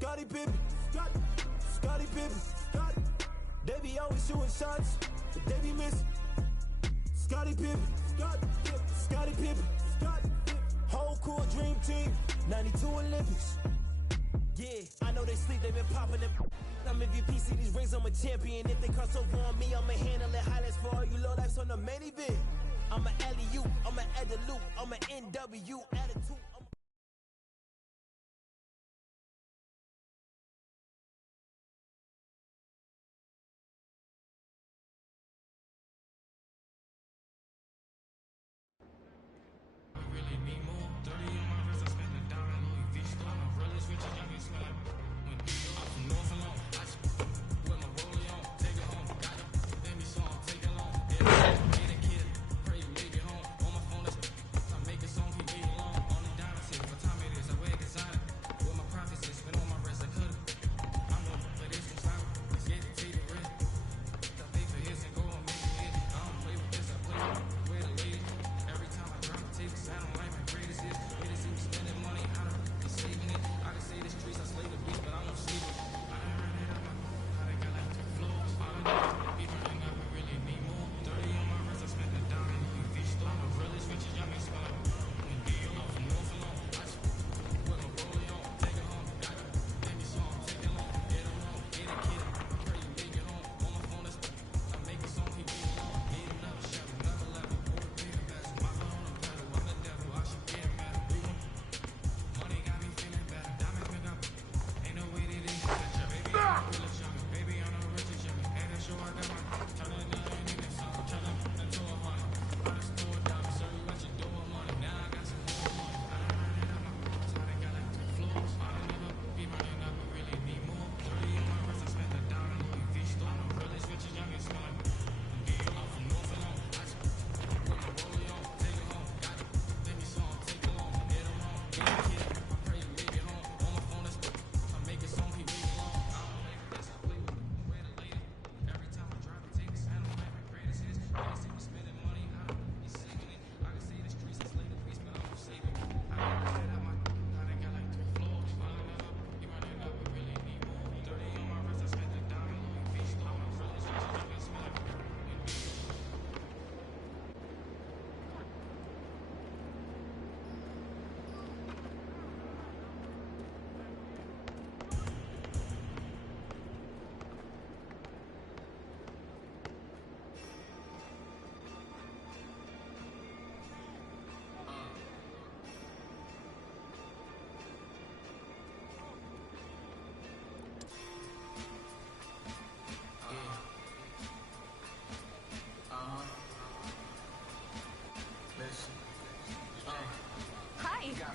Scottie Pippen, Scottie Pippen. They be always shooting shots, but they be missing. Scottie Pippen, Scottie Pippen. Whole cool dream team, 92 Olympics. Yeah, I know they sleep, they been popping them. I'm MVP, see these rings, I'm a champion. If they cross over on me, I'ma handle it. Highlights for all you low lifes on the main event. I'm a alley-oop, I'm a add the loop, I'm a NW attitude.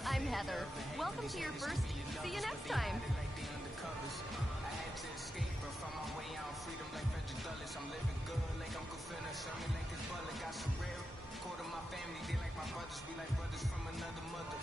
I'm Heather. Welcome to your first. See you next time. I had to escape, but from my way out, freedom like Frederick Douglass. I'm living good like Uncle Finna. Sermon like his butler. Got some real quarter my family. They like my brothers. We like brothers from another mother.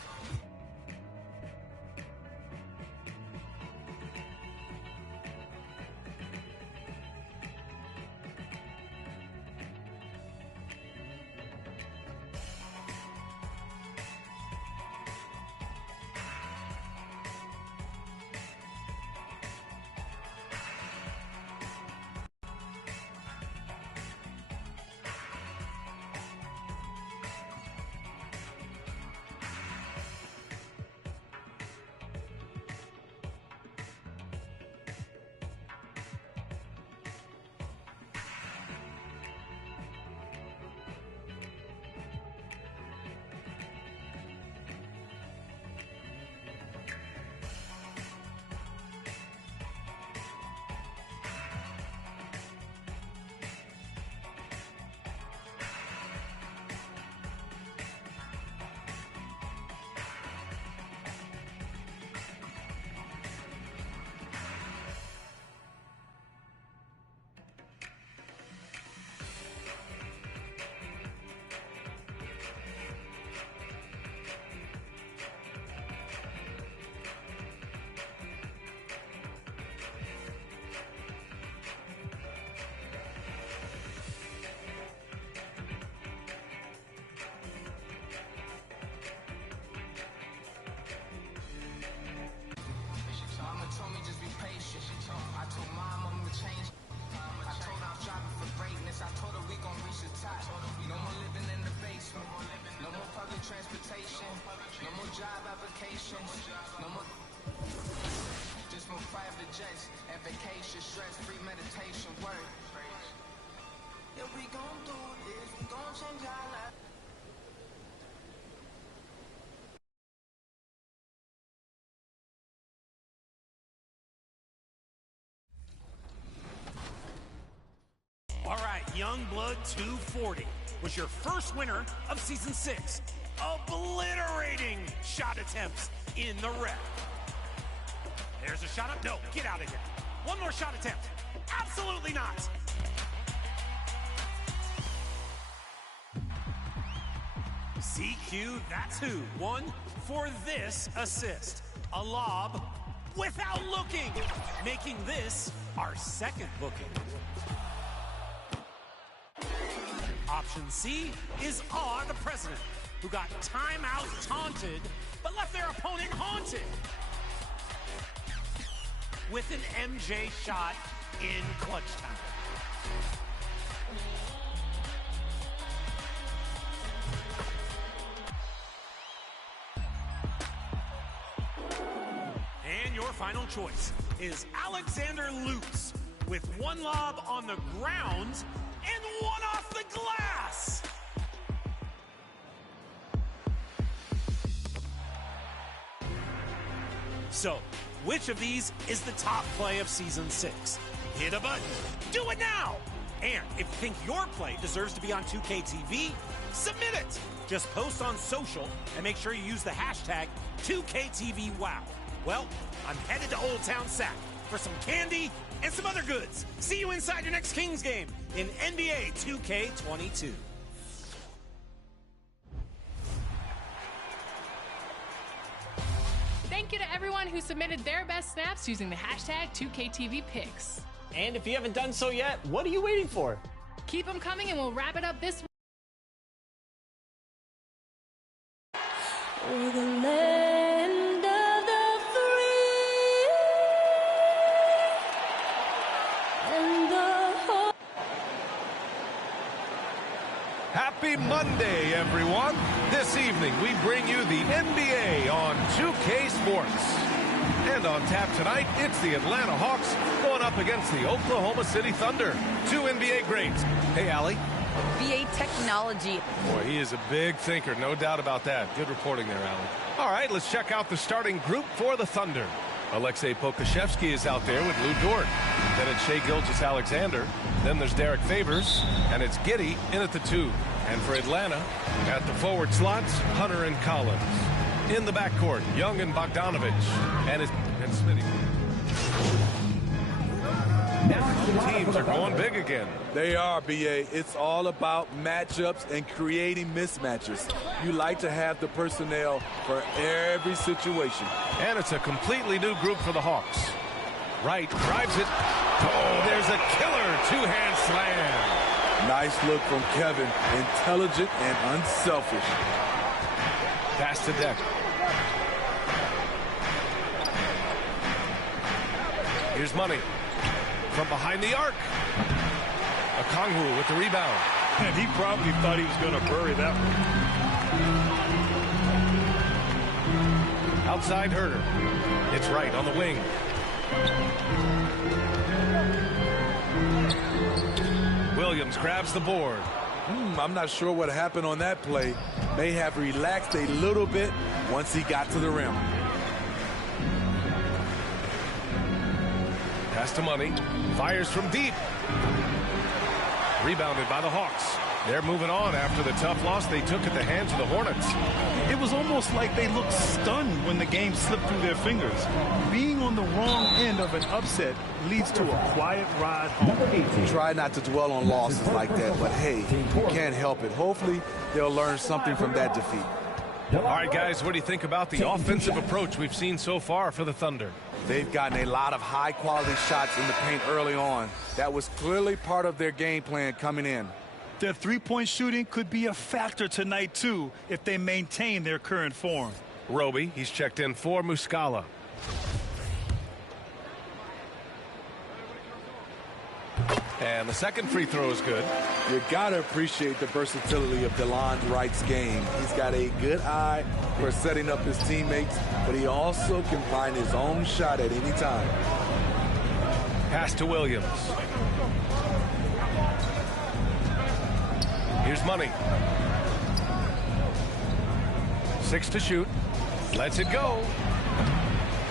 stress. No more. Just more private jets and vacation stress. Free meditation work. Yeah, we gon' do this. We gon' change our life. All right, Youngblood 240 was your first winner of Season 6. Obliterating shot attempts in the rep. There's a shot up. No, get out of here. One more shot attempt. Absolutely not. CQ, that's who won for this assist. A lob without looking, making this our second booking. Option C is Awe the President, who got timeout taunted, but left their opponent haunted. With an MJ shot in clutch time. And your final choice is Alexander Lutz, with one lob on the ground and one off the glass. So, which of these is the top play of Season 6? Hit a button. Do it now! And if you think your play deserves to be on 2K TV, submit it! Just post on social and make sure you use the hashtag 2KTVWow. Well, I'm headed to Old Town Sac for some candy and some other goods. See you inside your next Kings game in NBA 2K22. Thank you to everyone who submitted their best snaps using the hashtag 2KTVPicks. And if you haven't done so yet, what are you waiting for? Keep them coming and we'll wrap it up this week. We're the land of the free and the whole. Happy Monday, everyone. This evening, we bring you the NBA on 2K Sports. And on tap tonight, it's the Atlanta Hawks going up against the Oklahoma City Thunder. Two NBA greats. Hey, Allie. VA technology. Boy, he is a big thinker, no doubt about that. Good reporting there, Allie. All right, let's check out the starting group for the Thunder. Alexei Pokusevski is out there with Lou Dort. Then it's Shai Gilgeous-Alexander. Then there's Derek Favors, and it's Giddey in at the 2. And for Atlanta, at the forward slots, Hunter and Collins. In the backcourt, Young and Bogdanovich. And Smitty. Teams are going big again. They are, BA. It's all about matchups and creating mismatches. You like to have the personnel for every situation. And it's a completely new group for the Hawks. Wright drives it. Oh, there's a killer two-hand slam. Nice look from Kevin. Intelligent and unselfish. Pass to Deck. Here's Money. From behind the arc. Okongwu with the rebound. And he probably thought he was going to bury that one. Outside Herter. It's Wright on the wing. Williams grabs the board. I'm not sure what happened on that play. May have relaxed a little bit once he got to the rim. Pass to Money. Fires from deep. Rebounded by the Hawks. They're moving on after the tough loss they took at the hands of the Hornets. It was almost like they looked stunned when the game slipped through their fingers. Being on the wrong end of an upset leads to a quiet ride home. Try not to dwell on losses like that, but hey, you can't help it. Hopefully, they'll learn something from that defeat. All right, guys, what do you think about the offensive approach we've seen so far for the Thunder? They've gotten a lot of high-quality shots in the paint early on. That was clearly part of their game plan coming in. Their three-point shooting could be a factor tonight, too, if they maintain their current form. Roby, he's checked in for Muscala. And the second free throw is good. You got to appreciate the versatility of DeLon Wright's game. He's got a good eye for setting up his teammates, but he also can find his own shot at any time. Pass to Williams. Here's Money. 6 to shoot. Lets it go.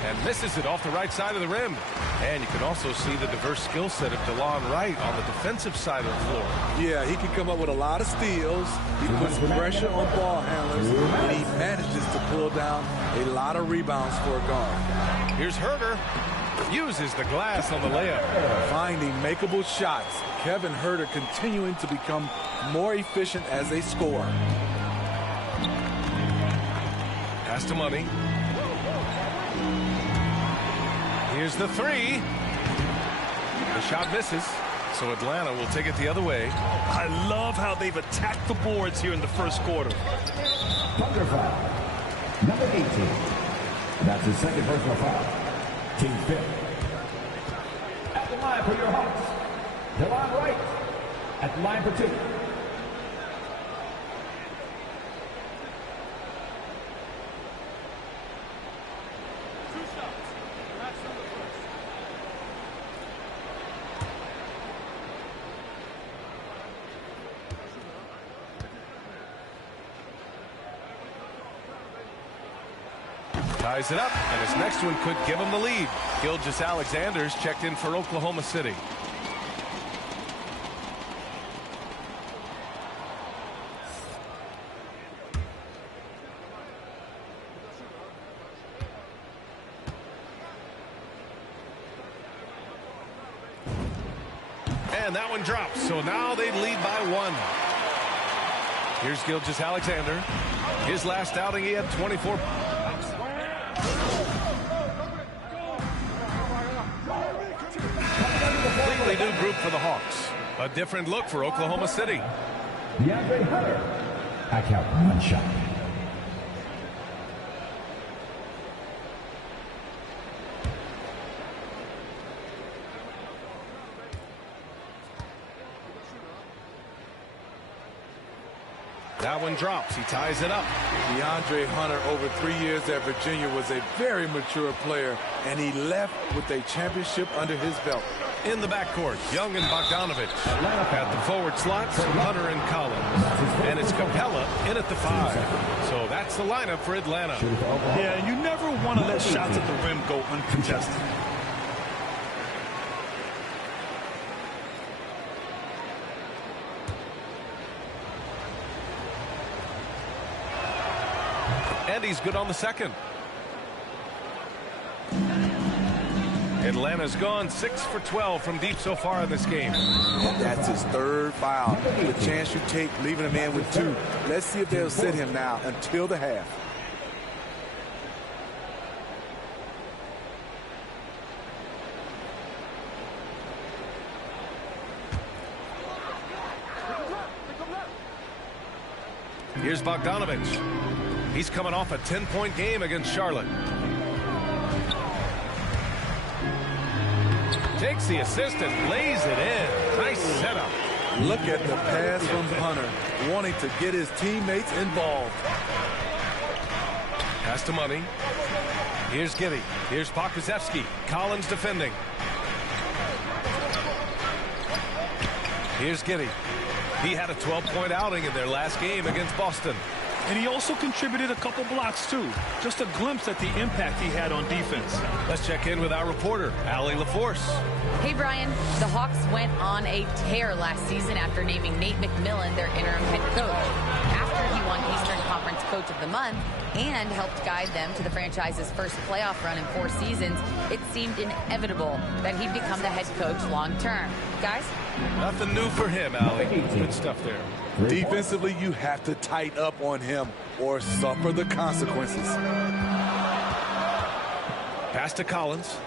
And misses it off the right side of the rim. And you can also see the diverse skill set of DeLon Wright on the defensive side of the floor. Yeah, he can come up with a lot of steals. He puts pressure on ball handlers, and he manages to pull down a lot of rebounds for a guard. Here's Huerter. Uses the glass on the layup. Finding makeable shots. Kevin Huerter continuing to become more efficient as a scorer. Pass to Money. Here's the three. The shot misses, so Atlanta will take it the other way. I love how they've attacked the boards here in the first quarter. Thunder foul. Number 18. That's his second personal foul. Team fifth. At the line for your Hawks, DeLon Wright. At the line for 2. Ties it up, and his next one could give him the lead. Gilgeous-Alexander's checked in for Oklahoma City. And that one drops, so now they lead by 1. Here's Gilgeous-Alexander. His last outing, he had 24. Completely new group for the Hawks. A different look for Oklahoma City. DeAndre Hunter. I count 1 shot. That one drops. He ties it up. DeAndre Hunter, over 3 years at Virginia, was a very mature player, and he left with a championship under his belt. In the backcourt, Young and Bogdanovich. At the forward slots, Hunter and Collins. And it's Capella in at the 5. So that's the lineup for Atlanta. Yeah, you never want to let shots at the rim go uncontested. And he's good on the second. Atlanta's gone 6 for 12 from deep so far in this game. That's his 3rd foul. The chance you take leaving him in with 2. Let's see if they'll sit him now until the half. Here's Bogdanovich. He's coming off a 10-point game against Charlotte. Takes the assist and lays it in. Nice setup. Look at the pass from Hunter, wanting to get his teammates involved. Pass to Money. Here's Giddey. Here's Pokusevski. Collins defending. Here's Giddey. He had a 12-point outing in their last game against Boston. And he also contributed a couple blocks, too. Just a glimpse at the impact he had on defense. Let's check in with our reporter, Allie LaForce. Hey, Brian. The Hawks went on a tear last season after naming Nate McMillan their interim head coach. After he won Eastern Conference Coach of the Month and helped guide them to the franchise's first playoff run in 4 seasons, it seemed inevitable that he'd become the head coach long-term. Guys? Nothing new for him, Allie. Good stuff there. Defensively, you have to tighten up on him or suffer the consequences. Pass to Collins.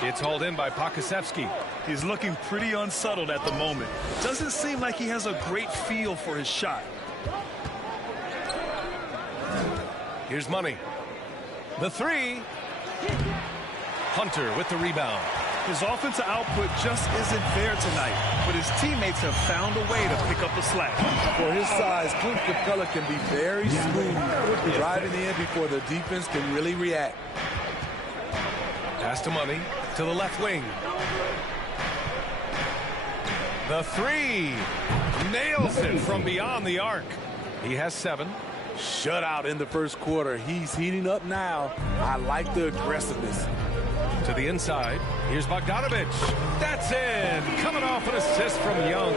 It's hauled in by Pokusevski. He's looking pretty unsettled at the moment. Doesn't seem like he has a great feel for his shot. Here's Money. The 3. Hunter with the rebound. His offensive output just isn't there tonight, but his teammates have found a way to pick up the slack. For his size, Clint Capella can be very smooth, driving in before the defense can really react. Pass to Money to the left wing. The three. Nails it from beyond the arc. He has 7. Shutout in the first quarter. He's heating up now. I like the aggressiveness. To the inside. Here's Bogdanovic. That's in. Coming off an assist from Young.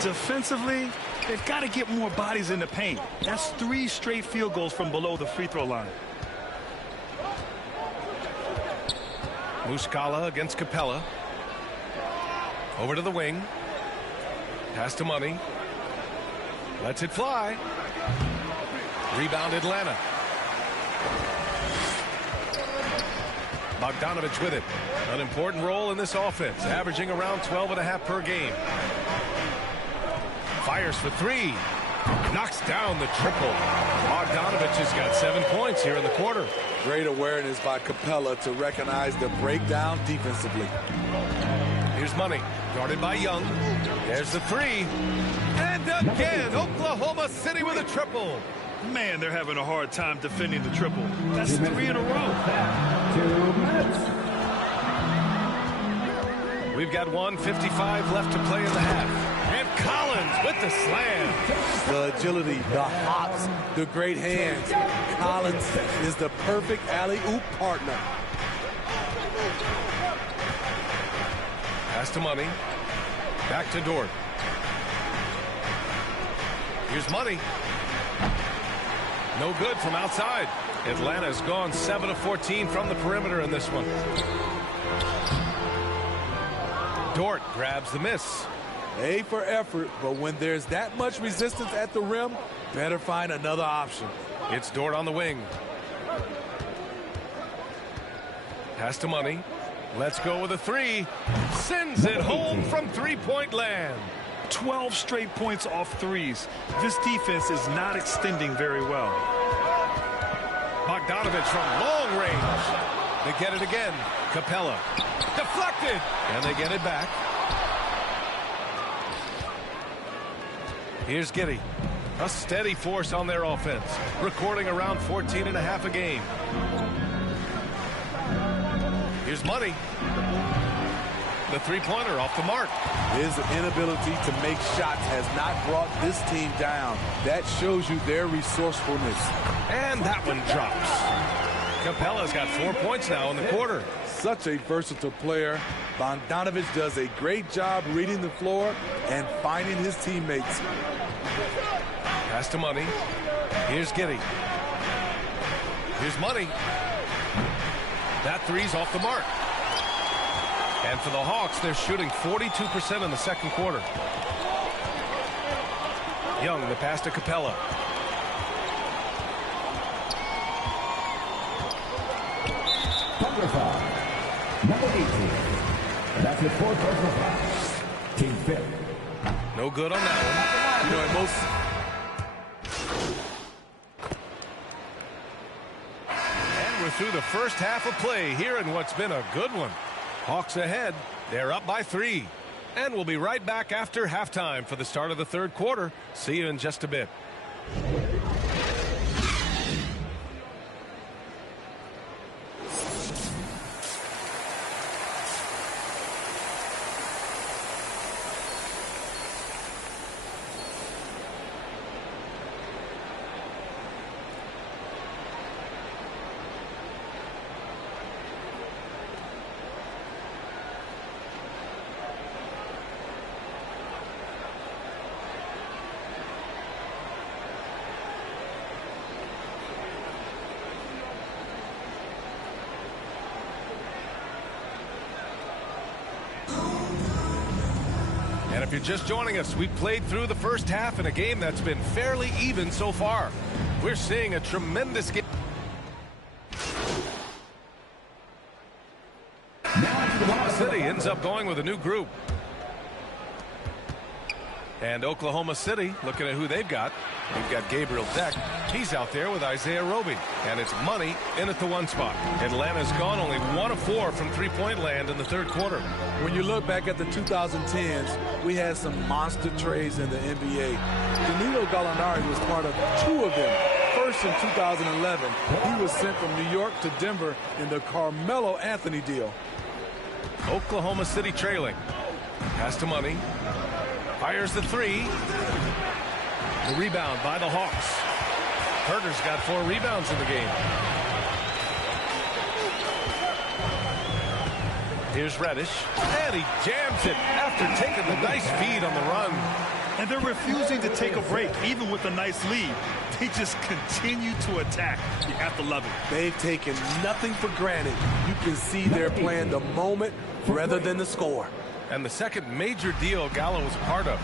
Defensively, they've got to get more bodies in the paint. That's 3 straight field goals from below the free throw line. Muscala against Capella. Over to the wing. Pass to Money. Lets it fly. Rebound Atlanta. Bogdanovic with it. An important role in this offense, averaging around 12.5 per game. Fires for 3. Knocks down the triple. Bogdanovic has got 7 points here in the quarter. Great awareness by Capella to recognize the breakdown defensively. Here's Money. Guarded by Young. There's the 3. And again, Oklahoma City with a triple. Man, they're having a hard time defending the triple. That's 3 in a row. 2 minutes. We've got 1:55 left to play in the half. And Collins with the slam. The agility, the hops, the great hands. Collins is the perfect alley-oop partner. Pass to Money. Back to Dort. Here's Money. No good from outside. Atlanta's gone 7 of 14 from the perimeter in this one. Dort grabs the miss. A for effort, but when there's that much resistance at the rim, better find another option. It's Dort on the wing. Pass to Money. Let's go with a 3. Sends it home from three-point land. 12 straight points off threes. This defense is not extending very well. Bogdanovic from long range. They get it again. Capella. Deflected. And they get it back. Here's Giddey. A steady force on their offense. Recording around 14.5 a game. Here's Money. The three-pointer off the mark. His inability to make shots has not brought this team down. That shows you their resourcefulness. And that one drops. Capella's got 4 points now in the quarter. Such a versatile player. Bogdanovic does a great job reading the floor and finding his teammates. Pass to Money. Here's Giddey. Here's Money. That 3's off the mark. And for the Hawks, they're shooting 42% in the second quarter. Young, the pass to Capella. Thunder foul. Number 18. That's his 4th personal foul. Team 5th. No good on that one. You know, And we're through the first half of play here in what's been a good one. Hawks ahead. They're up by 3. And we'll be right back after halftime for the start of the third quarter. See you in just a bit. And if you're just joining us, we've played through the first half in a game that's been fairly even so far. We're seeing a tremendous game. Oklahoma City ends up going with a new group. And Oklahoma City, looking at who they've got. They've got Gabriel Deck. He's out there with Isaiah Roby, and it's Money in at the 1 spot. Atlanta's gone only 1 of 4 from three-point land in the third quarter. When you look back at the 2010s, we had some monster trades in the NBA. Danilo Gallinari was part of 2 of them. First in 2011, he was sent from New York to Denver in the Carmelo Anthony deal. Oklahoma City trailing. Pass to Money. Fires the 3. The rebound by the Hawks. Herter's got 4 rebounds in the game. Here's Reddish, and he jams it after taking the nice feed on the run. And they're refusing to take a break, even with a nice lead. They just continue to attack. You have to love it. They've taken nothing for granted. You can see they're playing the moment rather than the score. And the second major deal Gallo was a part of.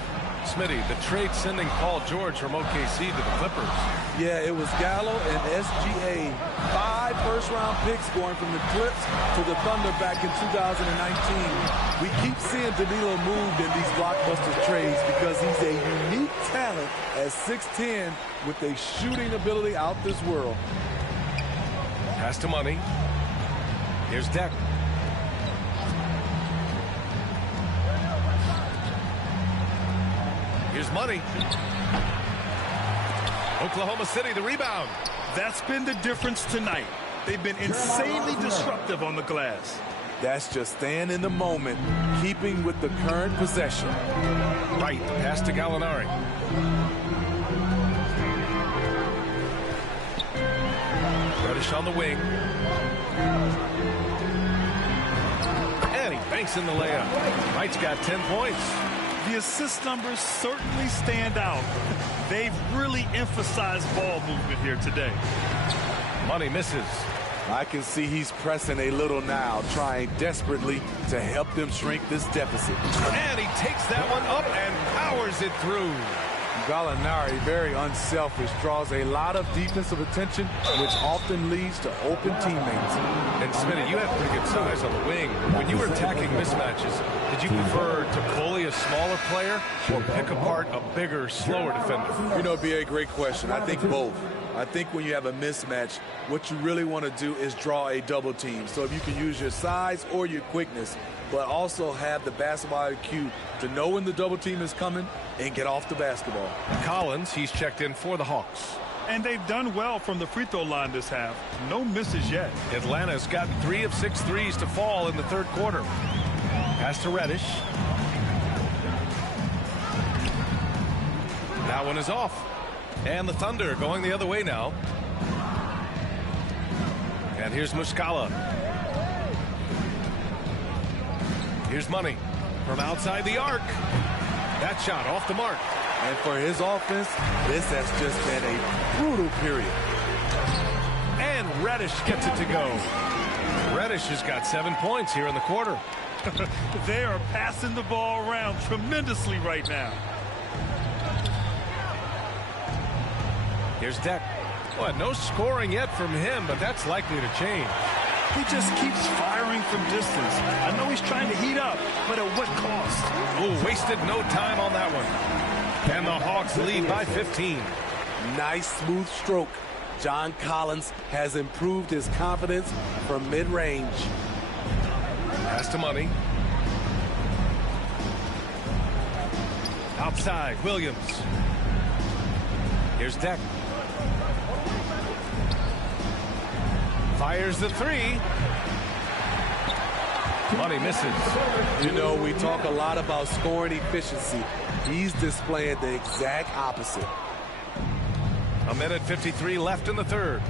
Smitty, the trade sending Paul George from OKC to the Clippers. Yeah, it was Gallo and SGA. 5 first-round picks going from the Clips to the Thunder back in 2019. We keep seeing Danilo moved in these blockbuster trades because he's a unique talent at 6'10" with a shooting ability out this world. Pass to Money. Here's Deck. Here's Money. Oklahoma City, the rebound. That's been the difference tonight. They've been insanely disruptive on the glass. That's just staying in the moment, keeping with the current possession. Right, pass to Gallinari. Reddish on the wing. And he banks in the layup. Wright's got 10 points. The assist numbers certainly stand out. They've really emphasized ball movement here today. Money misses. I can see he's pressing a little now, trying desperately to help them shrink this deficit. And he takes that one up and powers it through. Gallinari, very unselfish, draws a lot of defensive attention, which often leads to open teammates. And Smitty, you had pretty good size on the wing. When you were attacking mismatches, did you prefer to bully a smaller player or pick apart a bigger, slower defender? You know, it'd be a great question. I think both. I think when you have a mismatch, what you really want to do is draw a double team. So if you can use your size or your quickness, but also have the basketball IQ to know when the double team is coming and get off the basketball. Collins, he's checked in for the Hawks. And they've done well from the free throw line this half. No misses yet. Atlanta's got 3 of 6 threes to fall in the third quarter. Pass to Reddish. That one is off. And the Thunder going the other way now. And here's Muscala. Here's Money from outside the arc. That shot off the mark. And for his offense, this has just been a brutal period. And Reddish gets it to go. Reddish has got 7 points here in the quarter. They are passing the ball around tremendously right now. Here's Deck. Well, no scoring yet from him, but that's likely to change. He just keeps firing from distance. I know he's trying to heat up, but at what cost? Oh, wasted no time on that one. And the Hawks lead by 15. Nice smooth stroke. John Collins has improved his confidence from mid-range. Pass to Money. Outside, Williams. Here's Deck. Fires the 3. Money misses. You know, we talk a lot about scoring efficiency. He's displaying the exact opposite. 1:53 left in the third.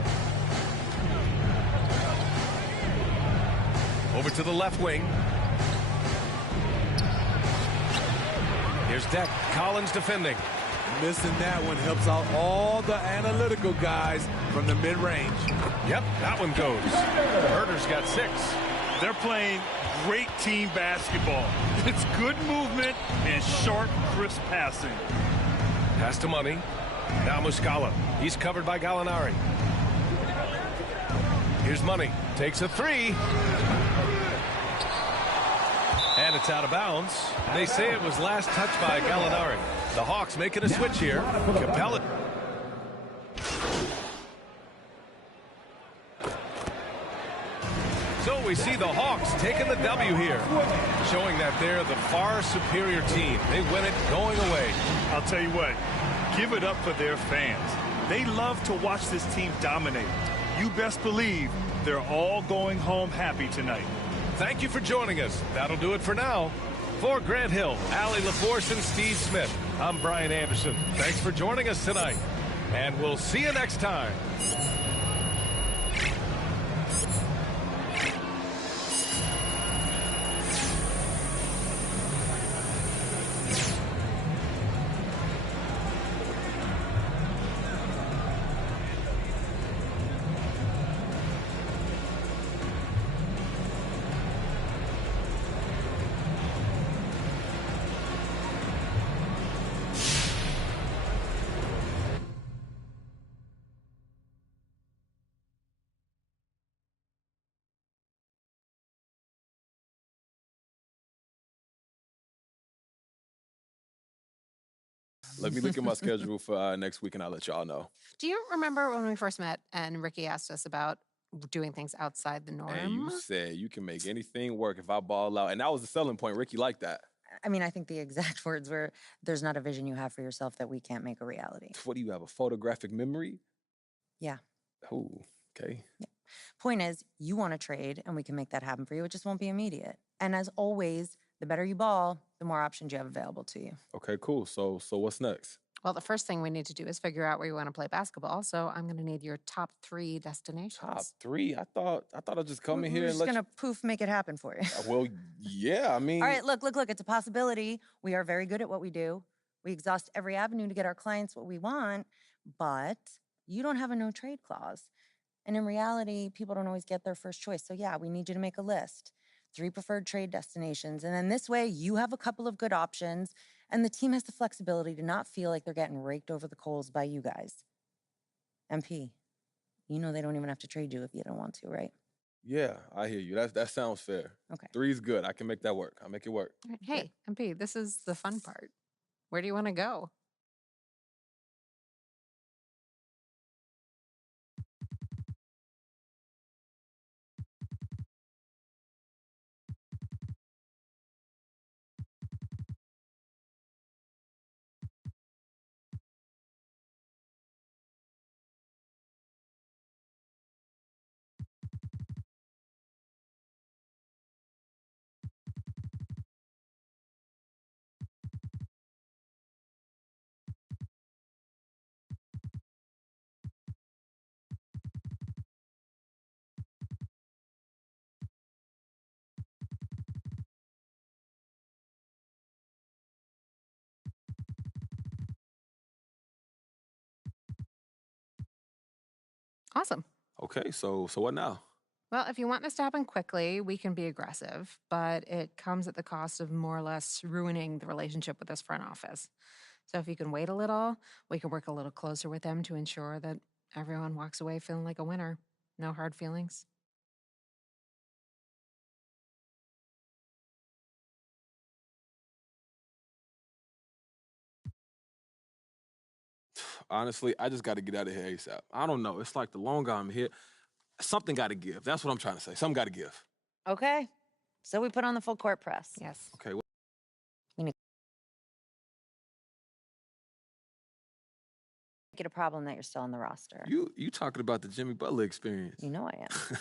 Over to the left wing. Here's Deck. Collins defending. Missing that one helps out all the analytical guys from the mid-range. Yep, that one goes. Herter's got 6. They're playing great team basketball. It's good movement and sharp, crisp passing. Pass to Money. Now Muscala. He's covered by Gallinari. Here's Money. Takes a 3. And it's out of bounds. They say it was last touched by Gallinari. The Hawks making a switch here. Capella. So we see the Hawks taking the W here, showing that they're the far superior team. They win it going away. I'll tell you what, give it up for their fans. They love to watch this team dominate. You best believe they're all going home happy tonight. Thank you for joining us. That'll do it for now. For Grant Hill, Allie LaForce, and Steve Smith, I'm Brian Anderson. Thanks for joining us tonight, and we'll see you next time. Let me look at my schedule for next week, and I'll let y'all know. Do you remember when we first met and Ricky asked us about doing things outside the norm? And you said you can make anything work if I ball out. And that was the selling point. Ricky liked that. I mean, I think the exact words were, there's not a vision you have for yourself that we can't make a reality. What do you have, a photographic memory? Yeah. Oh, okay. Yeah. Point is, you want to trade, and we can make that happen for you. It just won't be immediate. And as always, the better you ball, the more options you have available to you. Okay, cool. So what's next? Well, the first thing we need to do is figure out where you want to play basketball. So I'm going to need your top 3 destinations. Top 3? I thought I'd just come in here and let you... We're just going to make it happen for you. Well, yeah, I mean... All right, look. It's a possibility. We are very good at what we do. We exhaust every avenue to get our clients what we want, but you don't have a no-trade clause. And in reality, people don't always get their first choice. So yeah, we need you to make a list. 3 preferred trade destinations. And then this way, you have a couple of good options, and the team has the flexibility to not feel like they're getting raked over the coals by you guys. MP, you know they don't even have to trade you if you don't want to, right? Yeah, I hear you. That sounds fair. Okay. 3's good. I can make that work. I'll make it work. Hey, MP, this is the fun part. Where do you want to go? Awesome. Okay, so what now? Well, if you want this to happen quickly, we can be aggressive, but it comes at the cost of more or less ruining the relationship with this front office. So if you can wait a little, we can work a little closer with them to ensure that everyone walks away feeling like a winner. No hard feelings. Honestly, I just got to get out of here ASAP. I don't know. It's like the longer I'm here, something got to give. That's what I'm trying to say. Something got to give. Okay. So we put on the full court press. Yes. Okay. Make it a problem that you're still on the roster. You talking about the Jimmy Butler experience. You know I am.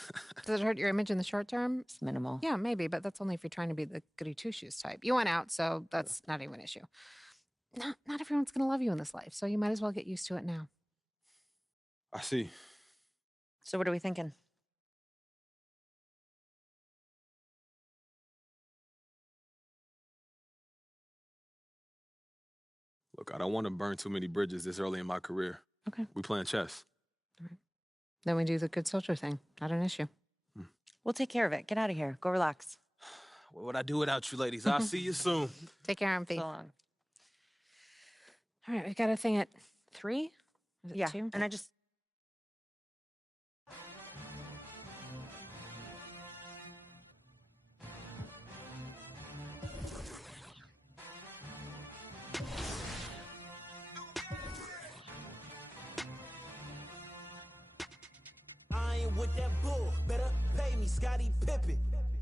Does it hurt your image in the short term? It's minimal. Yeah, maybe, but that's only if you're trying to be the goody two-shoes type. You went out, so that's not even an issue. Not everyone's going to love you in this life, so you might as well get used to it now. I see. So what are we thinking? Look, I don't want to burn too many bridges this early in my career. Okay. We playing chess. All right. Then we do the good soldier thing. Not an issue. We'll take care of it. Get out of here. Go relax. What would I do without you ladies? I'll see you soon. Take care, MP. So long. All right, we got a thing at 3? Is it Yeah, 2? and I just... I ain't with that bull. Better pay me, Scotty. Scottie Pippen.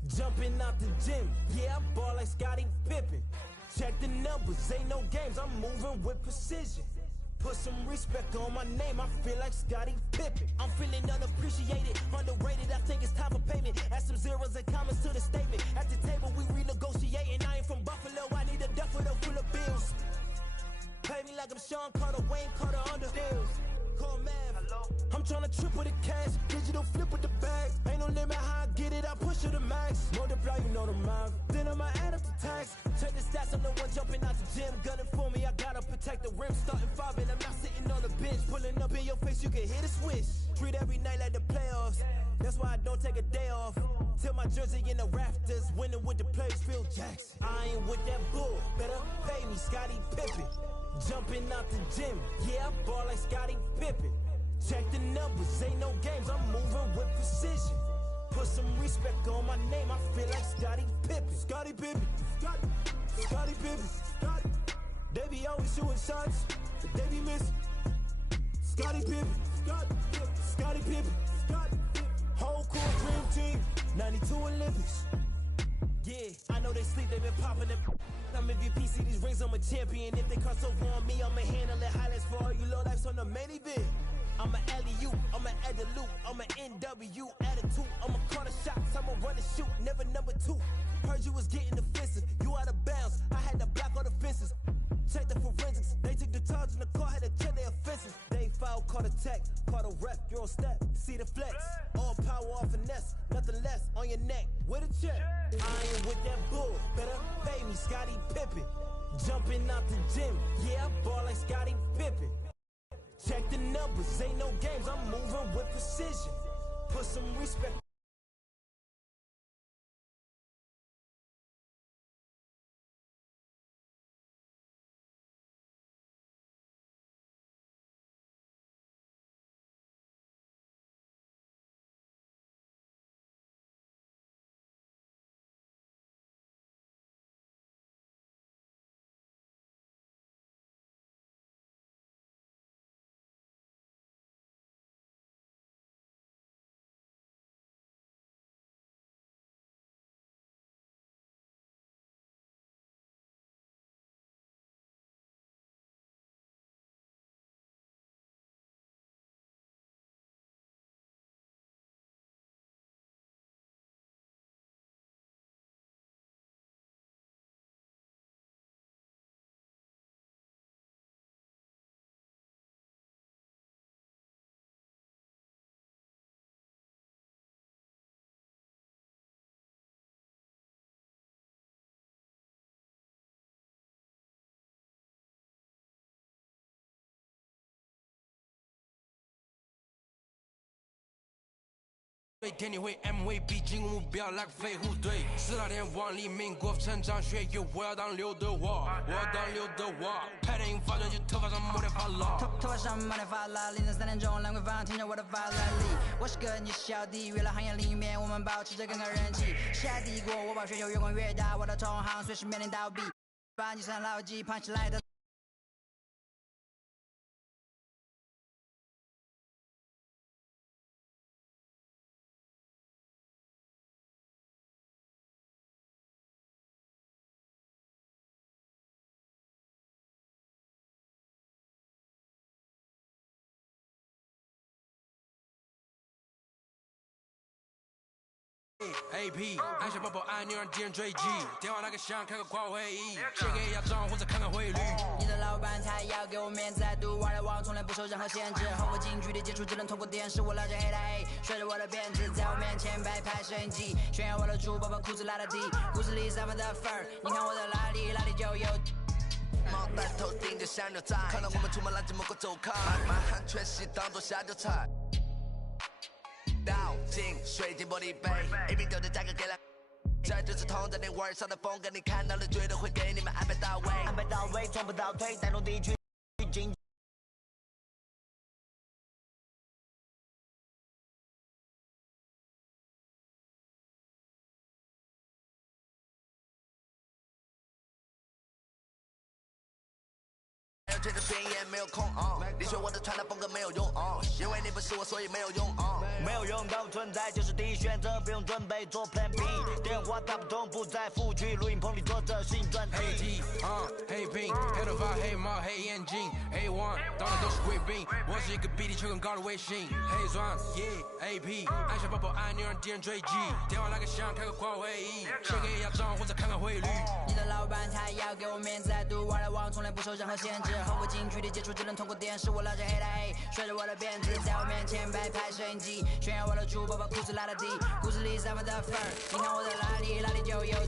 Jumping out the gym, yeah, I ball like Scottie Pippen. Check the numbers, ain't no games, I'm moving with precision. Put some respect on my name, I feel like Scottie Pippen. I'm feeling unappreciated, underrated, I think it's time for payment. Add some zeros and commas to the statement. At the table we renegotiating, I ain't from Buffalo, I need a duffel full of bills. Pay me like I'm Sean Carter, Wayne Carter under deals. Call Mav. I'm tryna triple the cash, digital flip with the bag. Ain't no limit how I get it, I push it to max. Multiply, you know the math. Then I'ma add up the tax. Check the stats, I'm the one jumping out the gym. Gunning for me, I gotta protect the rim. Starting 5 and I'm not sitting on the bench. Pulling up in your face, you can hear the switch. Treat every night like the playoffs. That's why I don't take a day off. Till my jersey in the rafters, winning with the players, Phil Jackson. I ain't with that bull, better pay me, Scottie Pippen. Jumping out the gym, yeah, I ball like Scottie Pippen. Check the numbers, ain't no games, I'm moving with precision. Put some respect on my name, I feel like Scottie Pippen. Scottie Pippen, Scottie Pippen, They be always shooting shots, but they be missing. Scottie Pippen, Scottie Pippen, whole court dream team, 92 Olympics. Yeah, I know they sleep, they been popping them. I'm MVP, see these rings, I'm a champion. If they cross over on me, I'ma handle it. Highlights for all you low lifes on the main event. I'm an alley-oop, I'm an add the loop, I'm an NW attitude. I'ma call the shots, I'ma run and shoot, never number 2. Heard you was getting defensive, you out of bounds, I had to block all the fences. Check the forensics, they took the charge in the car, had to check their offenses. They foul, caught a tech, caught a ref, you're on step, see the flex. All power off finesse, nothing less on your neck, with a check. I ain't with that bull, better pay me, Scottie Pippen. Jumping out the gym, yeah, I ball like Scottie Pippen. Check the numbers, ain't no games, I'm moving with precision. Put some respect.对天你会 MVP 进攻目标那个飞虎队，4大天王黎明国成长学友，我要当刘德华，我要当刘德华，拍电影发专辑，头发上抹点发蜡，头发上抹点发蜡，凌晨3点钟，兰桂坊听着我的法拉利，我是个你是小弟，娱乐行业里面我们保持着更高人气，下帝国我把雪球越滚越大，我的同行随时面临倒闭，把你上牢记，胖起来的。AP 按下抱抱按钮让敌人追击，电话那个响，开个跨会议，写给亚账或者看看汇率。你的老板才要给我面子，还赌玩的网从来不受任何限制，和我近距离接触只能通过电视，我拉着黑带 A， 甩着我的辫子，在我面前摆拍摄影机，炫耀我的珠宝，把裤子拉得低，故事里散发的粉儿，你看我的哪里哪里就有。毛带头顶着小牛仔，看到我们出门拦着某个走开，满汉全席当做下酒菜。倒进水晶玻璃杯，一瓶酒的价格给了。这就是同在你玩上的风格，你看到了绝对会给你们安排到位，安排到位，从不倒退，带动地区经济。这个宣言没有空你学我的传达风格没有用因为你不是我，所以没有用没有用到存在就是第一选择，不用准备做 Plan B。电话打不通，不在府区，录音棚里做着新专辑。黑 T， 黑 Pink， 黑头发，黑毛，黑眼睛 ，A1， 当然都是贵宾。我是一个比地球更高的卫星，黑钻 ，Yeah，AP， 按下宝宝按钮让敌人追击。电话那个响，开个跨会议，先给压账或者看看汇率。你的老板他要给我面子，读外来网从来不受任何限制。和我近距离接触，只能通过电视。我拉着黑的黑，甩着我的辫子，在我面前摆拍摄影机，炫耀我的珠宝，把裤子拉得低，故事里散发的粉儿，你看我在哪里，哪里就有。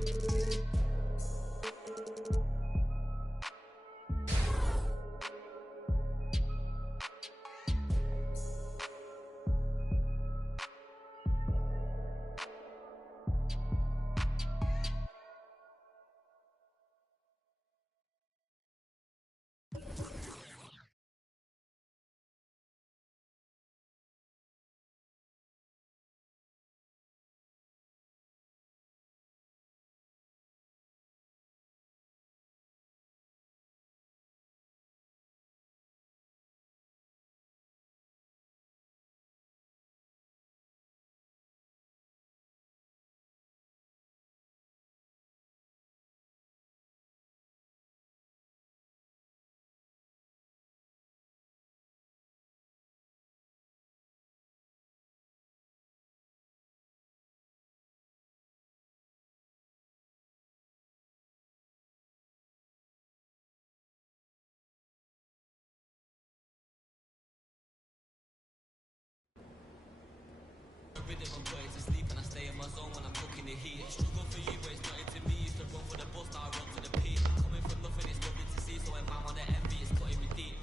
Rhythm I'm putting to sleep and I stay in my zone when I'm cooking the heat. Struggle for you but it's nothing to me. Used to run for the bus, now I run to the peak. Coming from nothing, it's lovely to see. So when man wanna envy, it's putting me deep.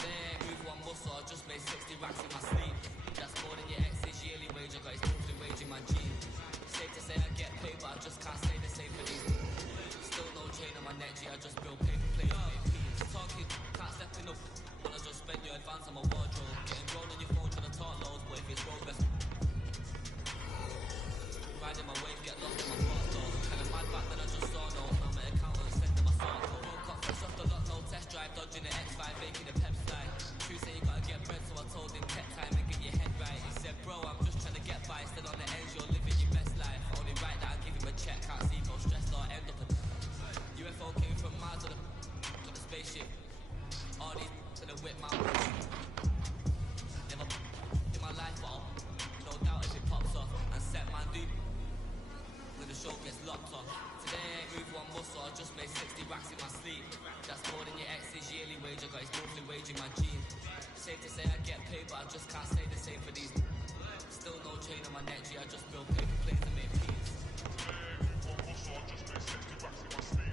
Today I move one muscle, I just made 60 racks in my sleep. That's more than your ex's yearly wage. I got his monthly wage in my jeans. Safe to say I get paid but I just can't say the same for these. Still no chain on my neck, G, I just build paper plates. Talking, can't step enough. Wanna just spend your advance on my wardrobe. Getting blown on your phone trying to talk loads, but if it's road best. Riding my wave, get lost in my thoughts though. Kinda mad back then I just saw no. Now my accountant sending my sort code. Woke up fresh off the lot, no test drive. Dodging the X5, making a pep slide. True say you gotta get bread, so I told him tech time and get your head right. He said, bro, I'm just trying to get by. Still on the edge, you're living your best life. Only right that I give him a check. Can't see no stress, or end up a UFO came from Mars to the spaceship. All these to the whip, man. Never in my life, but I'll no doubt if it pops off and set man do. When the show gets locked off. Today I ain't moved one muscle, I just made 60 racks in my sleep. That's more than your ex's yearly wage, I got his monthly wage in my jeans. Safe to say I get paid, but I just can't say the same for these. Still no chain on my neck, G, I just build paper plates and make peas. Today I moved one muscle, I just made 60 racks in my sleep.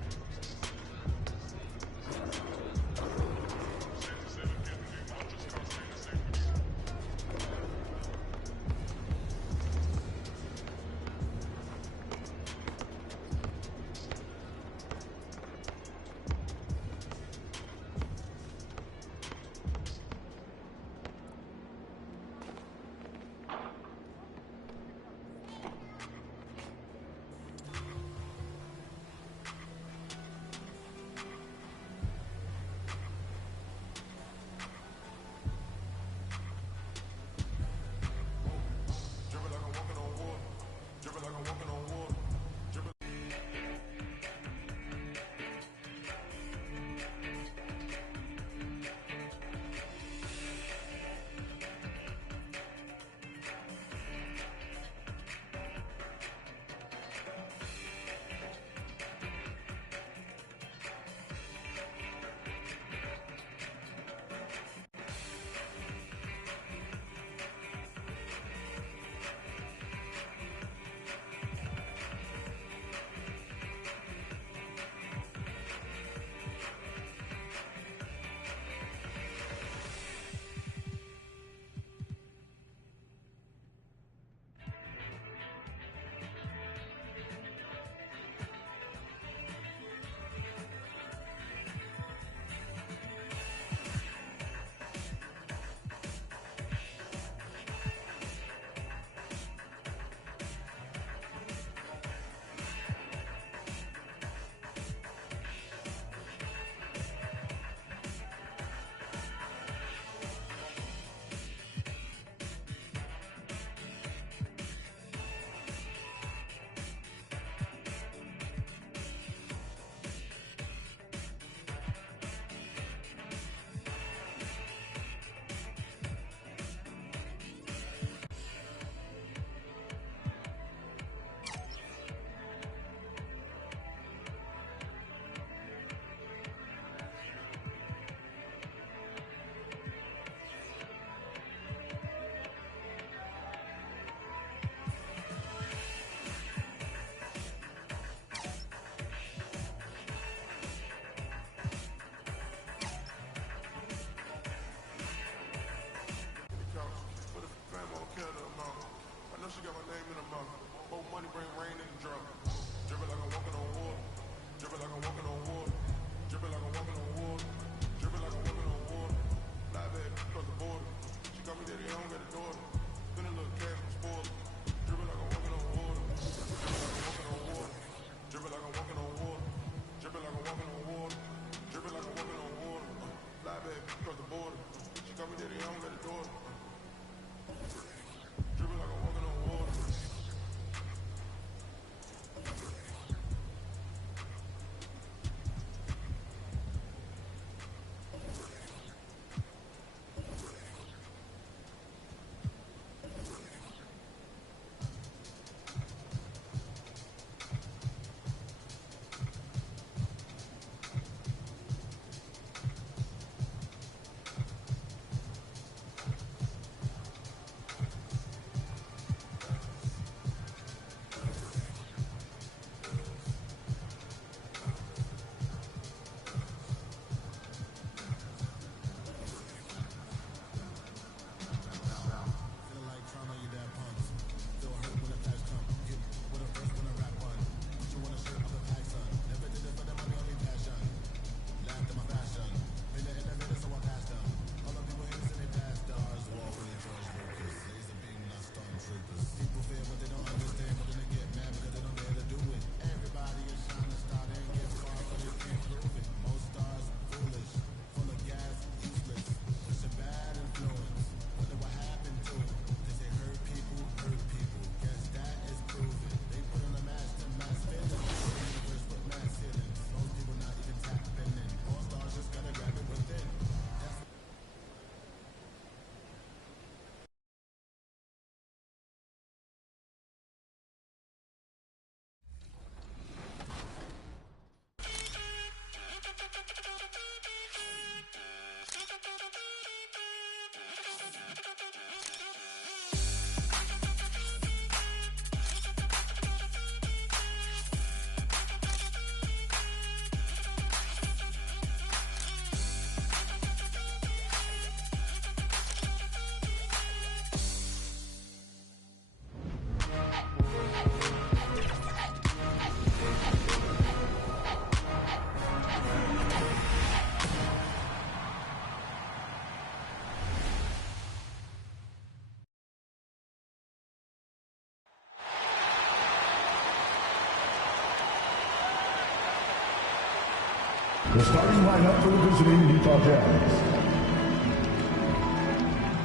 The starting lineup for the visiting Utah Jazz.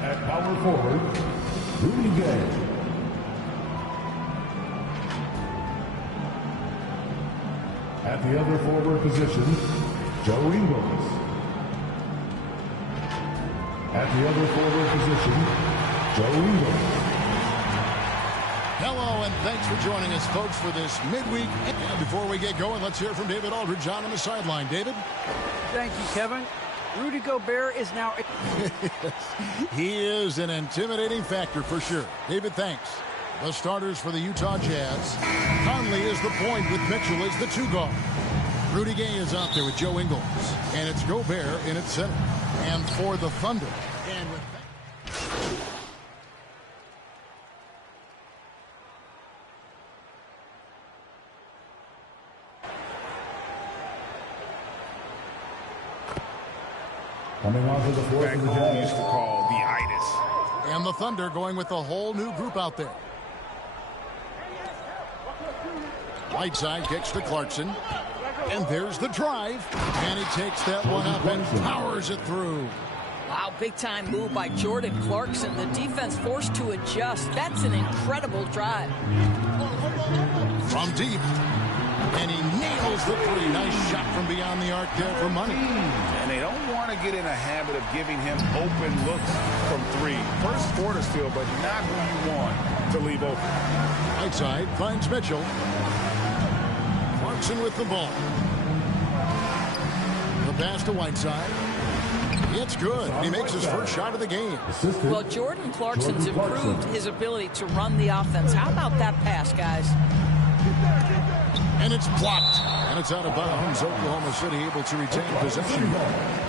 At power forward, Rudy Gay. At the other forward position, Joe Ingles. At the other forward position, Joe Ingles. Hello, and thanks for joining us, folks, for this midweek. And before we get going, let's hear from David Aldridge on the sideline. David? Thank you, Kevin. Rudy Gobert is now... He is an intimidating factor for sure. David, thanks. The starters for the Utah Jazz. Conley is the point with Mitchell as the two guard. Rudy Gay is out there with Joe Ingles. And it's Gobert in its center. And for the Thunder. And with that... Coming onto the floor back for the home Jazz. used to call the itis. And the Thunder going with a whole new group out there. Whiteside kicks to Clarkson. And there's the drive. And he takes that one up and powers it through. Wow, big-time move by Jordan Clarkson. The defense forced to adjust. That's an incredible drive. From deep. And he nails the three. Nice shot from beyond the arc there for money. And they don't want to get in a habit of giving him open looks from three. First quarter still, but not who you want to leave open. Whiteside finds Mitchell. Clarkson with the ball. The pass to Whiteside. It's good. He makes his first shot of the game. Well, Jordan Clarkson's improved his ability to run the offense. How about that pass, guys? And it's blocked. And it's out of bounds. Oklahoma City able to retain possession.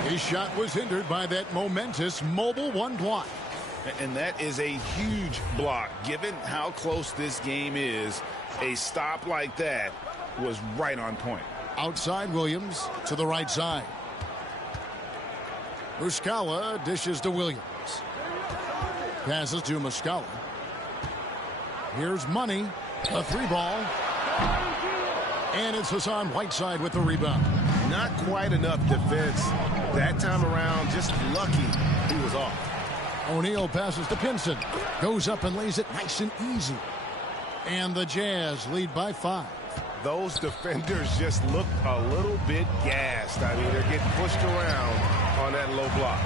His shot was hindered by that momentous mobile one block. And that is a huge block. Given how close this game is, a stop like that was right on point. Outside Williams to the right side. Muscala dishes to Williams. Passes to Muscala. Here's Money. A three ball. And it's Hassan Whiteside with the rebound. Not quite enough defense that time around. Just lucky he was off. O'Neal passes to Pinson. Goes up and lays it nice and easy. And the Jazz lead by 5. Those defenders just look a little bit gassed. I mean, they're getting pushed around on that low block.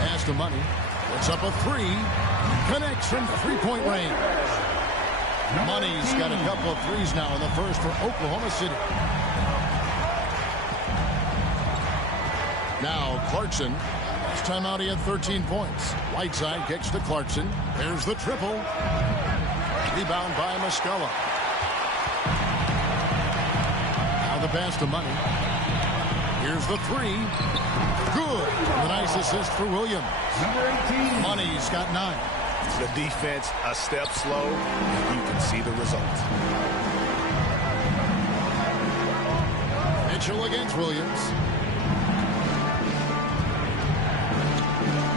Pass to Money. Puts up a 3. Connects from three-point range. Money's got a couple of threes now in the first for Oklahoma City. Now Clarkson. Last time out he had 13 points. Whiteside kicks to Clarkson. There's the triple. Rebound by Muscala. Now the pass to Money. Here's the 3. Good. A nice assist for Williams. Money's got 9. The defense a step slow, and you can see the result. Mitchell against Williams.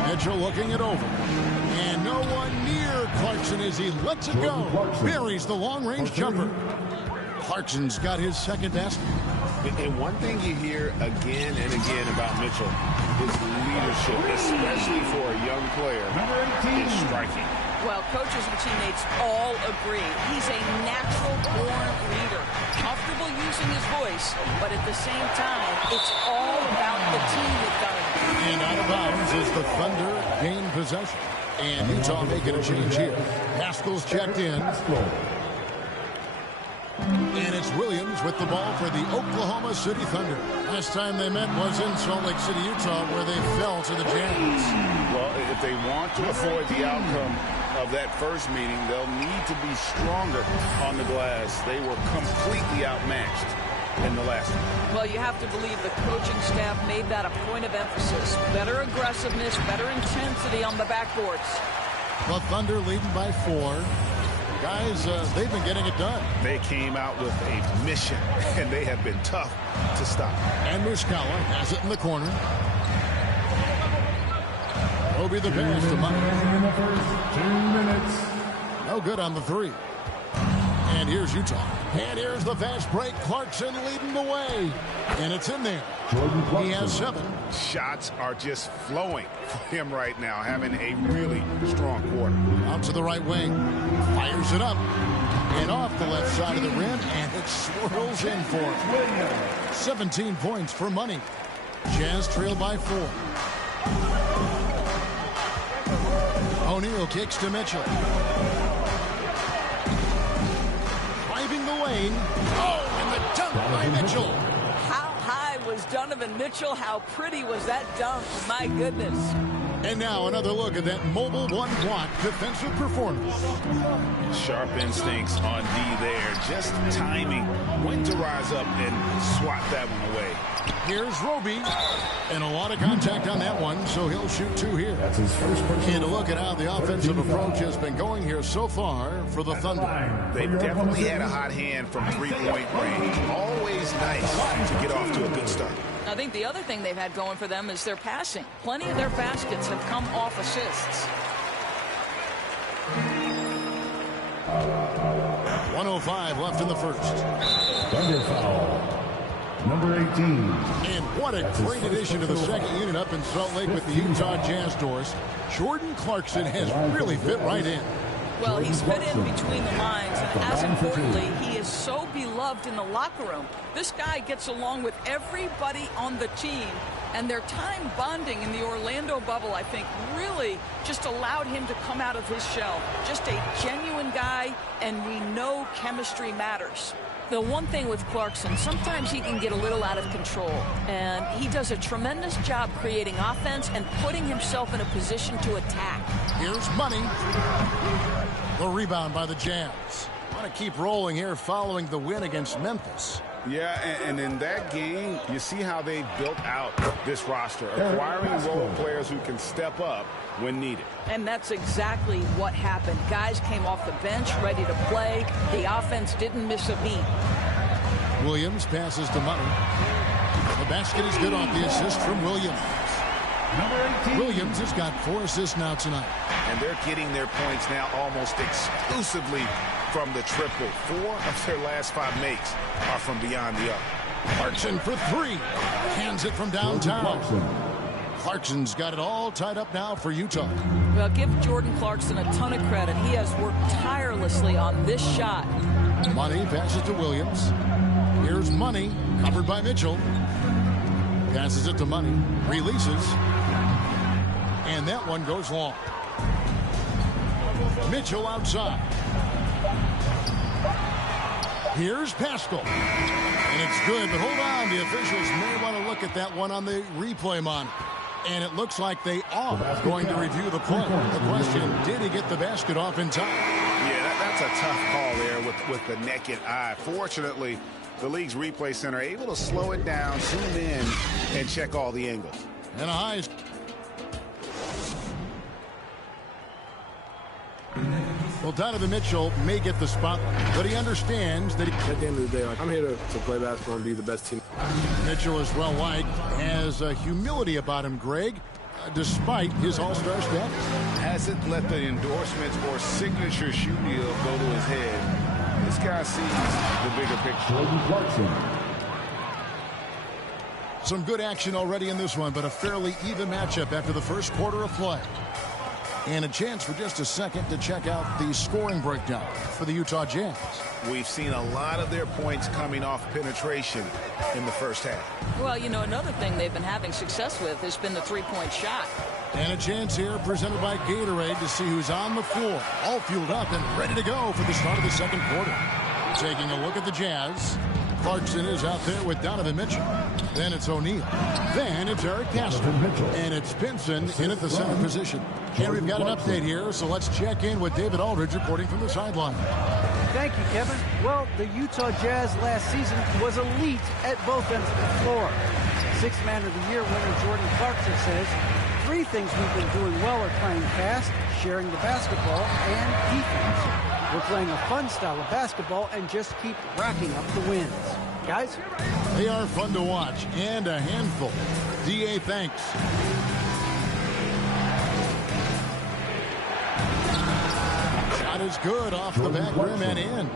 Mitchell looking it over. And no one near Clarkson as he lets it go. Buries the long-range jumper. Clarkson's got his second basket. And one thing you hear again and again about Mitchell, his leadership, especially for a young player, is striking. Well, coaches and teammates all agree. He's a natural-born leader, comfortable using his voice, but at the same time, it's all about the team with Donovan. And out of bounds as the Thunder gain possession. And Utah making a change here. Haskell's checked in. And it's Williams with the ball for the Oklahoma City Thunder. Last time they met was in Salt Lake City, Utah, where they fell to the Jazz. Well, if they want to avoid the outcome of that first meeting, they'll need to be stronger on the glass. They were completely outmatched in the last one. Well, you have to believe the coaching staff made that a point of emphasis. Better aggressiveness, better intensity on the backboards. The Thunder leading by 4. Guys, they've been getting it done. They came out with a mission, and they have been tough to stop. And Muscala has it in the corner. Roby the pass to Money. In the first 2 minutes. No good on the 3. And here's Utah. And here's the fast break. Clarkson leading the way. And it's in there. He has 7. Shots are just flowing for him right now, having a really strong quarter. Out to the right wing. Fires it up. And off the left side of the rim. And it swirls in for him. 17 points for Money. Jazz trail by 4. O'Neal kicks to Mitchell. Driving the lane. Oh, and the dunk by Mitchell. How high was Donovan Mitchell? How pretty was that dunk? My goodness. And now another look at that mobile one-block defensive performance. Sharp instincts on D there. Just timing when to rise up and swat that one away. Here's Roby. And a lot of contact on that one, so he'll shoot 2 here. That's his first person. And a look at how the offensive approach has been going here so far for the Thunder. They've definitely had a hot hand from three-point range. Always nice to get off to a good start. I think the other thing they've had going for them is their passing. Plenty of their baskets have come off assists. 1:05 left in the first. Thunder foul. Number 18. And what a great addition to the second unit up in Salt Lake with the Utah Jazz doors. Jordan Clarkson has really fit right in. Well, he's fit in between the lines, and as importantly, he is so beloved in the locker room. This guy gets along with everybody on the team, and their time bonding in the Orlando bubble, I think, really just allowed him to come out of his shell. Just a genuine guy, and we know chemistry matters. The one thing with Clarkson, sometimes he can get a little out of control, and he does a tremendous job creating offense and putting himself in a position to attack. Here's Money. The rebound by the Jazz. Want to keep rolling here following the win against Memphis. Yeah, and in that game, you see how they built out this roster, acquiring role players who can step up when needed. And that's exactly what happened. Guys came off the bench ready to play. The offense didn't miss a beat. Williams passes to Money. The basket is good off the assist from Williams. Williams has got 4 assists now tonight. And they're getting their points now almost exclusively from the triple. 4 of their last 5 makes are from beyond the arc. Clarkson for 3. Hands it from downtown. Clarkson's got it all tied up now for Utah. Well, give Jordan Clarkson a ton of credit. He has worked tirelessly on this shot. Money passes to Williams. Here's Money, covered by Mitchell. Passes it to Money, releases, and that one goes long. Mitchell outside. Here's Pascal. And it's good, but hold on. The officials may want to look at that one on the replay monitor. And it looks like they are going to review the play. The question, did he get the basket off in time? Yeah, that's a tough call there with the naked eye. Fortunately, the league's replay center able to slow it down, zoom in, and check all the angles. And a high. Well, Donovan Mitchell may get the spotlight, but he understands that at the end of the day, I'm here to play basketball and be the best team. Mitchell is well liked, has a humility about him, Greg, despite his all-star status. Hasn't let the endorsements or signature shoe deal go to his head. This guy sees the bigger picture. Jordan Clarkson. Some good action already in this one, but a fairly even matchup after the first quarter of play. And a chance for just a second to check out the scoring breakdown for the Utah Jazz. We've seen a lot of their points coming off penetration in the first half. Well, you know, another thing they've been having success with has been the three-point shot. And a chance here presented by Gatorade to see who's on the floor, all fueled up and ready to go for the start of the second quarter. Taking a look at the Jazz. Clarkson is out there with Donovan Mitchell. Then it's O'Neal. Then it's Eric Castro. And it's Pinson in at the center position. And we've got an update here, so let's check in with David Aldridge reporting from the sideline. Thank you, Kevin. Well, the Utah Jazz last season was elite at both ends of the floor. Sixth Man of the Year winner Jordan Clarkson says, 3 things we've been doing well are playing fast, sharing the basketball, and defense. We're playing a fun style of basketball and just keep racking up the wins. Guys? They are fun to watch and a handful. D.A. thanks. Shot is good off the back rim and in.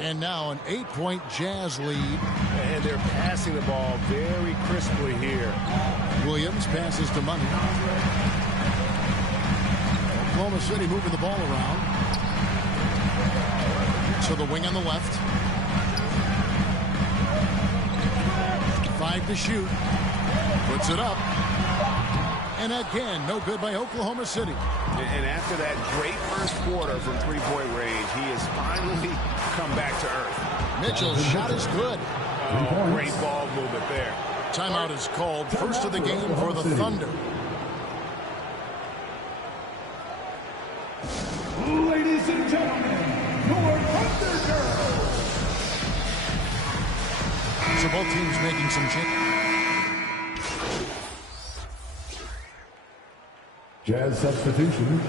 And now an 8-point Jazz lead. And they're passing the ball very crisply here. Williams passes to Money. Oklahoma City moving the ball around. To the wing on the left. 5 to shoot. Puts it up. And again, no good by Oklahoma City. And after that great first quarter from three-point range, he has finally come back to earth. Mitchell's shot is good. Oh, great ball movement there. Timeout is called. First of the game for the Thunder. Ladies and gentlemen, your Thunder Girls. So both teams making some changes. Jazz substitution.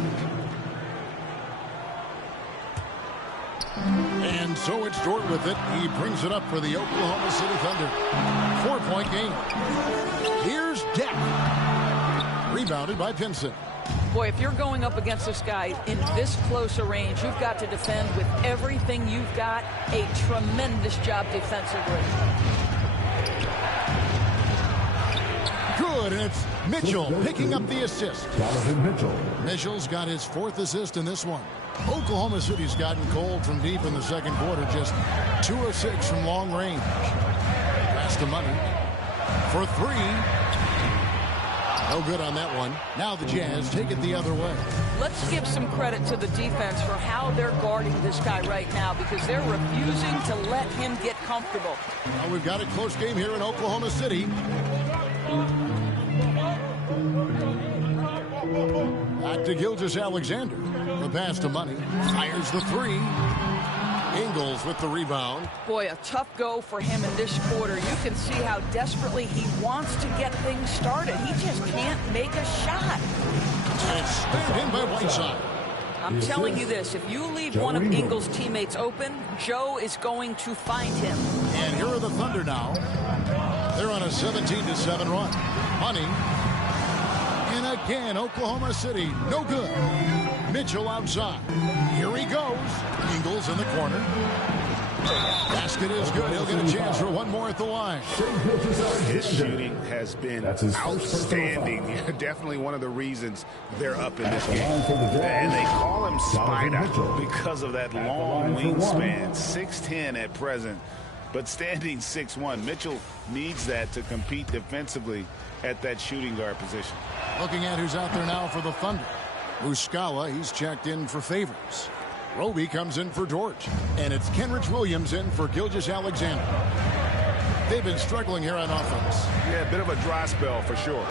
And so it's Dort with it. He brings it up for the Oklahoma City Thunder. 4-point game. Here's Deck. Rebounded by Pinson. Boy, if you're going up against this guy in this close a range, you've got to defend with everything you've got. A tremendous job defensively. Good, and it's Mitchell picking up the assist. Donovan Mitchell. Mitchell's got his 4th assist in this one. Oklahoma City's gotten cold from deep in the second quarter, just 2 of 6 from long range. Pass to Money for 3. No good on that one. Now the Jazz take it the other way. Let's give some credit to the defense for how they're guarding this guy right now, because they're refusing to let him get comfortable. Well, we've got a close game here in Oklahoma City. Back to Gilgeous-Alexander. The pass to Money. Fires the 3. Ingles with the rebound. Boy, a tough go for him in this quarter. You can see how desperately he wants to get things started. He just can't make a shot. And it's spared in by Whiteside. I'm telling you this, if you leave one of Ingles' teammates open, Joe is going to find him. And here are the Thunder now. They're on a 17-7 run. Money. And again, Oklahoma City, no good. Mitchell outside. Here he goes. Ingles in the corner. Basket is good. He'll get a chance for one more at the line. His shooting has been outstanding. Definitely one of the reasons they're up in this game. And they call him Spider because of that long wingspan. 6'10" at present, but standing 6'1". Mitchell needs that to compete defensively at that shooting guard position. Looking at who's out there now for the Thunder. Muscala, he's checked in for Favors. Roby comes in for George. And it's Kenrich Williams in for Gilgeous-Alexander. They've been struggling here on offense. Yeah, a bit of a dry spell for sure.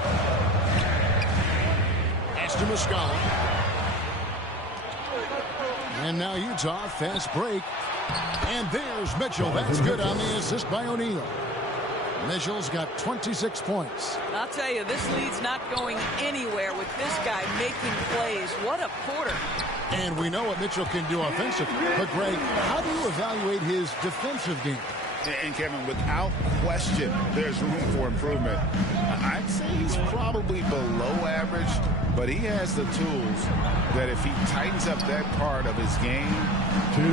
That's to Muscala. And now Utah, fast break. And there's Mitchell. That's good on the assist by O'Neal. Mitchell's got 26 points. I'll tell you, this lead's not going anywhere with this guy making plays. What a quarter. And we know what Mitchell can do offensively. But, Greg, how do you evaluate his defensive game? And, Kevin, without question, there's room for improvement. I'd say he's probably below average, but he has the tools that if he tightens up that part of his game,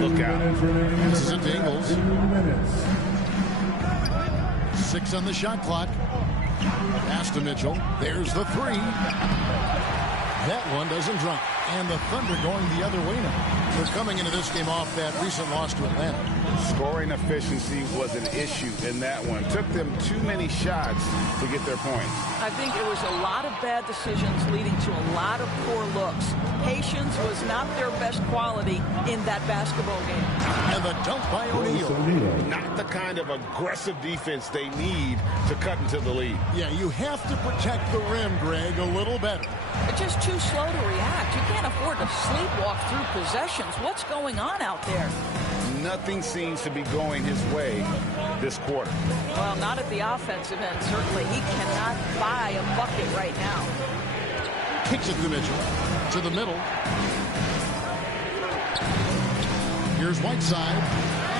look out. This is it, Ingles. 6 on the shot clock. Pass to Mitchell. There's the 3. That one doesn't drop. And the Thunder going the other way now. They're coming into this game off that recent loss to Atlanta. Scoring efficiency was an issue in that one. Took them too many shots to get their points. I think it was a lot of bad decisions leading to a lot of poor looks. Patience was not their best quality in that basketball game. And the dunk by O'Neal. Not the kind of aggressive defense they need to cut into the lead. Yeah, you have to protect the rim, Greg, a little better. They're just too slow to react. You can't afford to sleepwalk through possessions. What's going on out there? Nothing seems to be going his way this quarter. Well, not at the offensive end, certainly. He cannot buy a bucket right now. Kicks it to Mitchell. To the middle. Here's Whiteside.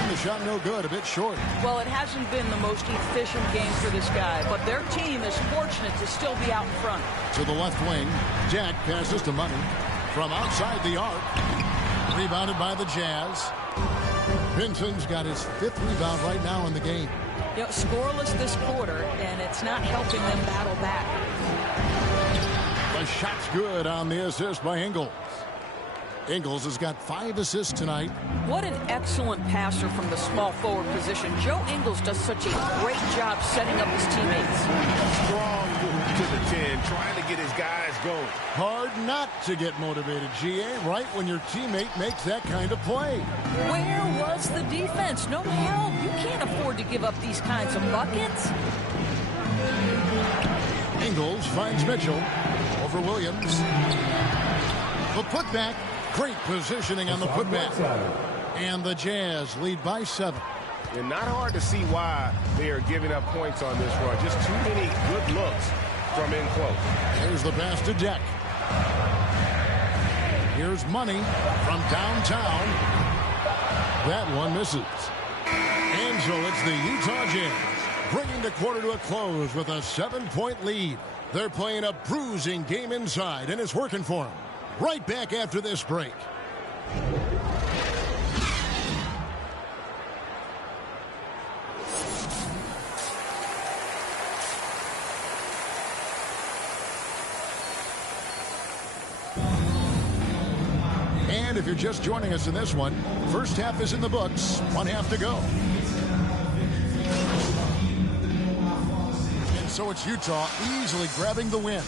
And the shot no good, a bit short. Well, it hasn't been the most efficient game for this guy, but their team is fortunate to still be out in front. To the left wing. Jack passes to Money. From outside the arc. Rebounded by the Jazz. Vinson's got his 5th rebound right now in the game. You know, scoreless this quarter, and it's not helping them battle back. The shot's good on the assist by Ingles. Ingles has got 5 assists tonight. What an excellent passer from the small forward position. Joe Ingles does such a great job setting up his teammates. Strong move to the 10, trying to get his guys going. Hard not to get motivated, GA, right when your teammate makes that kind of play. Where was the defense? No help. You can't afford to give up these kinds of buckets. Ingles finds Mitchell over Williams. The putback. Great positioning on the putback. And the Jazz lead by 7. And not hard to see why they are giving up points on this run. Just too many good looks from in close. Here's the pass to Deck. Here's Money from downtown. That one misses. And so it's the Utah Jazz bringing the quarter to a close with a 7-point lead. They're playing a bruising game inside, and it's working for them. Right back after this break. And if you're just joining us in this one, first half is in the books, 1 half to go. And so it's Utah easily grabbing the win.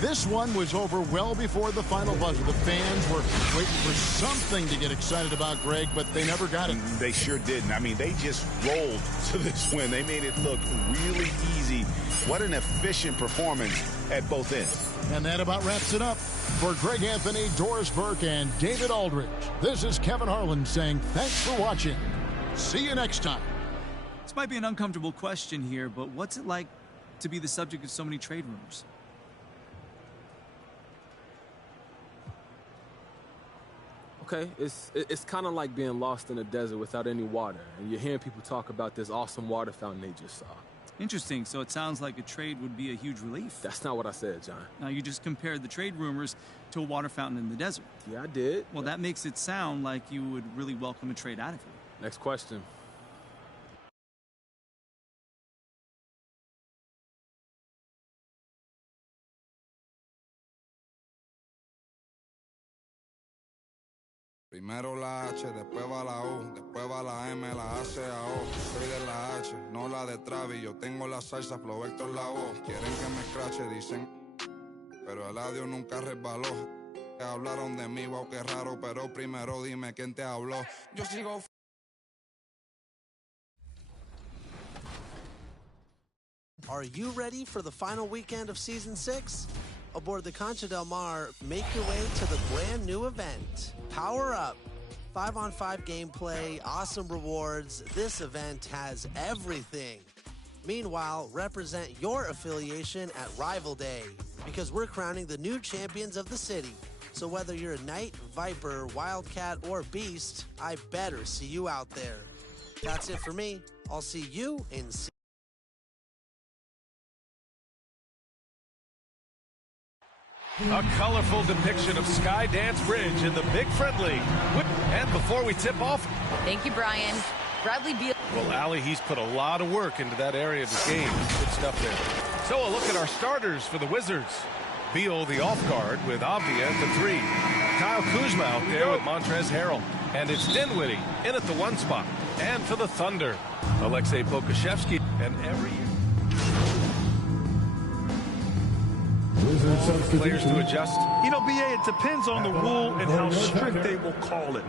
This one was over well before the final buzzer. The fans were waiting for something to get excited about, Greg, but they never got it. They sure didn't. I mean, they just rolled to this win. They made it look really easy. What an efficient performance at both ends. And that about wraps it up. For Greg Anthony, Doris Burke, and David Aldridge, this is Kevin Harlan saying thanks for watching. See you next time. This might be an uncomfortable question here, but what's it like to be the subject of so many trade rumors? Okay, it's kind of like being lost in a desert without any water, and you're hearing people talk about this awesome water fountain they just saw. Interesting. So it sounds like a trade would be a huge relief. That's not what I said, John. Now, you just compared the trade rumors to a water fountain in the desert. Yeah, I did. Well, that makes it sound like you would really welcome a trade out of here. Next question. Primero la H, después va la U, después va la M, la A, C, A, O. Soy de la H, no la de Travis. Yo tengo la salsa, Flow Héctor la voz. Quieren que me escrache, dicen, pero el audio nunca resbaló. Hablaron de mí, wow, qué raro, pero primero dime quién te habló. Yo sigo. Are you ready for the final weekend of Season 6? Aboard the Concha Del Mar, make your way to the brand new event, Power Up. 5-on-5 gameplay, awesome rewards. This event has everything. Meanwhile, represent your affiliation at Rival Day, because we're crowning the new champions of the city. So whether you're a Knight, Viper, Wildcat, or Beast, I better see you out there. That's it for me. I'll see you in A colorful depiction of Skydance Bridge in the Big Friendly. And before we tip off... Thank you, Brian. Bradley Beal. Well, Allie, he's put a lot of work into that area of his game. Good stuff there. So a look at our starters for the Wizards. Beal, the off guard, with Avdia at the 3. Kyle Kuzma out there with Montrezl Harrell. And it's Dinwiddie in at the 1 spot. And for the Thunder, Alexei Pokusevski. And every year... Players to adjust. You know, BA, it depends on the rule and how strict they will call it.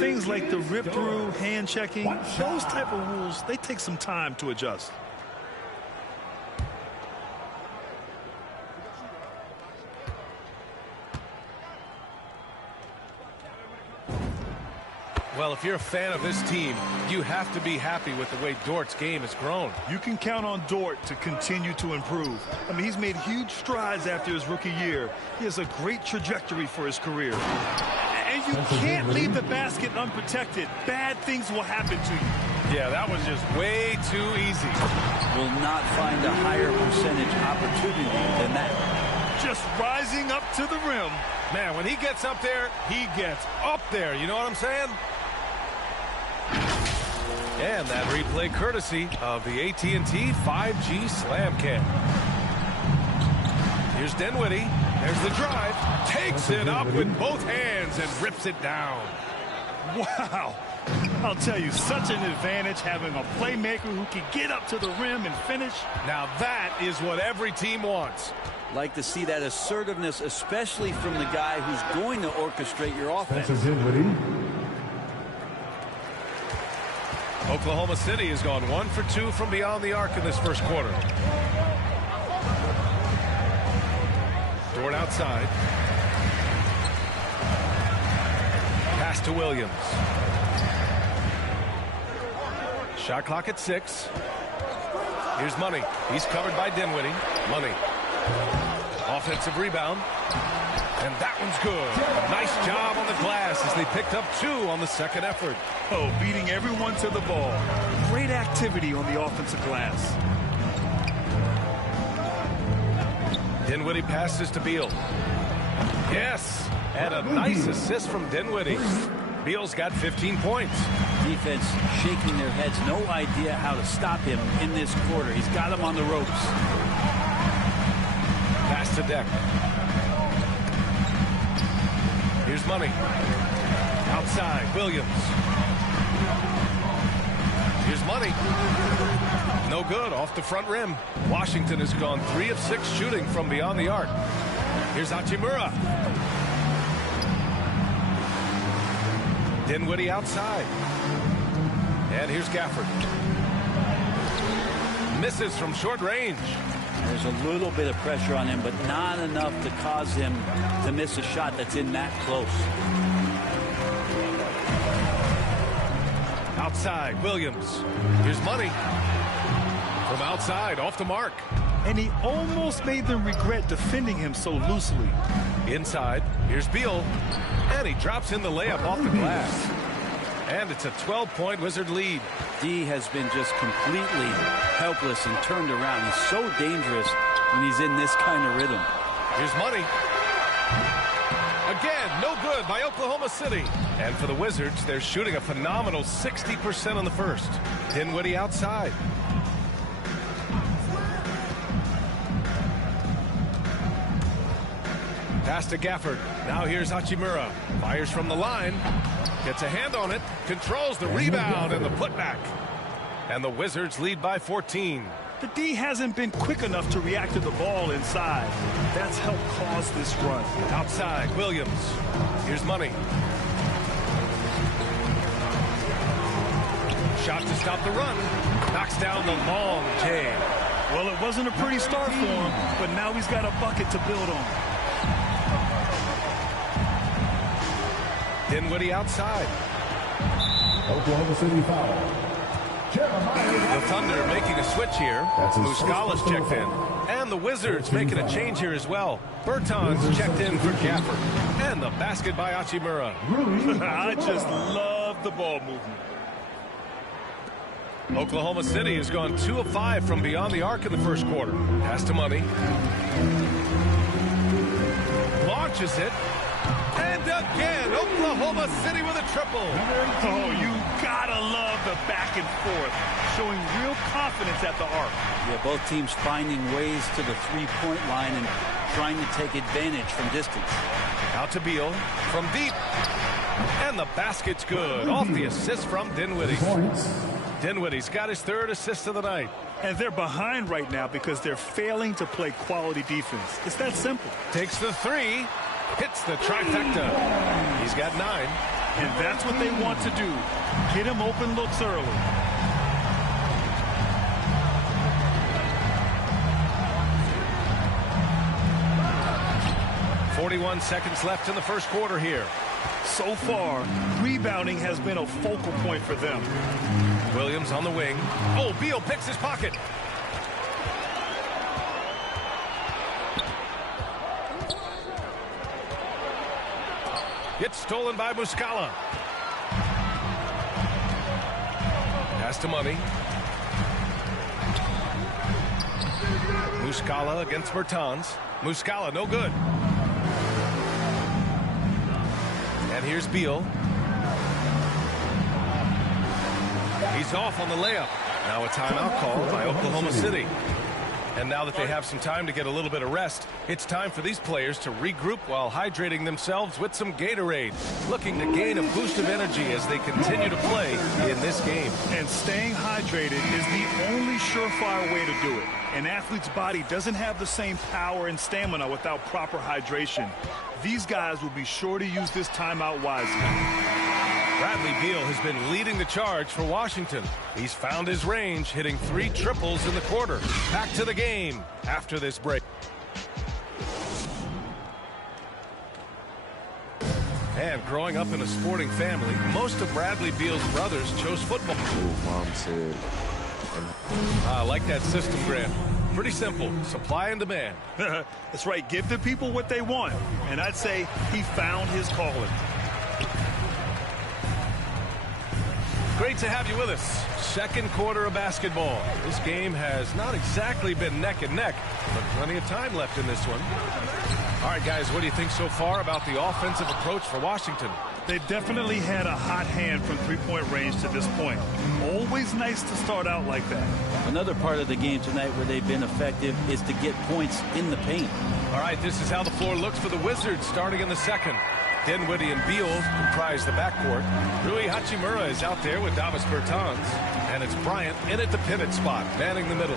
Things like the rip-through, hand-checking, those type of rules, they take some time to adjust. Well, if you're a fan of this team, you have to be happy with the way Dort's game has grown. You can count on Dort to continue to improve. I mean, he's made huge strides after his rookie year. He has a great trajectory for his career. And you can't leave the basket unprotected. Bad things will happen to you. Yeah, that was just way too easy. Will not find a higher percentage opportunity than that. Just rising up to the rim. Man, when he gets up there, he gets up there. You know what I'm saying? And that replay courtesy of the AT&T 5G Slam Cam. Here's Dinwiddie. There's the drive. Takes it up with both hands and rips it down. Wow. I'll tell you, such an advantage having a playmaker who can get up to the rim and finish. Now that is what every team wants. Like to see that assertiveness, especially from the guy who's going to orchestrate your offense. Oklahoma City has gone 1 for 2 from beyond the arc in this first quarter. Dort outside. Pass to Williams. Shot clock at 6. Here's Money. He's covered by Dinwiddie. Money. Offensive rebound. And that one's good. Nice job on the glass as they picked up 2 on the second effort. Oh, beating everyone to the ball. Great activity on the offensive glass. Dinwiddie passes to Beal. Yes, and a nice assist from Dinwiddie. Beal's got 15 points. Defense shaking their heads. No idea how to stop him in this quarter. He's got him on the ropes. Pass to Deck. Here's Money. Outside, Williams. Here's Money. No good, off the front rim. Washington has gone 3 of 6 shooting from beyond the arc. Here's Hachimura. Dinwiddie outside. And here's Gafford. Misses from short range. There's a little bit of pressure on him, but not enough to cause him to miss a shot that's in that close. Outside, Williams. Here's Money. From outside, off the mark. And he almost made them regret defending him so loosely. Inside, here's Beal. And he drops in the layup off the glass. And it's a 12-point Wizard lead. D has been just completely helpless and turned around. He's so dangerous when he's in this kind of rhythm. Here's Money. Again, no good by Oklahoma City. And for the Wizards, they're shooting a phenomenal 60% on the first. Dinwiddie outside. Pass to Gafford. Now here's Hachimura. Fires from the line. Gets a hand on it. Controls the rebound and the putback. And the Wizards lead by 14. The D hasn't been quick enough to react to the ball inside. That's helped cause this run. Outside, Williams. Here's Money. Shot to stop the run. Knocks down the long J. Well, it wasn't a pretty start for him, but now he's got a bucket to build on. Dinwiddie outside. Oklahoma City foul. The Thunder making a switch here. Muscala's checked in. And the Wizards making a change here as well. Bertans checked in for Gafford. And the basket by Hachimura. I just love the ball movement. Oklahoma City has gone 2 of 5 from beyond the arc in the first quarter. Pass to Money. Launches it. And again, Oklahoma City with a triple. Oh, you gotta love the back and forth, showing real confidence at the arc. Yeah, both teams finding ways to the three-point line and trying to take advantage from distance. Out to Beal from deep. And the basket's good. Off the assist from Dinwiddie. Dinwiddie's got his 3rd assist of the night. And they're behind right now because they're failing to play quality defense. It's that simple. Takes the 3. Hits the trifecta. He's got 9. And that's what they want to do. Get him open looks early. .41 seconds left in the first quarter here. So far, rebounding has been a focal point for them. Williams on the wing. Oh, Beal picks his pocket. Gets stolen by Muscala. Pass to Money. Muscala against Bertans. Muscala, no good. And here's Beal. He's off on the layup. Now a timeout called by Oklahoma City. And now that they have some time to get a little bit of rest, it's time for these players to regroup while hydrating themselves with some Gatorade, looking to gain a boost of energy as they continue to play in this game. And staying hydrated is the only surefire way to do it. An athlete's body doesn't have the same power and stamina without proper hydration. These guys will be sure to use this timeout wisely. Bradley Beal has been leading the charge for Washington. He's found his range, hitting 3 triples in the quarter. Back to the game after this break. And growing up in a sporting family, most of Bradley Beal's brothers chose football. Mom said. I like that system, Grant. Pretty simple. Supply and demand. That's right. Give the people what they want. And I'd say he found his calling. Great to have you with us. Second quarter of basketball. This game has not exactly been neck and neck, but plenty of time left in this one. All right, guys, what do you think so far about the offensive approach for Washington? They've definitely had a hot hand from three-point range to this point. Always nice to start out like that. Another part of the game tonight where they've been effective is to get points in the paint. All right, this is how the floor looks for the Wizards starting in the second. Dinwiddie and Beal comprise the backcourt. Rui Hachimura is out there with Davis Bertans. And it's Bryant in at the pivot spot, manning the middle.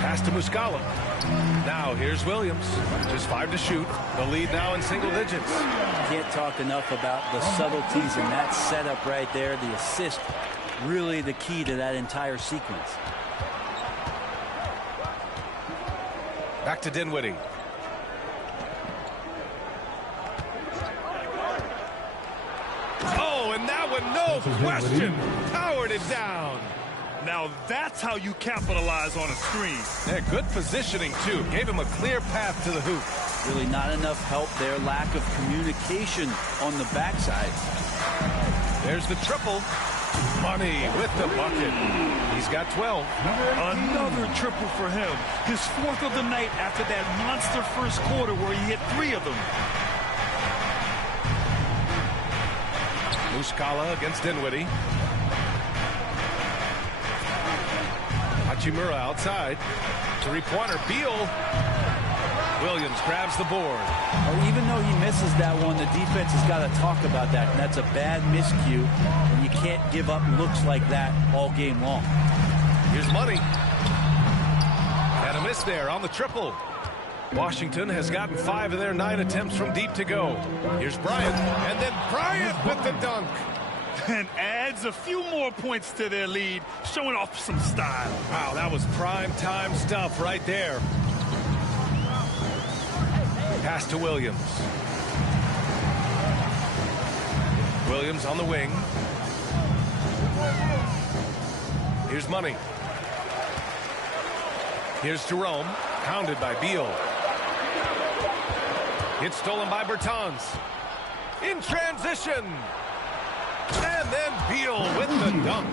Pass to Muscala. Now here's Williams. Just 5 to shoot. The lead now in single digits. Can't talk enough about the subtleties in that setup right there. The assist, really the key to that entire sequence. Back to Dinwiddie. Oh, and that one, no question, powered it down. Now that's how you capitalize on a screen. Yeah, good positioning, too. Gave him a clear path to the hoop. Really not enough help there. Lack of communication on the backside. There's the triple. Money with the bucket. He's got 12. Another triple for him. His 4th of the night after that monster first quarter where he hit 3 of them. Muscala against Dinwiddie. Hachimura outside. Three-pointer. Beal. Williams grabs the board. Well, even though he misses that one, the defense has got to talk about that. And that's a bad miscue. And you can't give up looks like that all game long. Here's Money. And a miss there on the triple. Washington has gotten 5 of their 9 attempts from deep to go. Here's Bryant. And then Bryant with the dunk. And adds a few more points to their lead, showing off some style. Wow, that was prime time stuff right there. Pass to Williams. Williams on the wing. Here's Money. Here's Jerome. Pounded by Beal. It's stolen by Bertans. In transition. And then Beal with the dunk.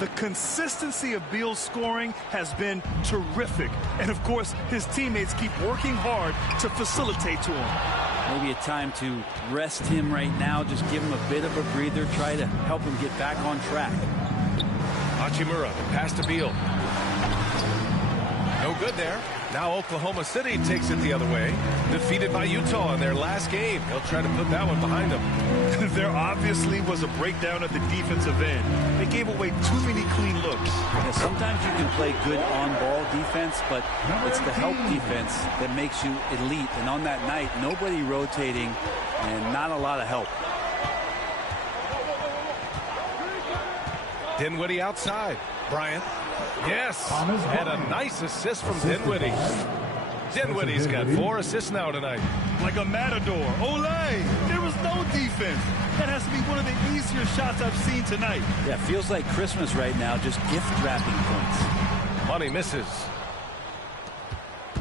The consistency of Beal's scoring has been terrific. And, of course, his teammates keep working hard to facilitate to him. Maybe a time to rest him right now, just give him a bit of a breather, try to help him get back on track. Hachimura, pass to Beal. No good there. Now Oklahoma City takes it the other way. Defeated by Utah in their last game. He'll try to put that one behind them. There obviously was a breakdown at the defensive end. They gave away too many clean looks. Yeah, sometimes you can play good on-ball defense, but it's the help defense that makes you elite. And on that night, nobody rotating and not a lot of help. Dinwiddie outside. Bryant. Yes, and a nice assist from Dinwiddie. Dinwiddie's got 4 assists now tonight. Like a matador. Olay! There was no defense. That has to be one of the easier shots I've seen tonight. Yeah, feels like Christmas right now, just gift wrapping points. Money misses.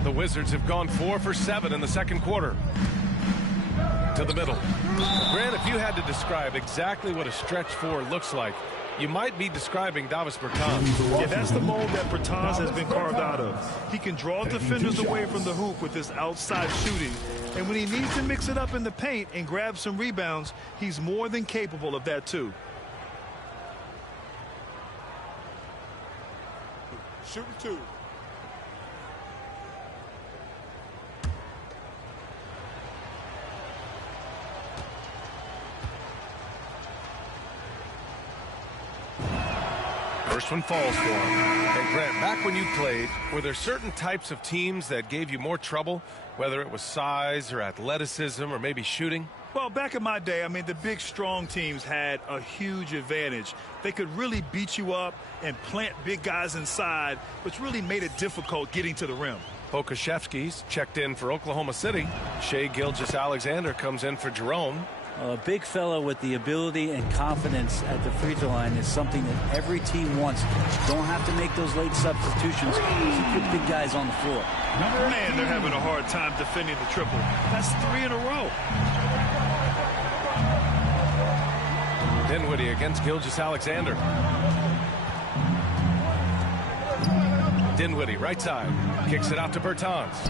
The Wizards have gone 4 for 7 in the second quarter. To the middle. Grant, if you had to describe exactly what a stretch 4 looks like, you might be describing Davis Bertans. Yeah, that's the mold that Bertans has been carved out of. He can draw defenders away from the hoop with his outside shooting. And when he needs to mix it up in the paint and grab some rebounds, he's more than capable of that too. Shooting 2. First one falls for him. And Grant, back when you played, were there certain types of teams that gave you more trouble, whether it was size or athleticism or maybe shooting? Well, back in my day, I mean, the big, strong teams had a huge advantage. They could really beat you up and plant big guys inside, which really made it difficult getting to the rim. Pokusevski's checked in for Oklahoma City. Shai Gilgeous-Alexander comes in for Jerome. A big fellow with the ability and confidence at the free throw line is something that every team wants. Don't have to make those late substitutions. Keep your big guys on the floor. Man, they're having a hard time defending the triple. That's 3 in a row. Dinwiddie against Gilgeous-Alexander. Dinwiddie, right side. Kicks it out to Bertans.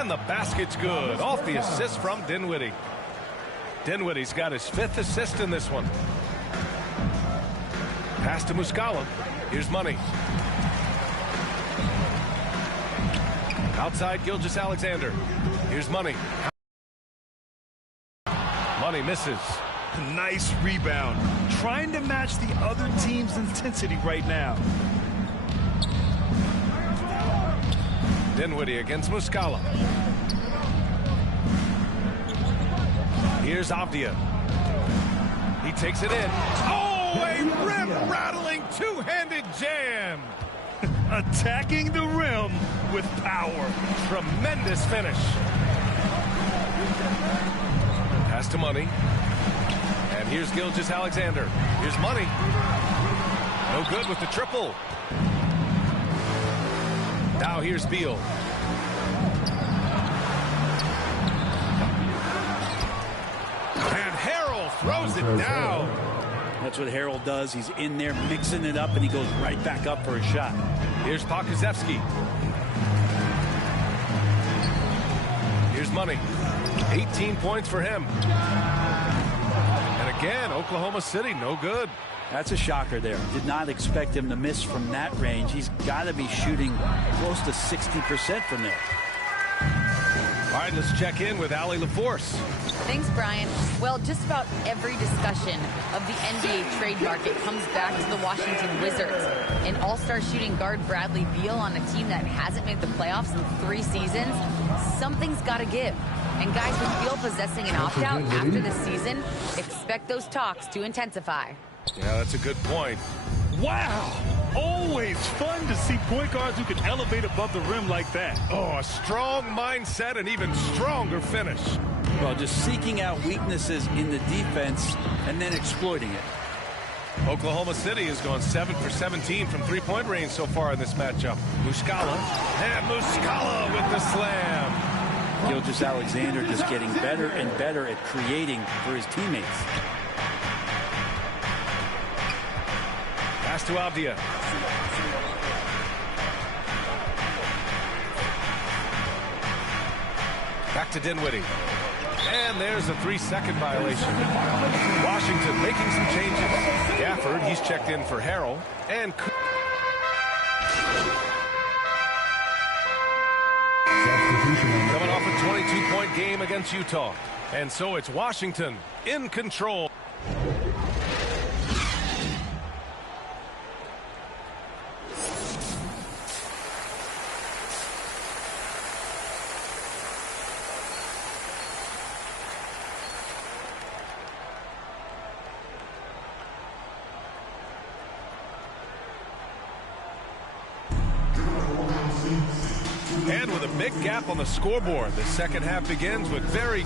And the basket's good. Off the assist from Dinwiddie. Dinwiddie's got his 5th assist in this one. Pass to Muscala. Here's Money. Outside Gilgeous-Alexander. Here's Money. Money misses. Nice rebound. Trying to match the other team's intensity right now. Dinwiddie against Muscala. Here's Avdia. He takes it in. Oh, a rim-rattling two-handed jam. Attacking the rim with power. Tremendous finish. Pass to Money. And here's Gilgeous-Alexander. Here's Money. No good with the triple. Now here's Beal. And Harrell throws it down. That's what Harold does. He's in there mixing it up, and he goes right back up for a shot. Here's Pokusevski. Here's Money. 18 points for him. And again, Oklahoma City, no good. That's a shocker there. Did not expect him to miss from that range. He's got to be shooting close to 60% from there. All right, let's check in with Allie LaForce. Thanks, Brian. Well, just about every discussion of the NBA trade market comes back to the Washington Wizards. An all-star shooting guard, Bradley Beal, on a team that hasn't made the playoffs in 3 seasons. Something's got to give. And guys, with Beal possessing an opt-out after this season, expect those talks to intensify. Yeah, that's a good point. Wow! Always fun to see point guards who can elevate above the rim like that. Oh, a strong mindset and even stronger finish. Well, just seeking out weaknesses in the defense and then exploiting it. Oklahoma City has gone 7 for 17 from three-point range so far in this matchup. Muscala, and Muscala with the slam. Gilgeous-Alexander just getting better and better at creating for his teammates. Pass to Avdia. Back to Dinwiddie. And there's a 3-second violation. Washington making some changes. Gafford, he's checked in for Harrell. And coming off a 22-point game against Utah. And so it's Washington in control. And with a big gap on the scoreboard, the second half begins with very...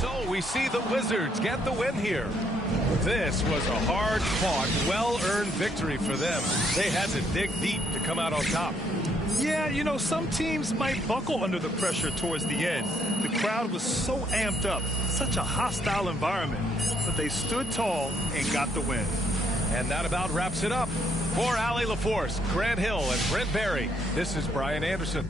So we see the Wizards get the win here. This was a hard-fought, well-earned victory for them. They had to dig deep to come out on top. Yeah, you know, some teams might buckle under the pressure towards the end. The crowd was so amped up, such a hostile environment, but they stood tall and got the win. And that about wraps it up. For Allie LaForce, Grant Hill, and Brent Barry, this is Brian Anderson.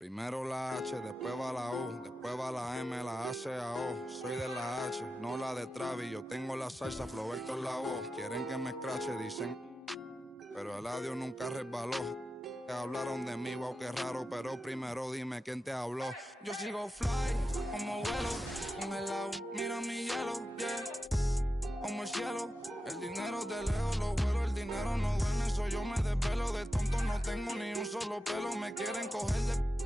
Primero la H, después va la U, después va la M, la A, C, A, O. Soy de la H, no la de Travis. Yo tengo la salsa, Flow Héctor la voz. Quieren que me escrache, dicen, pero el audio nunca resbaló. Hablaron de mí, wow, qué raro, pero primero dime quién te habló. Yo sigo fly, como vuelo, congelado, mira mi hielo, yeah. Como el cielo, el dinero de lejos, lo vuelo, el dinero no duerme, eso yo me desvelo, de tonto no tengo ni un solo pelo, me quieren coger de...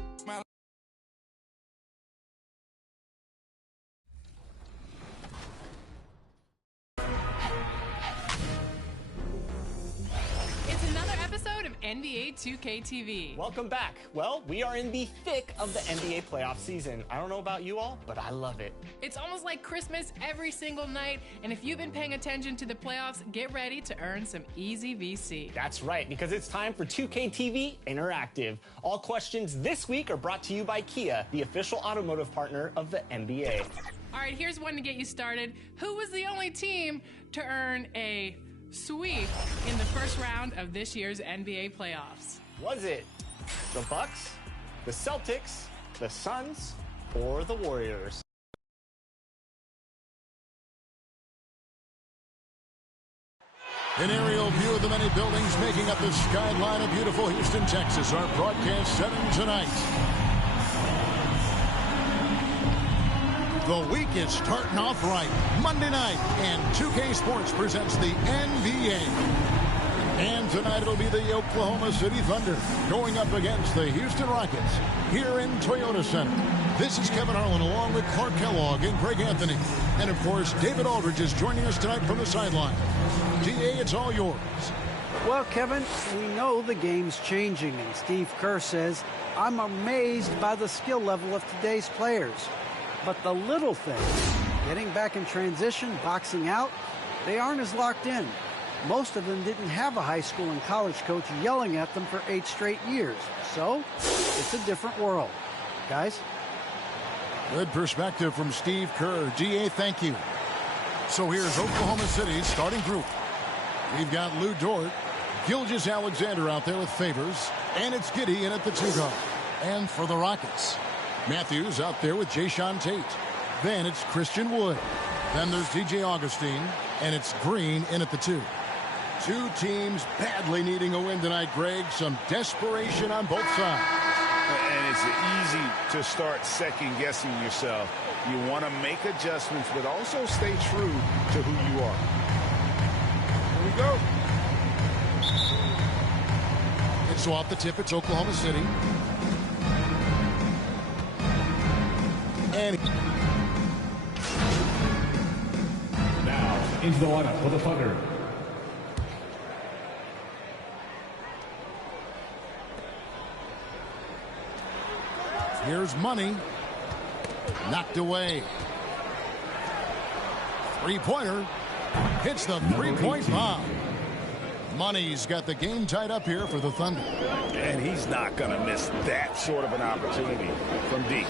NBA 2K TV. Welcome back. Well, we are in the thick of the NBA playoff season. I don't know about you all, but I love it. It's almost like Christmas every single night, and if you've been paying attention to the playoffs, get ready to earn some easy VC. That's right, because it's time for 2K TV Interactive. All questions this week are brought to you by Kia, the official automotive partner of the NBA. All right, here's one to get you started. Who was the only team to earn a sweep in the first round of this year's NBA playoffs? Was it the Bucks, the Celtics, the Suns, or the Warriors? An aerial view of the many buildings making up the skyline of beautiful Houston, Texas. Our broadcast 7 tonight. The week is starting off right. Monday night, and 2K Sports presents the NBA. And tonight it'll be the Oklahoma City Thunder going up against the Houston Rockets here in Toyota Center. This is Kevin Harlan along with Clark Kellogg and Greg Anthony. And of course, David Aldridge is joining us tonight from the sideline. DA, it's all yours. Well, Kevin, we know the game's changing, and Steve Kerr says, I'm amazed by the skill level of today's players. But the little things, getting back in transition, boxing out, they aren't as locked in. Most of them didn't have a high school and college coach yelling at them for 8 straight years. So, it's a different world. Guys? Good perspective from Steve Kerr. DA, thank you. So here's Oklahoma City's starting group. We've got Lou Dort, Gilgeous-Alexander out there with Favors, and it's Giddey in at the 2 guard. And for the Rockets, Matthews out there with Jayshawn Tate. Then it's Christian Wood. Then there's DJ Augustine, and it's Green in at the 2. 2 teams badly needing a win tonight, Greg. Some desperation on both sides. And it's easy to start second-guessing yourself. You want to make adjustments, but also stay true to who you are. Here we go. And so off the tip, it's Oklahoma City. And now into the lineup for the Thunder. Here's Money. Knocked away. 3-pointer. Hits the 3-point bomb. Money's got the game tied up here for the Thunder. And he's not going to miss that sort of an opportunity from D.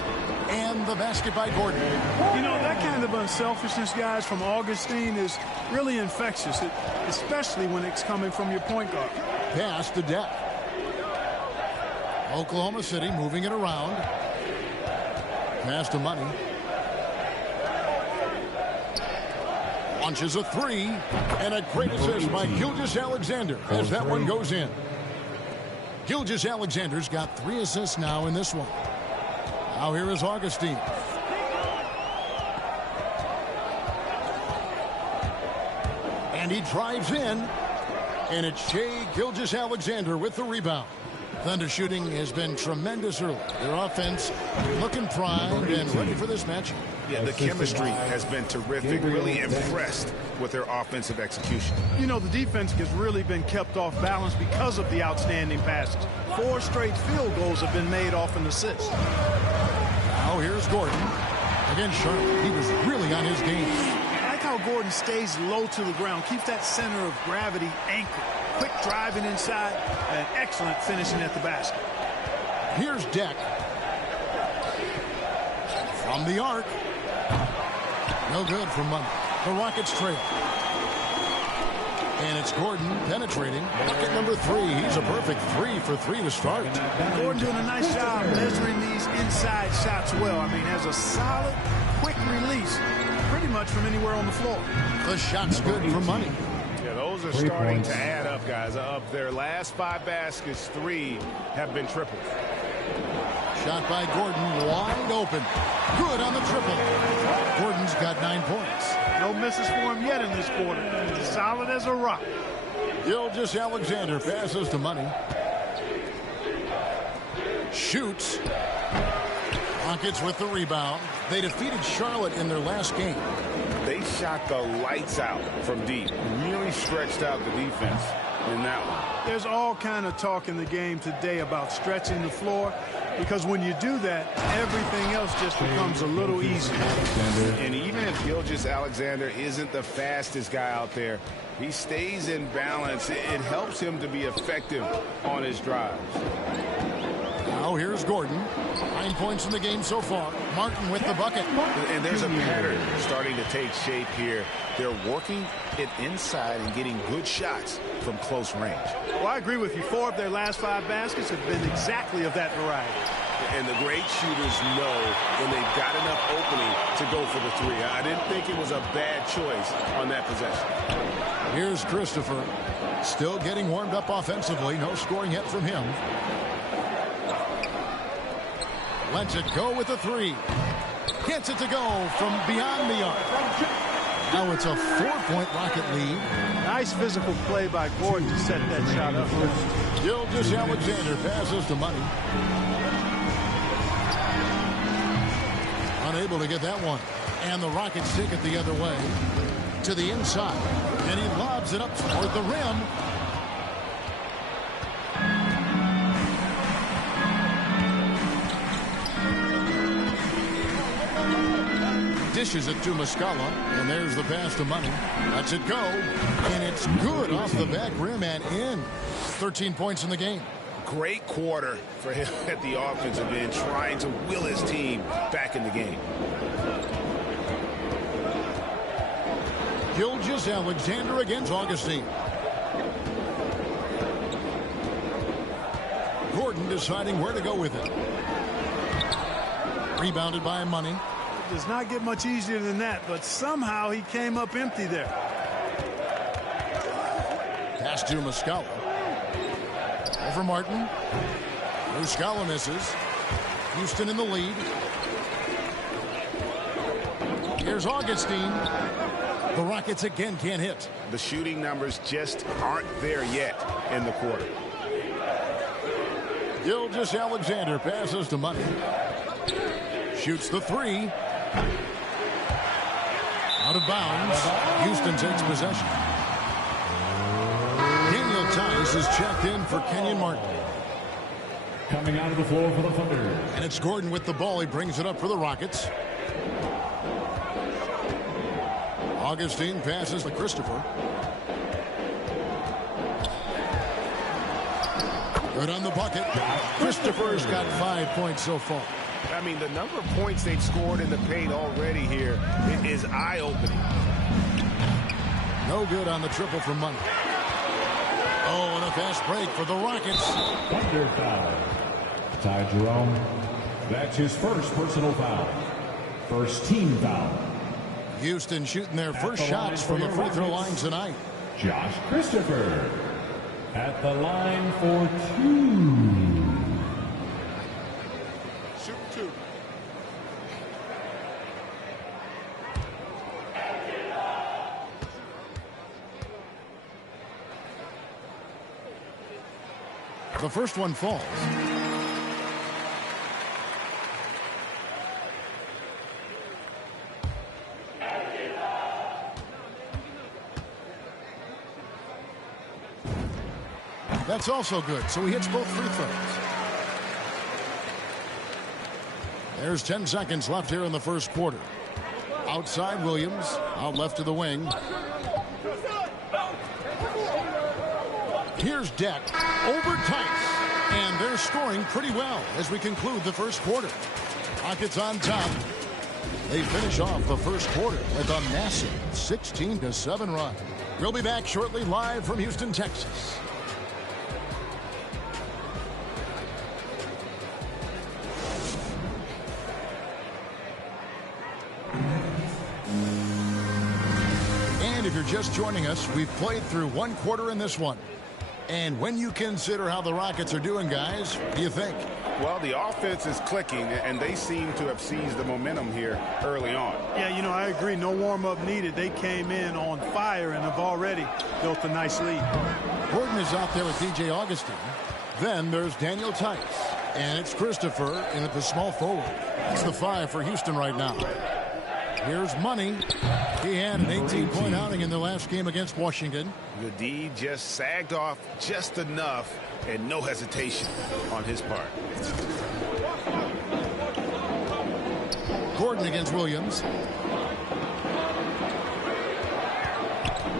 And the basket by Gordon. You know, that kind of unselfishness, guys, from Augustine is really infectious, especially when it's coming from your point guard. Pass to Deck. Oklahoma City moving it around. Pass to Money. Launches a 3. And a great assist by Gilgeous-Alexander as that one goes in. Gilgeous-Alexander's got 3 assists now in this one. Now here is Augustine. And he drives in. And it's Shai Gilgeous-Alexander with the rebound. Thunder shooting has been tremendous early. Their offense looking primed and ready for this match. Yeah, the chemistry has been terrific. Really impressed with their offensive execution. You know, the defense has really been kept off balance because of the outstanding passes. 4 straight field goals have been made off an assist. Now here's Gordon. Again, Charlotte, he was really on his game. I like how Gordon stays low to the ground, keeps that center of gravity anchored. Quick driving inside and excellent finishing at the basket. Here's Deck. From the arc. No good for Money. The Rockets trail. And it's Gordon penetrating. Bucket number 3. He's a perfect 3 for 3 to start. Gordon doing a nice job measuring these inside shots well. I mean, has a solid, quick release pretty much from anywhere on the floor. The shot's good for Money. Yeah, those are starting to add up, guys. Of their last 5 baskets, 3 have been triples. Shot by Gordon, wide open. Good on the triple. Gordon's got 9 points. No misses for him yet in this quarter. He's solid as a rock. Gilgeous-Alexander passes to Money. Shoots. Rockets with the rebound. They defeated Charlotte in their last game. They shot the lights out from deep. Really stretched out the defense in that one. There's all kind of talk in the game today about stretching the floor, because when you do that, everything else just becomes a little easier. And even if Gilgeous-Alexander isn't the fastest guy out there, he stays in balance. It helps him to be effective on his drives. Now here's Gordon. 9 points in the game so far. Martin with the bucket. And there's a pattern starting to take shape here. They're working it inside and getting good shots from close range. Well, I agree with you. 4 of their last 5 baskets have been exactly of that variety. And the great shooters know when they've got enough opening to go for the 3. I didn't think it was a bad choice on that possession. Here's Christopher. Still getting warmed up offensively. No scoring yet from him. Lets it go with a 3. Gets it to go from beyond the arc. Now it's a 4-point Rocket lead. Nice physical play by Gordon to set that shot up. Gilgeous-Alexander passes to Money. Unable to get that one. And the Rockets take it the other way. To the inside. And he lobs it up toward the rim. Dishes it to Muscala, and there's the pass to Money. Lets it go, and it's good off the back rim and in. 13 points in the game. Great quarter for him at the offensive end, trying to will his team back in the game. Gilgeous-Alexander against Augustine. Gordon deciding where to go with it. Rebounded by Money. It does not get much easier than that, but somehow he came up empty there. Pass to Muscala. Over Martin. Muscala misses. Houston in the lead. Here's Augustine. The Rockets again can't hit. The shooting numbers just aren't there yet in the quarter. Gilgeous-Alexander passes to Money. Shoots the three. Out of bounds. Houston takes possession. Daniel Tice is checked in for Kenyon Martin. Coming out of the floor for the Thunder. And it's Gordon with the ball. He brings it up for the Rockets. Augustine passes to Christopher. Good on the bucket. Christopher's got 5 points so far. I mean, the number of points they've scored in the paint already here is eye-opening. No good on the triple from Money. Oh, and a fast break for the Rockets. Thunder foul. Ty Jerome. That's his first personal foul. First team foul. Houston shooting their first shots from the free throw line tonight. Josh Christopher at the line for 2. Shoot 2. The first one falls. That's also good, so he hits both free throws. There's 10 seconds left here in the first quarter. Outside Williams, out left to the wing. Here's Deck, over Tice, and they're scoring pretty well as we conclude the first quarter. Rockets on top. They finish off the first quarter with a massive 16-7 run. We'll be back shortly live from Houston, Texas. And if you're just joining us, we've played through one quarter in this one. And when you consider how the Rockets are doing, guys, what do you think? Well, the offense is clicking, and they seem to have seized the momentum here early on. Yeah, you know, I agree. No warm-up needed. They came in on fire and have already built a nice lead. Gordon is out there with DJ Augustine. Then there's Daniel Tice. And it's Christopher in at the small forward. It's the 5 for Houston right now. Here's Money. He had an 18-point outing in the last game against Washington. The D just sagged off just enough, and no hesitation on his part. Gordon against Williams.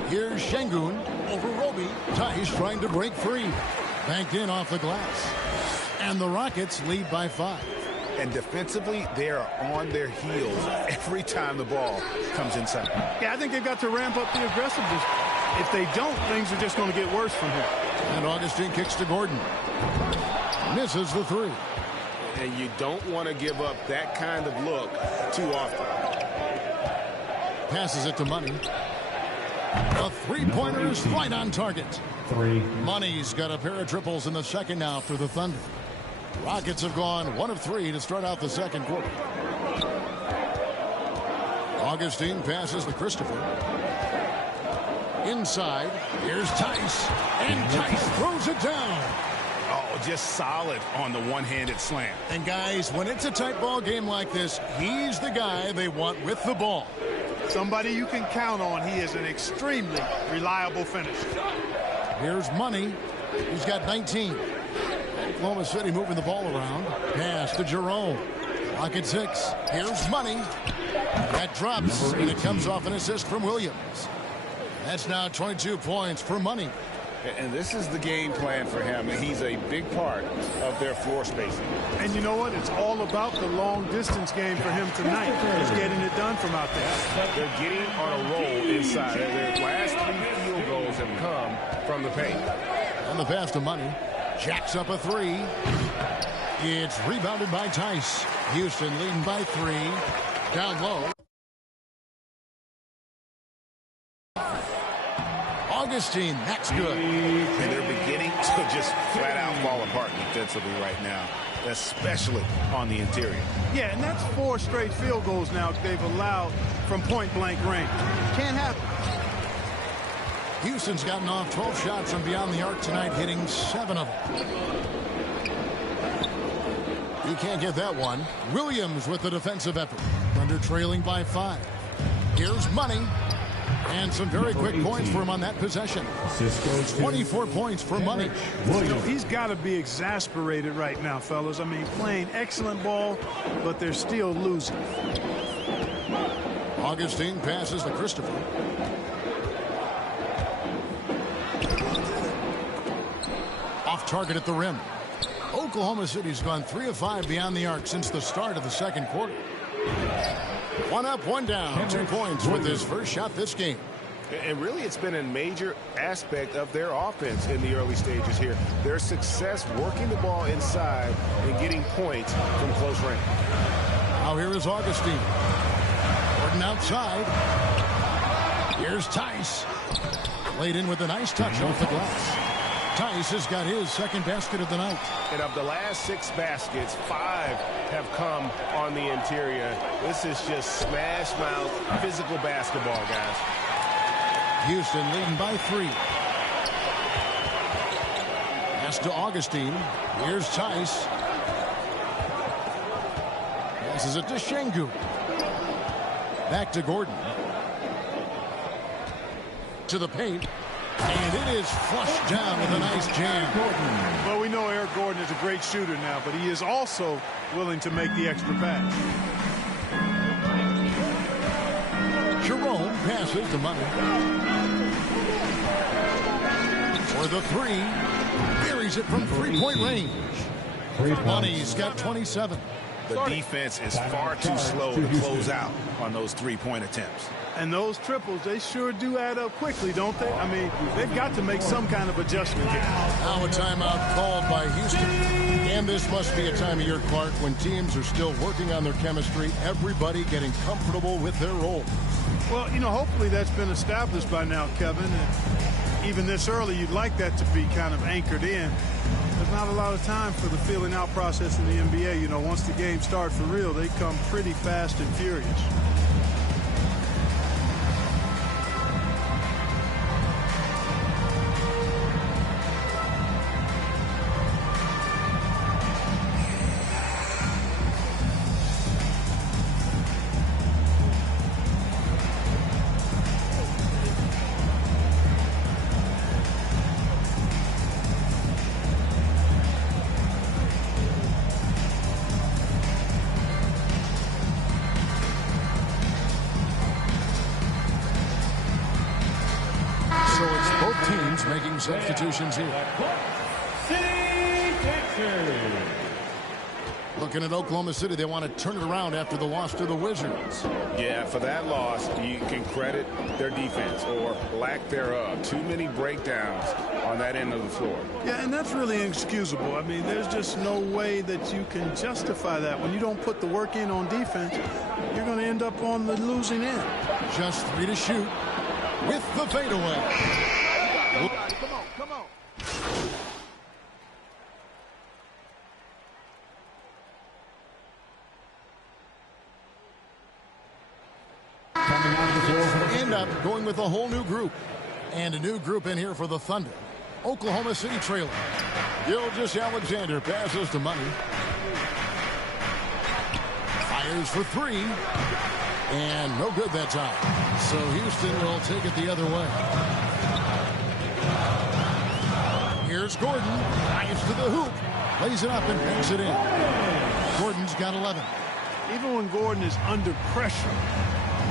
Here's Şengün over Roby. Tice trying to break free. Banked in off the glass. And the Rockets lead by 5. And defensively, they are on their heels every time the ball comes inside. Yeah, I think they've got to ramp up the aggressiveness. If they don't, things are just going to get worse from here. And Augustine kicks to Gordon. Misses the 3. And you don't want to give up that kind of look too often. Passes it to Money. A three-pointer is right on target. 3. Money's got a pair of triples in the second now for the Thunder. Rockets have gone 1 of 3 to start out the second quarter. Augustine passes to Christopher. Inside, here's Tice. And Tice throws it down. Oh, just solid on the one-handed slam. And guys, when it's a tight ball game like this, he's the guy they want with the ball. Somebody you can count on. He is an extremely reliable finisher. Here's Money. He's got 19. Oklahoma City moving the ball around. Pass to Jerome. Clock at 6. Here's Money. That drops, and it comes off an assist from Williams. That's now 22 points for Money. And this is the game plan for him. He's a big part of their floor spacing. And you know what? It's all about the long-distance game for him tonight. He's getting it done from out there. They're getting on a roll inside. Their last 3 field goals have come from the paint. On the pass to Money. Jacks up a 3. It's rebounded by Tice. Houston leading by 3. Down low. Augustine, that's good. And they're beginning to just flat out fall apart defensively right now, especially on the interior. Yeah, and that's 4 straight field goals now they've allowed from point-blank range. Can't happen. Houston's gotten off 12 shots from beyond the arc tonight, hitting 7 of them. He can't get that one. Williams with the defensive effort. Thunder trailing by 5. Here's Money. And some very quick points for him on that possession. 24 points for Money. You know, he's got to be exasperated right now, fellas. I mean, playing excellent ball, but they're still losing. Augustine passes to Christopher. Off target at the rim. Oklahoma City's gone 3 of 5 beyond the arc since the start of the second quarter. 1 up, 1 down. 2 points with his first shot this game. And really, it's been a major aspect of their offense in the early stages here. Their success working the ball inside and getting points from close range. Now here is Augustine. Gordon outside. Here's Tice. Laid in with a nice touch off the glass. Tice has got his second basket of the night. And of the last 6 baskets, 5 have come on the interior. This is just smash mouth physical basketball, guys. Houston leading by 3. Pass to Augustine. Here's Tice. Passes it to Şengün. Back to Gordon. To the paint. And it is flushed down with a nice jam. Well, we know Eric Gordon is a great shooter now, but he is also willing to make the extra pass. Jerome passes to Money. For the 3. Buries it from 3-point range. Money's got 27. The defense is far too slow to close out on those 3-point attempts. And those triples, they sure do add up quickly, don't they? I mean, they've got to make some kind of adjustment here. Now a timeout called by Houston. And this must be a time of year, Clark, when teams are still working on their chemistry, everybody getting comfortable with their role. Well, you know, hopefully that's been established by now, Kevin. And even this early, you'd like that to be kind of anchored in. There's not a lot of time for the feeling out process in the NBA. You know, once the game starts for real, they come pretty fast and furious. Substitutions here. Looking at Oklahoma City, they want to turn it around after the loss to the Wizards. Yeah, for that loss, you can credit their defense or lack thereof. Too many breakdowns on that end of the floor. Yeah, and that's really inexcusable. I mean, there's just no way that you can justify that. When you don't put the work in on defense, you're going to end up on the losing end. Just 3 to shoot with the fadeaway. Come on. End up going with a whole new group. And a new group in here for the Thunder. Oklahoma City trailing. Gilgeous-Alexander passes to Money. Fires for 3. And no good that time. So Houston will take it the other way. Here's Gordon. Dives to the hoop. Lays it up and banks it in. Gordon's got 11. Even when Gordon is under pressure,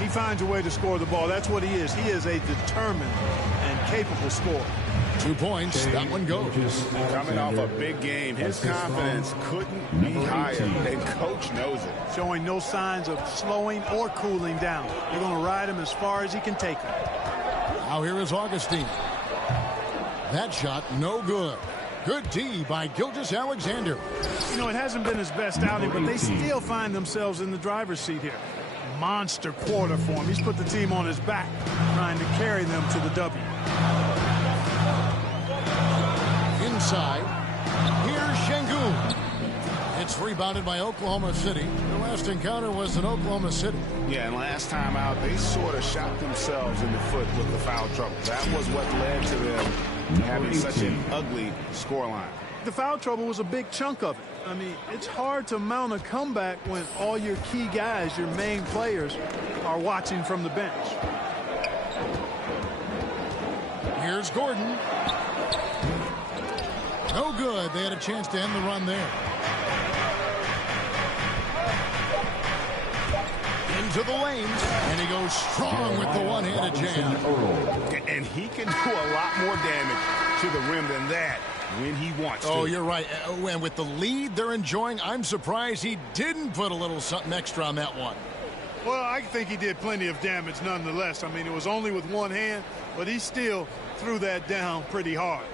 he finds a way to score the ball. That's what he is. He is a determined and capable scorer. 2 points. That one goes. Coming off a big game, his confidence couldn't be higher, and Coach knows it. Showing no signs of slowing or cooling down. They're going to ride him as far as he can take him. Now here is Augustine. That shot, no good. Good D by Gilgeous-Alexander. You know, it hasn't been his best outing, but they still find themselves in the driver's seat here. Monster quarter for him. He's put the team on his back, trying to carry them to the W. Inside, here's Şengün. It's rebounded by Oklahoma City. Their last encounter was in Oklahoma City. Yeah, and last time out, they sort of shot themselves in the foot with the foul trouble. That was what led to them having such an ugly scoreline. The foul trouble was a big chunk of it. I mean, it's hard to mount a comeback when all your key guys, your main players, are watching from the bench. Here's Gordon. No good. They had a chance to end the run there. Into the lanes, and he goes strong with the one-handed jam. And he can do a lot more damage to the rim than that when he wants to. Oh, you're right. And with the lead they're enjoying, I'm surprised he didn't put a little something extra on that one. Well, I think he did plenty of damage nonetheless. I mean, it was only with one hand, but he still threw that down pretty hard.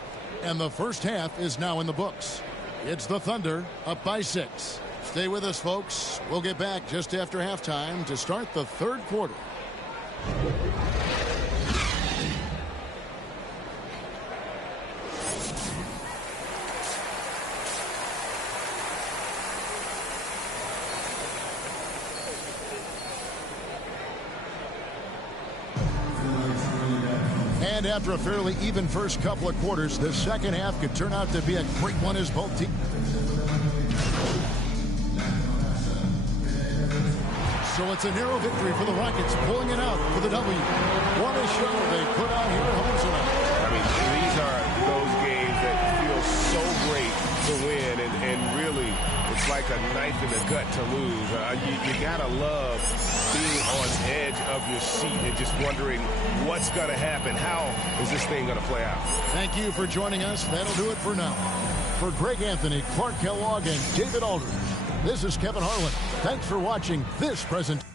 And the first half is now in the books. It's the Thunder up by 6. Stay with us, folks. We'll get back just after halftime to start the third quarter. And after a fairly even first couple of quarters, the second half could turn out to be a great one as both teams. So it's a narrow victory for the Rockets, pulling it out for the W. What a show they put on here at home tonight. I mean, these are those games that feel so great to win, and really, it's like a knife in the gut to lose. You gotta love being on edge of your seat and just wondering what's gonna happen. How is this thing gonna play out? Thank you for joining us. That'll do it for now. For Greg Anthony, Clark Kellogg, and David Aldridge, this is Kevin Harlan. Thanks for watching this presentation.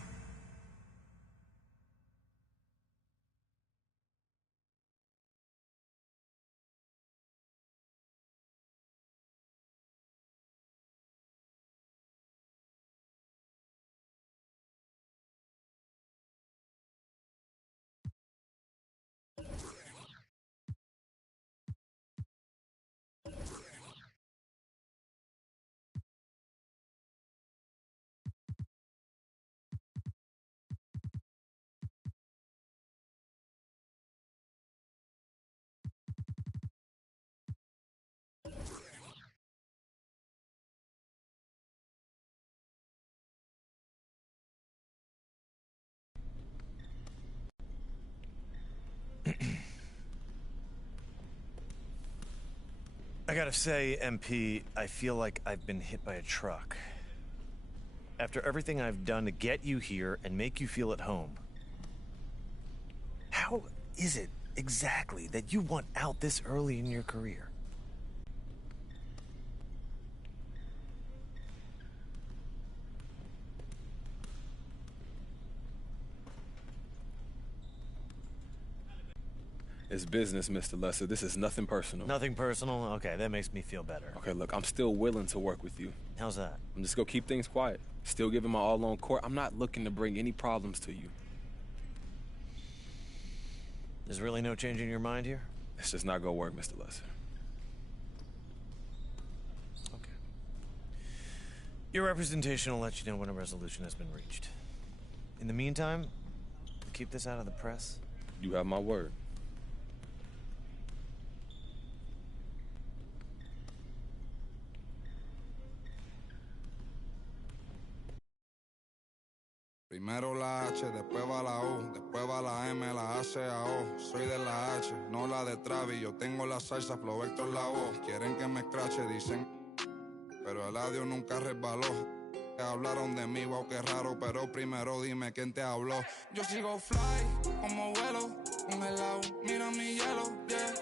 I gotta say, MP, I feel like I've been hit by a truck. After everything I've done to get you here and make you feel at home, how is it exactly that you want out this early in your career? It's business, Mr. Lesser. This is nothing personal. Nothing personal? Okay, that makes me feel better. Okay, look, I'm still willing to work with you. How's that? I'm just going to keep things quiet. Still giving my all on court. I'm not looking to bring any problems to you. There's really no change in your mind here? It's just not going to work, Mr. Lesser. Okay. Your representation will let you know when a resolution has been reached. In the meantime, keep this out of the press. You have my word. Primero la H, después va la U, después va la M, la A, C, A, O. Soy de la H, no la de Travis. Yo tengo la salsa, flow Héctor la voz. Quieren que me escrache, dicen, pero el audio nunca resbaló. Hablaron de mí, wow, qué raro, pero primero dime quién te habló. Yo sigo fly, como vuelo, congelado, mira mi hielo, yeah.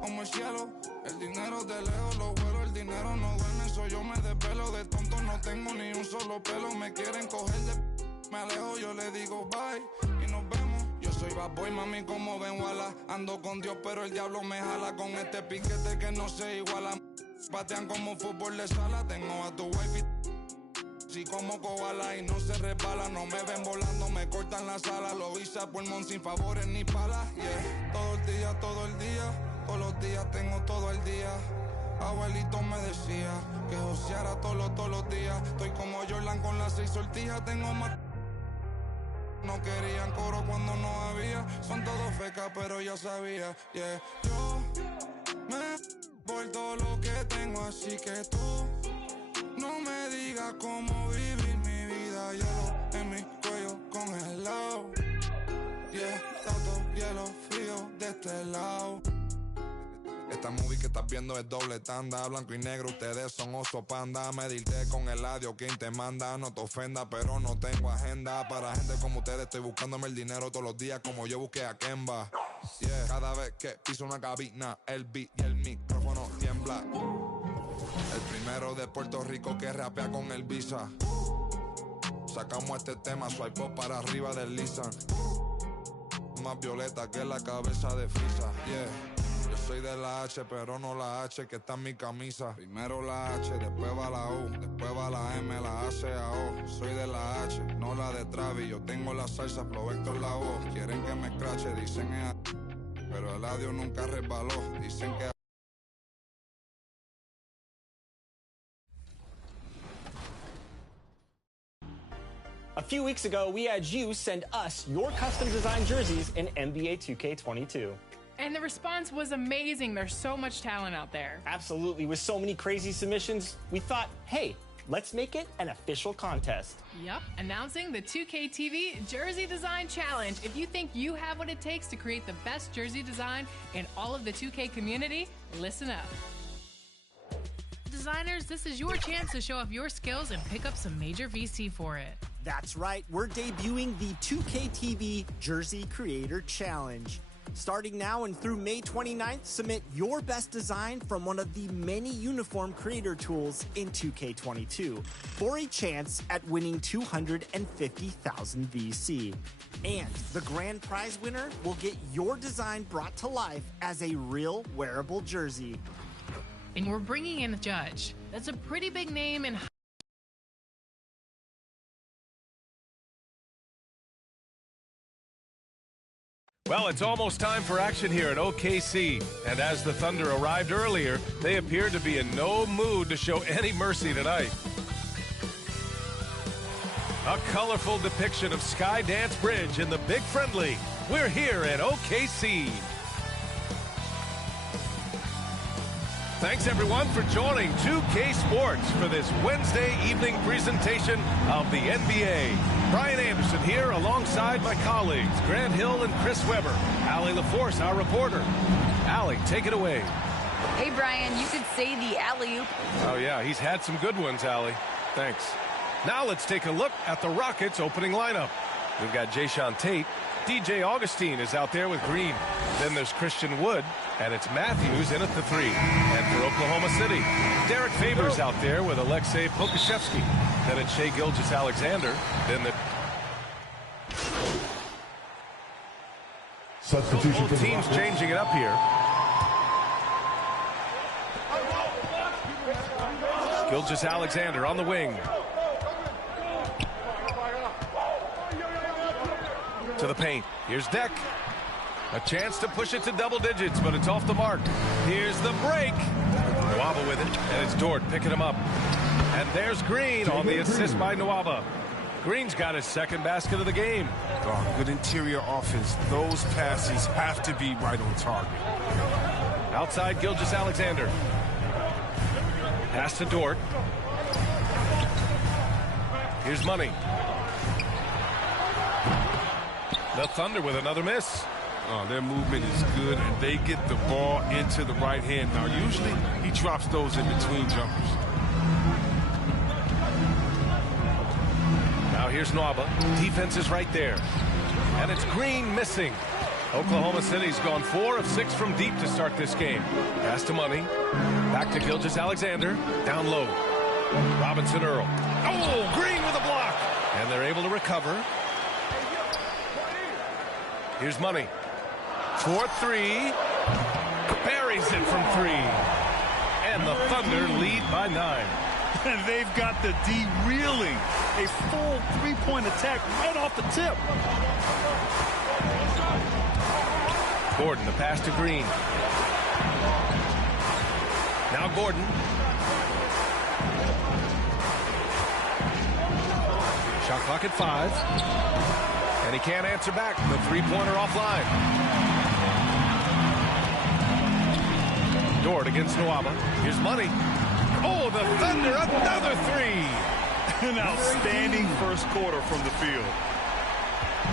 Como el cielo, el dinero de lejos lo vuelo, el dinero no duerme, soy yo me desvelo, de tonto no tengo ni un solo pelo, me quieren coger de me alejo, yo le digo bye, y nos vemos. Yo soy bad boy, mami, como ven, wala, ando con Dios, pero el diablo me jala, con este piquete que no se iguala, patean como fútbol de sala, tengo a tu wife y como koala y no se resbala, no me ven volando, me cortan la sala, lo hice a pulmón sin favores ni palas, yeah. Todo el día, todos los días tengo todo el día. Abuelito me decía que joseara todos los días. Estoy como Jordan con las 6 sortijas, tengo más. No querían coro cuando no había, son todos fecas pero ya sabía, yeah. Yo me por todo lo que tengo, así que tú no me digas cómo vivir mi vida, hielo en mi cuello congelado, yeah, tanto hielo frío de este lado. Esta movie que estás viendo es doble tanda, blanco y negro, ustedes son oso panda. Medirte con el audio, quien te manda, no te ofenda, pero no tengo agenda. Para gente como ustedes estoy buscándome el dinero todos los días como yo busqué a Kemba, yeah. Cada vez que piso una cabina, el beat y el micrófono tiembla. El primero de Puerto Rico que rapea con el Visa. Sacamos este tema, swipe up para arriba del Lisan. Más violeta que la cabeza de Frisa, yeah. Yo soy de la H, pero no la H que está en mi camisa. Primero la H, después va la U, después va la M, la A, C, A, O. Soy de la H, no la de Travis. Yo tengo la salsa, Flow Héctor la voz. Quieren que me escrache, dicen pero el audio nunca resbaló. Dicen que A few weeks ago, we had you send us your custom designed jerseys in NBA 2K22. And the response was amazing. There's so much talent out there. Absolutely. With so many crazy submissions, we thought, hey, let's make it an official contest. Yep. Announcing the 2K TV Jersey Design Challenge. If you think you have what it takes to create the best jersey design in all of the 2K community, listen up. Designers, this is your chance to show off your skills and pick up some major VC for it. That's right. We're debuting the 2K TV Jersey Creator Challenge. Starting now and through May 29th, submit your best design from one of the many uniform creator tools in 2K22 for a chance at winning 250,000 VC. And the grand prize winner will get your design brought to life as a real wearable jersey. And we're bringing in a judge. That's a pretty big name in Well, it's almost time for action here at OKC. And as the Thunder arrived earlier, they appeared to be in no mood to show any mercy tonight. A colorful depiction of Skydance Bridge in the Big Friendly. We're here at OKC. Thanks, everyone, for joining 2K Sports for this Wednesday evening presentation of the NBA. Brian Anderson here alongside my colleagues, Grant Hill and Chris Webber. Allie LaForce, our reporter. Allie, take it away. Hey, Brian, you could say the alley-oop. Oh, yeah, he's had some good ones, Allie. Thanks. Now let's take a look at the Rockets' opening lineup. We've got Jayshawn Tate. DJ Augustine is out there with Green. Then there's Christian Wood, and it's Matthews in at the 3. And for Oklahoma City, Derek Favors out there with Alexei Pokusevski. Then it's Shai Gilgeous-Alexander. Then the substitution. Both teams changing it up here. Gilgeous-Alexander on the wing. To the paint. Here's Deck. A chance to push it to double digits, but it's off the mark. Here's the break. Nwaba with it, and it's Dort picking him up. And there's Green on the assist by Nwaba. Green's got his second basket of the game. Oh, good interior offense. Those passes have to be right on target. Outside Gilgeous-Alexander. Pass to Dort. Here's Money. The Thunder with another miss. Oh, their movement is good, and they get the ball into the right hand. Now, usually he drops those in between jumpers. here's Nwaba. Defense is right there. And it's Green missing. Oklahoma City's gone 4 of 6 from deep to start this game. Pass to Money. Back to Gilgeous-Alexander. Down low. Robinson Earl. Oh, Green with a block. And they're able to recover. Here's Money. 4-3. Buries it from 3. And the Thunder lead by 9. And they've got the D reeling. A full three-point attack right off the tip. Gordon, the pass to Green. Now Gordon. Shot clock at 5. And he can't answer back. The three-pointer offline. Dort against Nwaba. Here's Money. Oh, the Thunder, another 3. An outstanding first quarter from the field.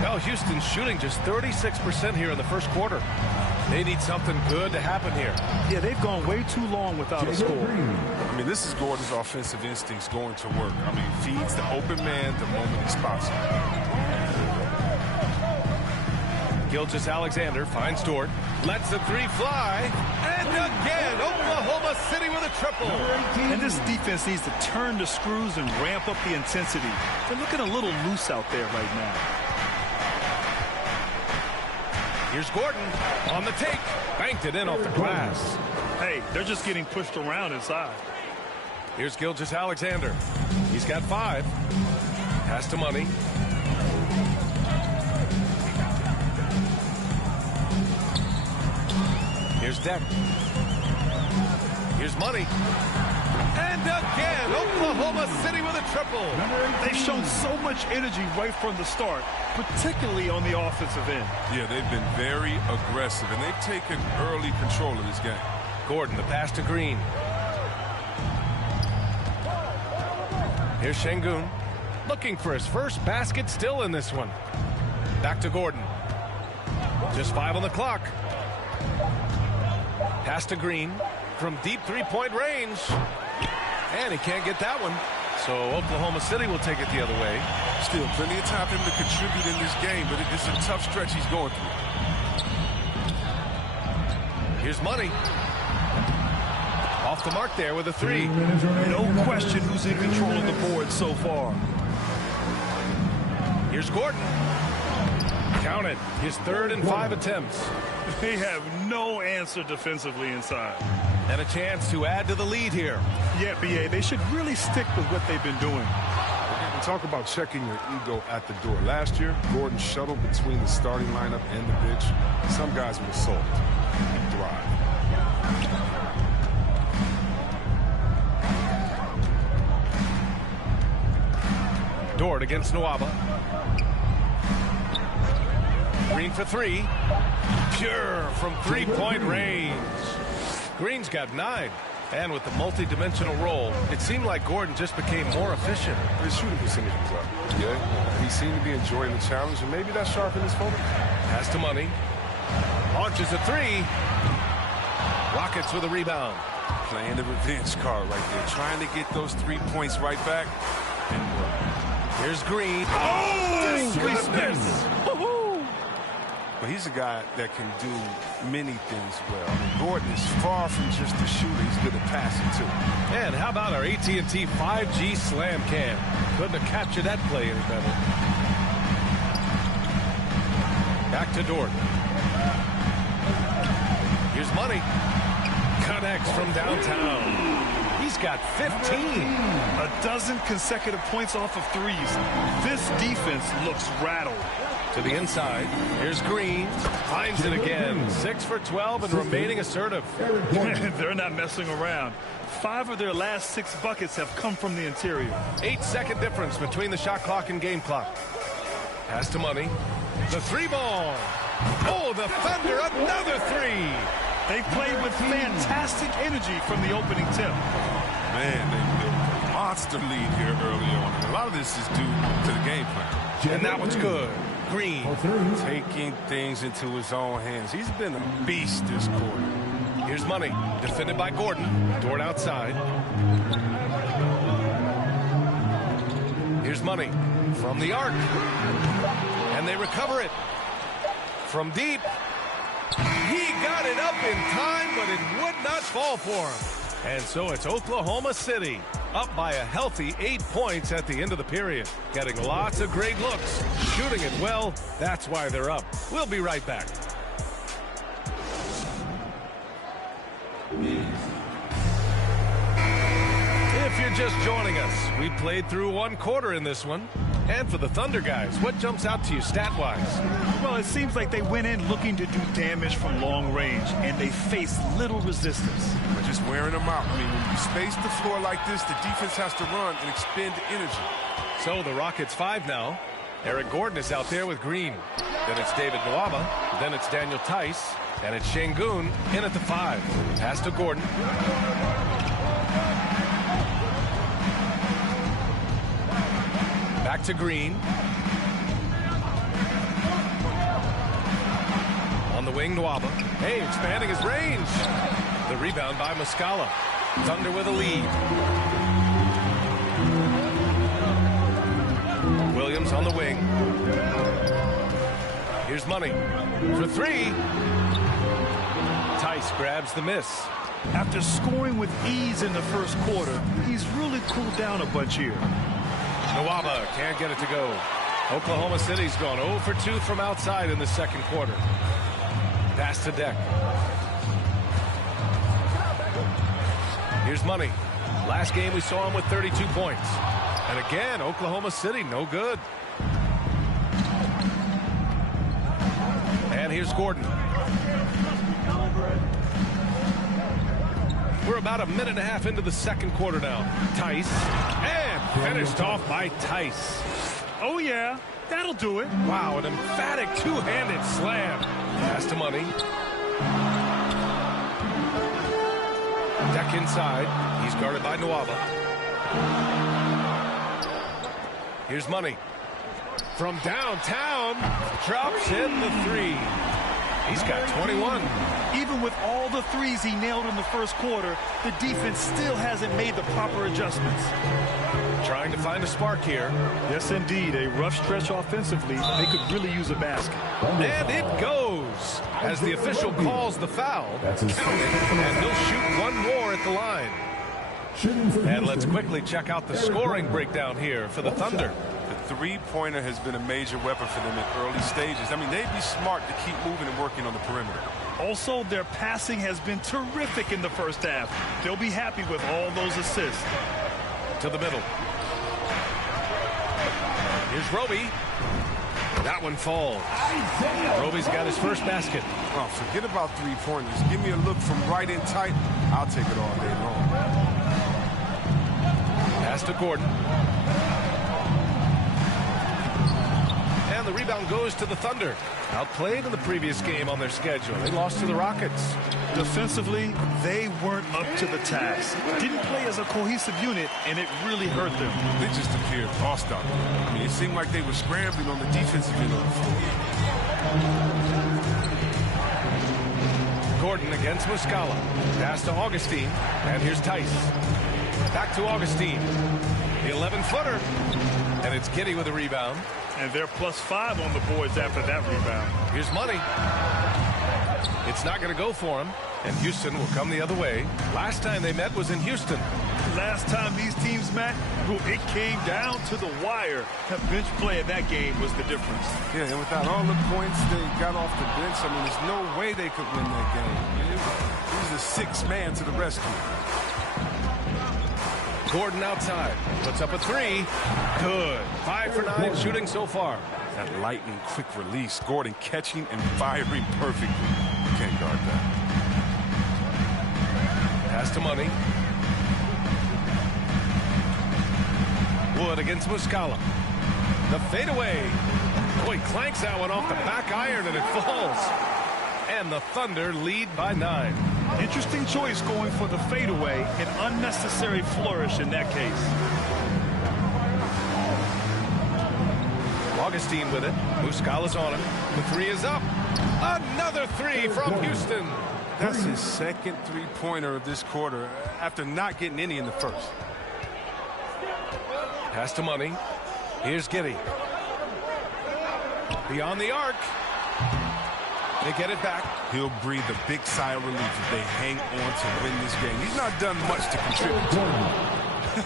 Now Houston's shooting just 36% here in the first quarter. They need something good to happen here. Yeah, they've gone way too long without a score. I mean, this is Gordon's offensive instincts going to work. I mean, feeds the open man the moment he spots him. Gilgeous-Alexander finds Dort. Lets the 3 fly. And again, Oklahoma City with a triple. And this defense needs to turn the screws and ramp up the intensity. They're looking a little loose out there right now. Here's Gordon on the take. Banked it in off the glass. Hey, they're just getting pushed around inside. Here's Gilgeous-Alexander. He's got 5. Pass to Money. Here's Deck. Here's Money. And again, Oklahoma City with a triple. They've shown so much energy right from the start, particularly on the offensive end. Yeah, they've been very aggressive, and they've taken early control of this game. Gordon, the pass to Green. Here's Şengün. Looking for his first basket still in this one. Back to Gordon. Just 5 on the clock. Pass to Green from deep three-point range. And he can't get that one. So Oklahoma City will take it the other way. Still plenty of time for him to contribute in this game, but it's a tough stretch he's going through. Here's Money. Off the mark there with a 3. No question who's in control of the board so far. Here's Gordon. Count it. His 3rd and 5 attempts. They have no answer defensively inside. And a chance to add to the lead here. Yeah, BA, they should really stick with what they've been doing. And talk about checking your ego at the door. Last year, Gordon shuttled between the starting lineup and the bench. Some guys would assault and thrive. Dort against Nwaba. Green for 3. Pure from three-point range. Green's got 9. And with the multi-dimensional role, it seemed like Gordon just became more efficient. His shooting percentage was up. Yeah, he seemed to be enjoying the challenge, and maybe that sharpened his focus. Pass to Money. Launches a 3. Rockets with a rebound. Playing the revenge card right there. Trying to get those 3 points right back. And here's Green. Oh, goodness! But he's a guy that can do many things well. I mean, Gordon is far from just a shooter. He's good at passing, too. And how about our AT&T 5G Slam Cam? Couldn't have captured that play any better. Back to Dort. Here's Money. Connects from downtown. He's got 15. A dozen consecutive points off of 3s. This defense looks rattled. To the inside. Here's Green. Finds it again. 6 for 12 and remaining assertive. They're not messing around. 5 of their last 6 buckets have come from the interior. 8-second difference between the shot clock and game clock. Pass to Money. The 3-ball. Oh, the Thunder, another 3. They played with fantastic energy from the opening tip. Man, they built a monster lead here early on. And a lot of this is due to the game plan. And that one's good. Green. Taking things into his own hands. He's been a beast this quarter. Here's Money. Defended by Gordon. Dort outside. Here's Money. from the arc. And they recover it. From deep. He got it up in time, but it would not fall for him. And so it's Oklahoma City up by a healthy 8 points at the end of the period. Getting lots of great looks. Shooting it well. That's why they're up. We'll be right back. If you're just joining us, we played through one quarter in this one. And for the Thunder guys, what jumps out to you stat-wise? Well, it seems like they went in looking to do damage from long range, and they faced little resistance. But just wearing them out. I mean, when you space the floor like this, the defense has to run and expend energy. So the Rockets 5 now. Eric Gordon is out there with Green. Then it's David Nwaba. Then it's Daniel Tice. And it's Şengün in at the 5. Pass to Gordon. Back to Green. On the wing, Nwaba. Hey, expanding his range. The rebound by Muscala. Thunder with a lead. Williams on the wing. Here's Money for 3. Tice grabs the miss. After scoring with ease in the first quarter, he's really cooled down a bunch here. Nwaba can't get it to go. Oklahoma City's gone 0 for 2 from outside in the second quarter. Pass to Deck. Here's Money. Last game we saw him with 32 points. And again, Oklahoma City, no good. And here's Gordon. We're about a minute and a half into the second quarter now. Tice. And finished off by Tice. Oh, yeah. That'll do it. Wow, an emphatic two-handed slam. Pass to Money. Deck inside. He's guarded by Nwaba. Here's Money. From downtown. Drops in the 3. He's got 21. Even with all the threes he nailed in the first quarter, the defense still hasn't made the proper adjustments. Trying to find a spark here. Yes, indeed. A rough stretch offensively. They could really use a basket. And it goes as the official calls the foul. Count it, and he'll shoot one more at the line. And let's quickly check out the scoring breakdown here for the Thunder. The three-pointer has been a major weapon for them at early stages. I mean, they'd be smart to keep moving and working on the perimeter. Also, their passing has been terrific in the first half. They'll be happy with all those assists. To the middle. Here's Roby. That one falls. Roby's got his first basket. Oh, forget about three-pointers. Give me a look from right in tight. I'll take it all day long. Pass to Gordon. And the rebound goes to the Thunder. Outplayed in the previous game on their schedule. They lost to the Rockets. Defensively, they weren't up to the task. Didn't play as a cohesive unit, and it really hurt them. They just appeared lost out there. I mean, it seemed like they were scrambling on the defensive end of the floor. Gordon against Muscala. Pass to Augustine. And here's Tice. Back to Augustine. The 11-footer. And it's Giddey with a rebound. And they're +5 on the boards after that rebound. Here's Money. It's not going to go for him. And Houston will come the other way. Last time they met was in Houston. Last time these teams met, it came down to the wire. That bench play in that game was the difference. Yeah, and without all the points they got off the bench, I mean, there's no way they could win that game. He was a sixth man to the rescue. Gordon outside. Puts up a 3. Good. 5 for 9 shooting so far. That lightning quick release. Gordon catching and firing perfectly. You can't guard that. Pass to Money. Wood against Muscala. The fadeaway. Boy, clanks that one off the back iron and it falls. And the Thunder lead by 9. Interesting choice going for the fadeaway. An unnecessary flourish in that case. Augustine with it. Muscala's on him. The 3 is up. Another 3 from Houston. That's his second three-pointer of this quarter after not getting any in the first. Pass to Money. Here's Giddey. Beyond the arc. They get it back. He'll breathe a big sigh of relief if they hang on to win this game. He's not done much to contribute.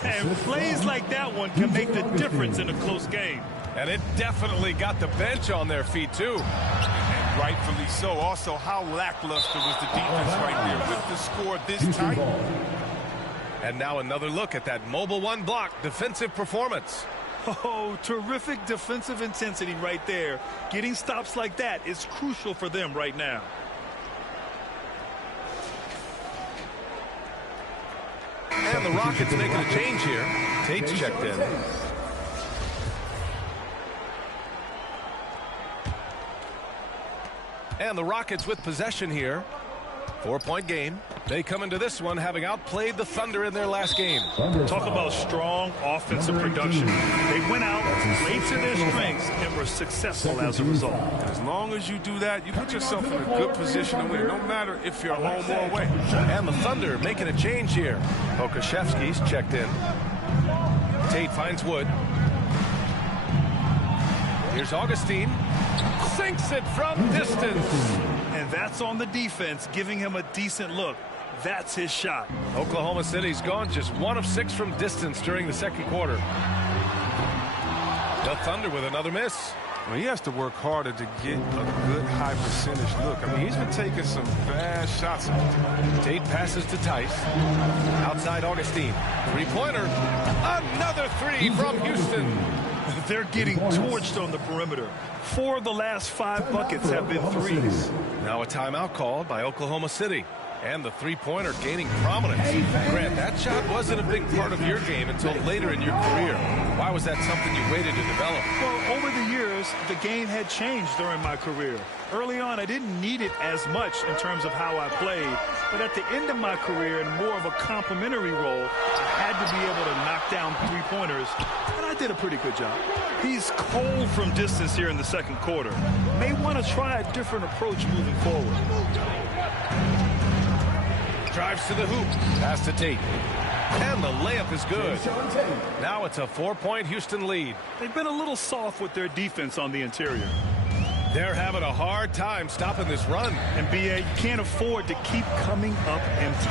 And plays like that one can make the difference in a close game. And it definitely got the bench on their feet, too. And rightfully so. Also, how lackluster was the defense right there with the score this tight. And now another look at that Mobile One block defensive performance. Oh, terrific defensive intensity right there. Getting stops like that is crucial for them right now. And the Rockets making a change here. Tate's checked in. And the Rockets with possession here. 4-point game. They come into this one having outplayed the Thunder in their last game. Talk about strong offensive production. They went out, played to their strengths, and were successful as a result. As long as you do that, you put yourself in a good position to win, no matter if you're home or away. And the Thunder making a change here. Pokusevski's checked in. Tate finds Wood. Here's Augustine. Sinks it from distance. And that's on the defense, giving him a decent look. That's his shot. Oklahoma City's gone just 1 of 6 from distance during the second quarter. The Thunder with another miss. Well, he has to work harder to get a good high percentage look. I mean, he's been taking some bad shots. Tate passes to Tice. Outside Augustine. Three-pointer. Another three from Houston. They're getting torched on the perimeter. 4 of the last 5 buckets have been threes. Now a timeout called by Oklahoma City. And the three-pointer gaining prominence. Grant, that shot wasn't a big part of your game until later in your career. Why was that something you waited to develop? Well, over the years, the game had changed during my career. Early on, I didn't need it as much in terms of how I played. But at the end of my career, in more of a complementary role, I had to be able to knock down three-pointers. And I did a pretty good job. He's cold from distance here in the second quarter. May want to try a different approach moving forward. Drives to the hoop. Pass to Tate. And the layup is good. Now it's a 4-point Houston lead. They've been a little soft with their defense on the interior. They're having a hard time stopping this run. And B.A., you can't afford to keep coming up empty.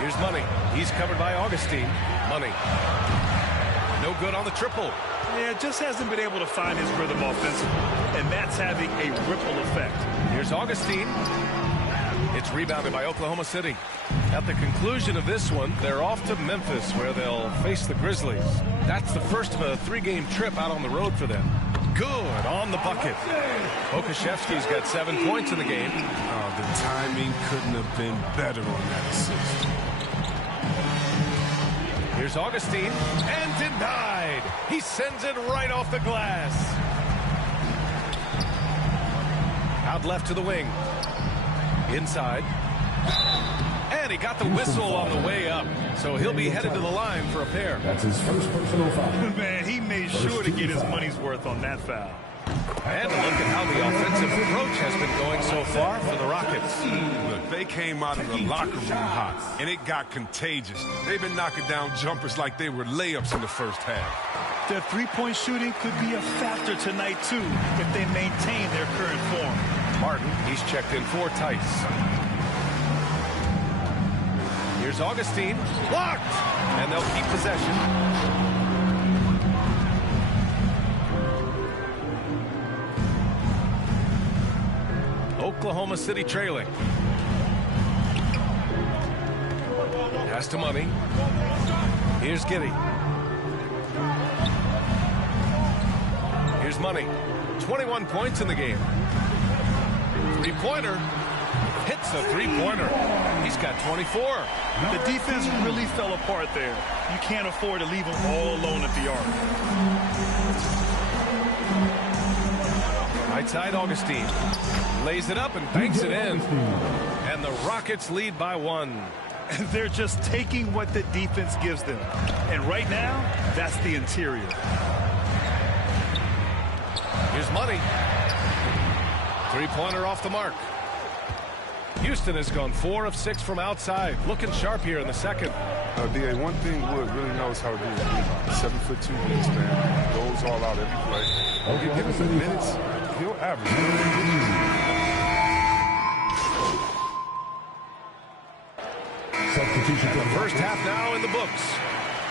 Here's Money. He's covered by Augustine. Money. No good on the triple. Yeah, just hasn't been able to find his rhythm offensively. And that's having a ripple effect. Here's Augustine. It's rebounded by Oklahoma City. At the conclusion of this one, they're off to Memphis, where they'll face the Grizzlies. That's the first of a 3-game trip out on the road for them. Good on the bucket. Pokusevski's got 7 points in the game. Oh, the timing couldn't have been better on that assist. Here's Augustine, and denied. He sends it right off the glass. Out left to the wing. Inside. And he got the whistle on the way up. So he'll be headed to the line for a pair. That's his first personal foul. Man, he made sure to get his money's worth on that foul. And look at how the offensive approach has been going so far for the Rockets. Look, they came out of the locker room hot, and it got contagious. They've been knocking down jumpers like they were layups in the first half. Their three-point shooting could be a factor tonight, too, if they maintain their current form. Martin, he's checked in for Tice. Here's Augustine. Blocked! And they'll keep possession. Oklahoma City trailing. Pass to Money. Here's Giddey. Here's Money. 21 points in the game. Three-pointer. Hits the three-pointer. He's got 24. The defense really fell apart there. You can't afford to leave them all alone at the arc. Right side, Augustine. Lays it up and banks it in. And the Rockets lead by 1. They're just taking what the defense gives them. And right now, that's the interior. Here's Money. Three-pointer off the mark. Houston has gone 4 of 6 from outside. Looking sharp here in the second. D.A., one thing Wood really knows how to do is rebound. 7'2" wingspan, goes all out every play. You give him the minutes, he'll average. Substitution. The first half now in the books.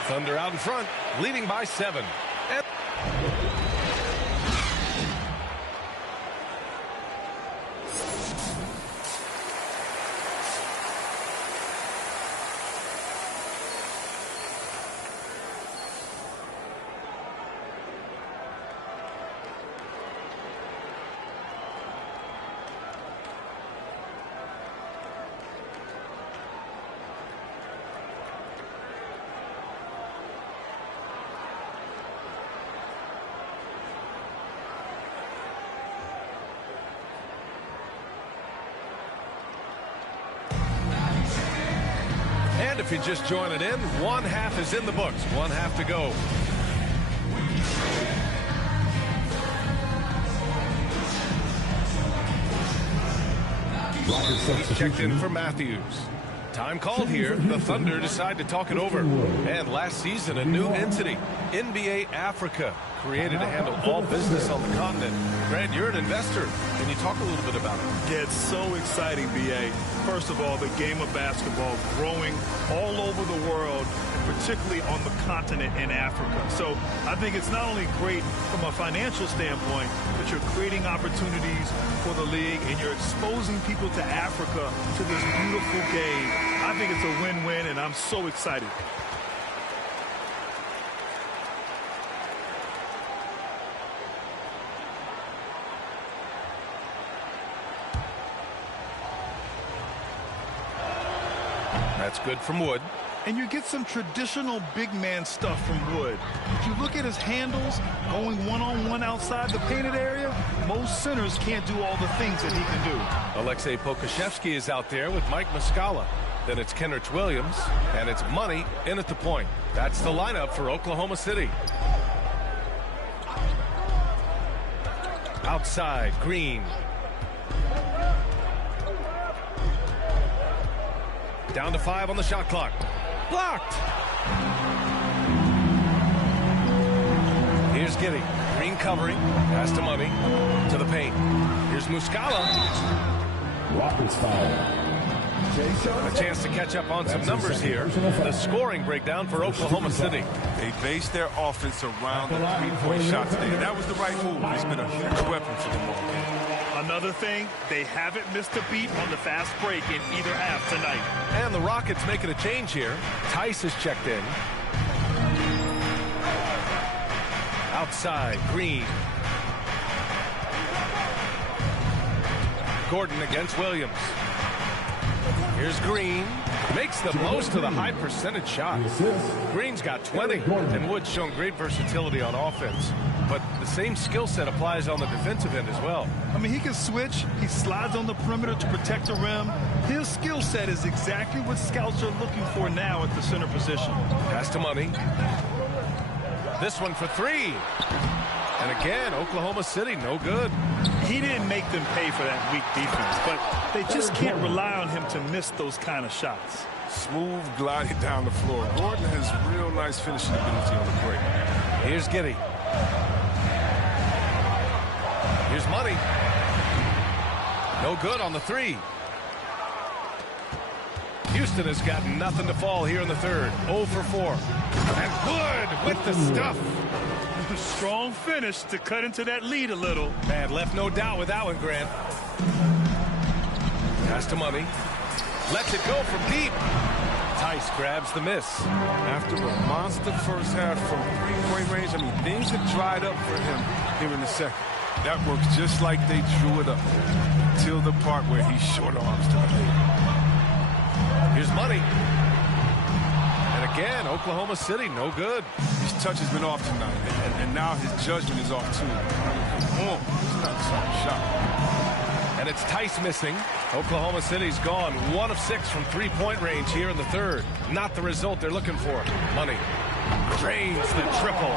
Thunder out in front, leading by 7. And if you just join it in, one half is in the books. One half to go. He's checked in for Matthews. Time called here. The Thunder decide to talk it over. And last season, a new entity, NBA Africa, created to handle all business on the continent. Grant, you're an investor. Can you talk a little bit about it? Yeah, it's so exciting, B.A. First of all, the game of basketball growing all over the world, and particularly on the continent in Africa. So I think it's not only great from a financial standpoint, but you're creating opportunities for the league and you're exposing people to Africa, to this beautiful game. I think it's a win-win, and I'm so excited. That's good from Wood. And you get some traditional big man stuff from Wood. If you look at his handles, going one-on-one outside the painted area, most centers can't do all the things that he can do. Aleksej Pokusevski is out there with Mike Muscala. Then it's Kenrich Williams, and it's Money in at the point. That's the lineup for Oklahoma City. Outside, Green. Down to 5 on the shot clock. Blocked. Here's Giddey. Green covering. Pass to Money. To the paint. Here's Muscala. Rockets foul. A chance to catch up on some numbers here. The scoring breakdown for Oklahoma City. They based their offense around the three-point shot today. That was the right move. It's been a huge weapon for them all game. Another thing, they haven't missed a beat on the fast break in either half tonight. And the Rockets making a change here. Tice is checked in. Outside, Green. Gordon against Williams. Here's Green. Makes the most of the high percentage shot. Green's got 20, and Wood's shown great versatility on offense. But the same skill set applies on the defensive end as well. I mean, he can switch. He slides on the perimeter to protect the rim. His skill set is exactly what scouts are looking for now at the center position. Pass to Money. This one for 3. And again, Oklahoma City, no good. He didn't make them pay for that weak defense, but they just can't rely on him to miss those kind of shots. Smooth gliding down the floor. Gordon has real nice finishing ability on the break. Here's Giddey. Here's Money. No good on the 3. Houston has got nothing to fall here in the third. 0 for 4. And Wood with the stuff. Strong finish to cut into that lead a little. Man, left no doubt with that one, Grant. Pass to Money. Lets it go from deep. Tice grabs the miss. After a monster first half from three-point range, I mean, things have dried up for him here in the second. That works just like they drew it up till the part where he short arms to the lead. Here's Money. And again, Oklahoma City, no good. His touch has been off tonight, and now his judgment is off too. Oh, it's not a shot. And it's Tice missing. Oklahoma City's gone 1 of 6 from three-point range here in the third. Not the result they're looking for. Money drains the triple.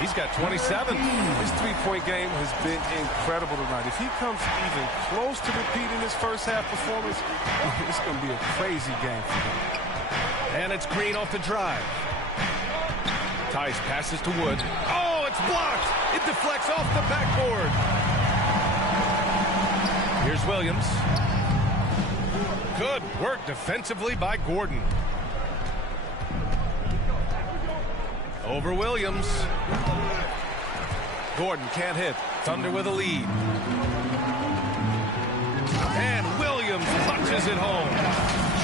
He's got 27. His three-point game has been incredible tonight. If he comes even close to repeating his first half performance, it's going to be a crazy game for him. And it's Green off the drive. Tice passes to Wood. Oh, it's blocked. It deflects off the backboard. Here's Williams. Good work defensively by Gordon. Over Williams. Gordon can't hit. Thunder with a lead. And Williams punches it home.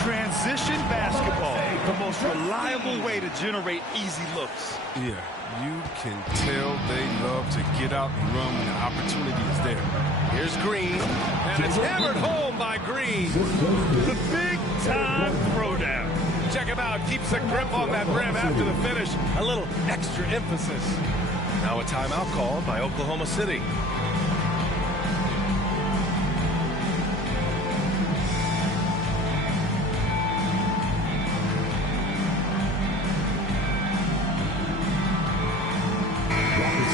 Transition basketball, the most reliable way to generate easy looks. Yeah, you can tell they love to get out and run when the opportunity is there. Here's Green, and it's hammered home by Green. The big-time throwdown. Check him out. Keeps a grip on that rim after the finish. A little extra emphasis. Now a timeout called by Oklahoma City.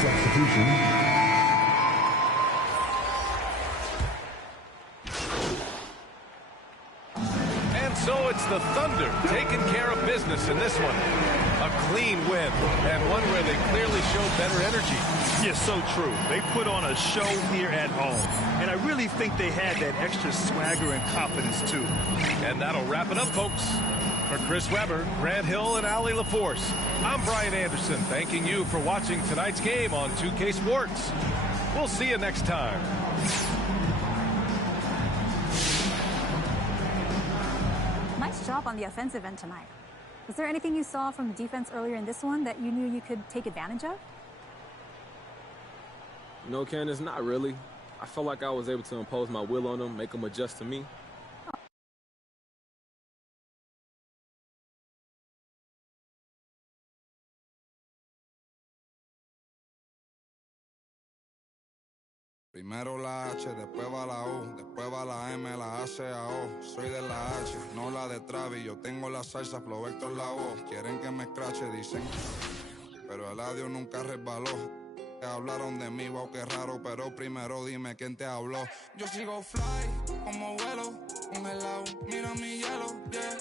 Substitution. And so it's the Thunder taking care of business in this one. A clean win, and one where they clearly showed better energy. Yeah, so true. They put on a show here at home, and I really think they had that extra swagger and confidence, too. And that'll wrap it up, folks. For Chris Webber, Grant Hill, and Allie LaForce, I'm Brian Anderson, thanking you for watching tonight's game on 2K Sports. We'll see you next time. Nice job on the offensive end tonight. Was there anything you saw from the defense earlier in this one that you knew you could take advantage of? No, Candace, not really. I felt like I was able to impose my will on them, make them adjust to me. Primero la H, después va la U, después va la M, la A, C, A, O. Soy de la H, no la de Travis. Yo tengo la salsa, Flow Héctor la voz. Quieren que me escrache, dicen. Pero el audio nunca resbaló. Hablaron de mí, wow, qué raro. Pero primero dime quién te habló. Yo sigo fly, como vuelo, congelado. Mira mi hielo, yeah.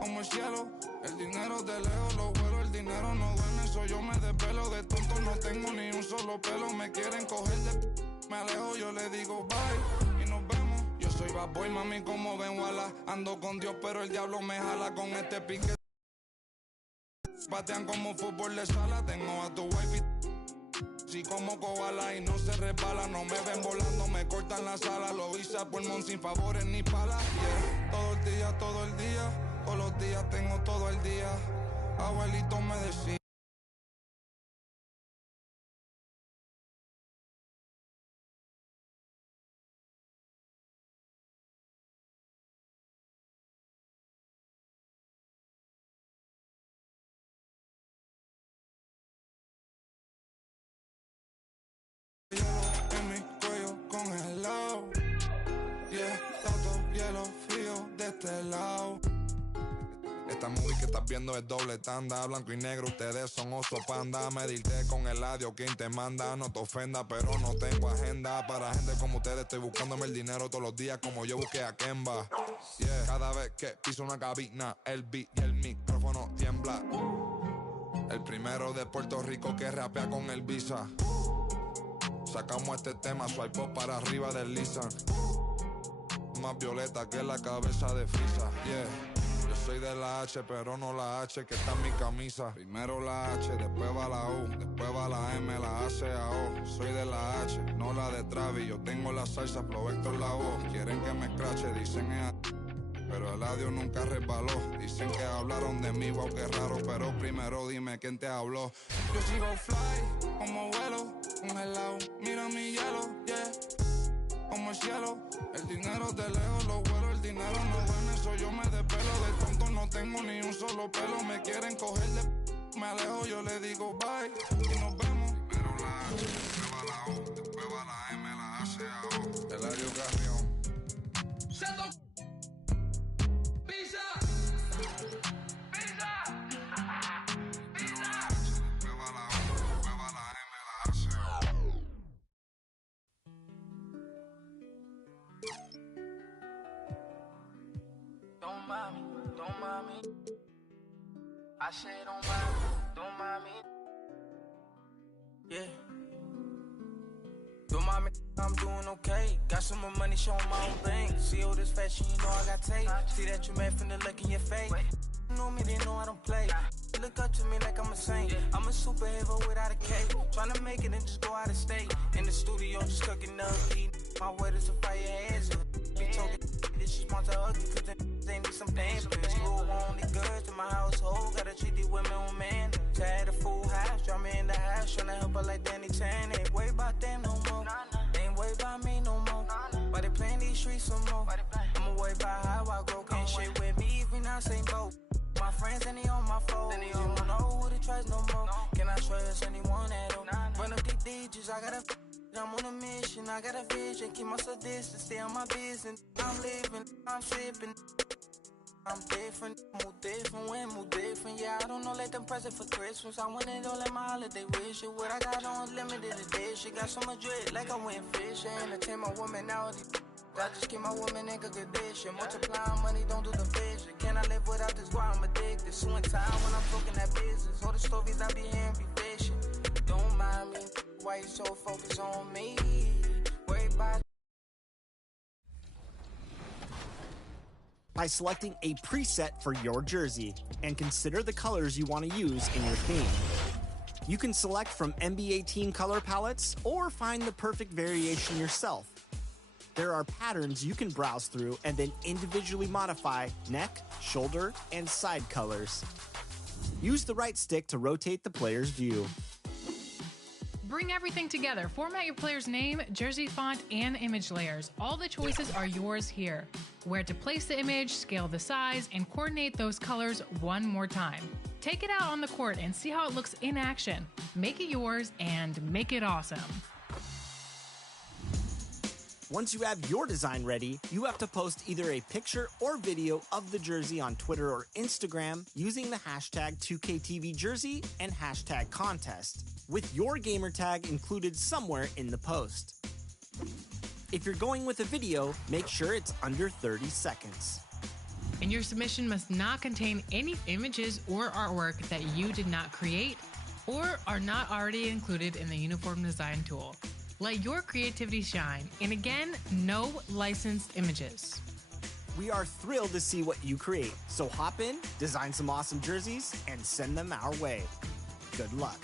Como el cielo, el dinero de lejos, los vuelos, el dinero no duerme, eso yo me desvelo, de tonto no tengo ni un solo pelo, me quieren coger me alejo, yo le digo bye, y nos vemos, yo soy bad boy, mami, como ven, wala, ando con Dios, pero el diablo me jala con este pique, patean como fútbol de sala, tengo a tu wife sí como koala y no se resbala, no me ven volando, me cortan la sala, lo hice a pulmón sin favores ni palas, yeah. Todo el día, todos los días tengo todo el día, abuelito me decía. En mi cuello congelado, yeah, tanto hielo frío de este lado. Esta movie que estás viendo es doble tanda, blanco y negro, ustedes son oso panda. Medirte con el audio, quien te manda, no te ofenda, pero no tengo agenda. Para gente como ustedes estoy buscándome el dinero todos los días como yo busqué a Kemba. Yeah. Cada vez que piso una cabina, el beat y el micrófono tiembla. El primero de Puerto Rico que rapea con el Visa. Sacamos este tema, swipe up para arriba deslizan. Más violeta que la cabeza de Frisa, yeah. Yo soy de la H, pero no la H que está en mi camisa. Primero la H, después va la U, después va la M, la A, C, A, O. Soy de la H, no la de Travis. Yo tengo la salsa, Flow Héctor la voz. Quieren que me escrache, dicen pero el audio nunca resbaló. Dicen que hablaron de mí, wow, qué raro. Pero primero dime quién te habló. Yo sigo fly, como vuelo, congelado. Mira mi hielo, yeah. Como el cielo, el dinero de lejos, los vuelos, el dinero no duerme, eso yo me despelo, de tonto no tengo ni un solo pelo, me quieren coger me alejo, yo le digo bye, y nos vemos. Primero la H, después va la U, después va la M, la A, C, A, O, Eladio Carrión. Don't mind me. I say don't mind me. Yeah. Don't mind me, I'm doing okay. Got some more money, showing my own thing. See all this fashion, you know I got tape. See that you mad from the look in your face. You know me, they know I don't play. Look up to me like I'm a saint. I'm a superhero without a cape. Tryna make it and just go out of state. In the studio, just cooking up, eating. My word is a fire hazard. Be talking this is monster ugly, cause they need some damage. Rule only goods in my household. Gotta treat these women on man. Had a full house, drop me in the house. Tryna help her like Danny Tan. Ain't worry about them no more. Ain't worry about me no more. But they playing these streets some more. I'ma worry about how I grow. Can't shit with me if we not same boat. My friends and they on my phone. You don't know who to trust no more. Can I trust anyone at all? Run up these digits, I gotta. I'm on a mission, I got a vision. Keep myself distant, stay on my business. I'm living, I'm sipping. I'm different, move different, when move different. Yeah, I don't know, let them present for Christmas. I want it all in my holiday wish. What I got on limited edition. Got so much dread, like I went fishing. Entertain my woman out. I just keep my woman in good condition. Multiplying money, don't do the vision. Can I live without this? Why I'm addicted. So in time when I'm talking that business. All the stories I be hearing be fishing. Don't mind me. Why you so focused on me? Worry about. By selecting a preset for your jersey and consider the colors you want to use in your theme. You can select from NBA team color palettes or find the perfect variation yourself. There are patterns you can browse through and then individually modify neck, shoulder, and side colors. Use the right stick to rotate the player's view. Bring everything together. Format your player's name, jersey font, and image layers. All the choices are yours here. Where to place the image, scale the size, and coordinate those colors one more time. Take it out on the court and see how it looks in action. Make it yours and make it awesome. Once you have your design ready, you have to post either a picture or video of the jersey on Twitter or Instagram using the hashtag 2KTVJersey and hashtag contest, with your gamer tag included somewhere in the post. If you're going with a video, make sure it's under 30 seconds. And your submission must not contain any images or artwork that you did not create or are not already included in the uniform design tool. Let your creativity shine. And again, no licensed images. We are thrilled to see what you create. So hop in, design some awesome jerseys, and send them our way. Good luck.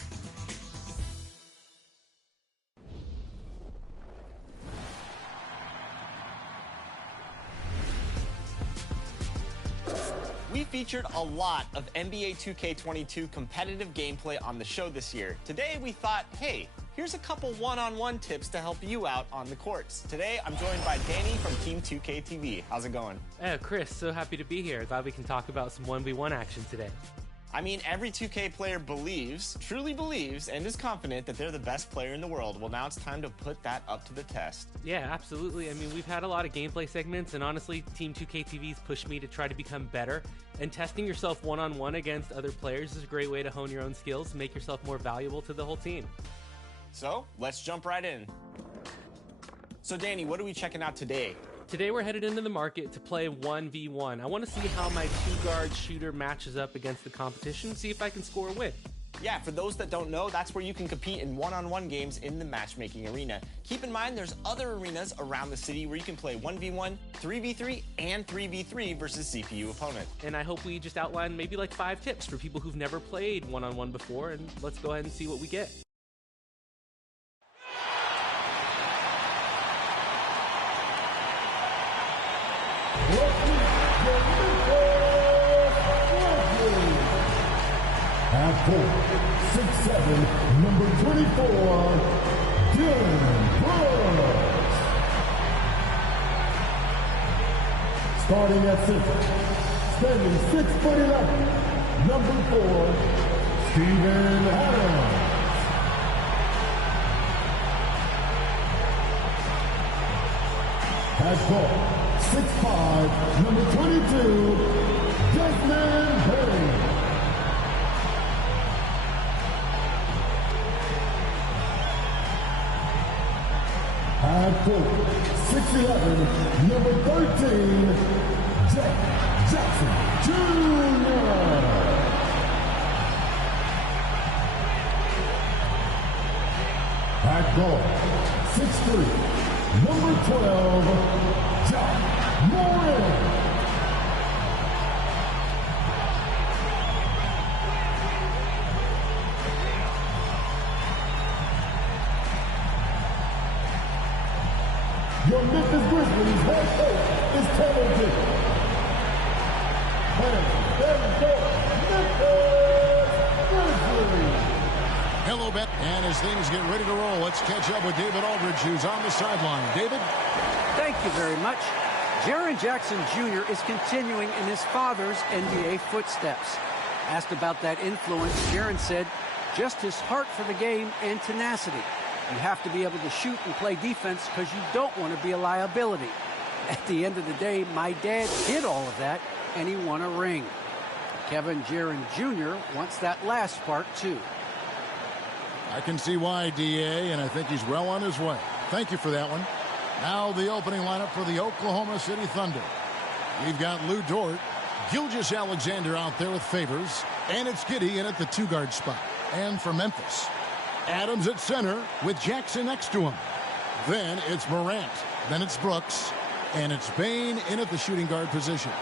We featured a lot of NBA 2K22 competitive gameplay on the show this year. Today we thought, hey, here's a couple one-on-one tips to help you out on the courts. Today I'm joined by Danny from Team 2K TV. How's it going? Hey, Chris, so happy to be here. Glad we can talk about some 1v1 action today. I mean, every 2K player believes, truly believes, and is confident that they're the best player in the world. Well, now it's time to put that up to the test. Yeah, absolutely. I mean, we've had a lot of gameplay segments, and honestly, Team 2KTV's pushed me to try to become better. And testing yourself one-on-one against other players is a great way to hone your own skills, make yourself more valuable to the whole team. So, let's jump right in. So, Danny, what are we checking out today? Today we're headed into the market to play 1v1. I want to see how my two-guard shooter matches up against the competition, see if I can score a win. Yeah, for those that don't know, that's where you can compete in one-on-one games in the matchmaking arena. Keep in mind, there's other arenas around the city where you can play 1v1, 3v3, and 3v3 versus CPU opponent. And I hope we just outline maybe like 5 tips for people who've never played one-on-one before, and let's go ahead and see what we get. At 4'6'7", number 24, Dillon Brooks. Starting at 6, standing 6'11", number 4, Steven Adams. At 6'5", number 22, Desmond Bane. At 6'11", number 13, Jack Jackson Jr. At goal, 6'3", number 12, John Moran. Your Memphis Grizzlies head coach is Taylor Jenkins. And there go, Memphis Grizzlies. Hello, Bet. And as things get ready to roll, let's catch up with David Aldridge, who's on the sideline. David? Thank you very much. Jaren Jackson Jr. is continuing in his father's NBA footsteps. Asked about that influence, Jaren said, just his heart for the game and tenacity. You have to be able to shoot and play defense because you don't want to be a liability. At the end of the day, my dad did all of that, and he won a ring. Kevin Jaren Jr. wants that last part, too. I can see why, DA, and I think he's well on his way. Thank you for that one. Now the opening lineup for the Oklahoma City Thunder. We've got Lou Dort, Gilgeous Alexander out there with Favors, and it's Giddey in at the two-guard spot. And for Memphis, Adams at center with Jackson next to him. Then it's Morant. Then it's Brooks. And it's Bane in at the shooting guard position.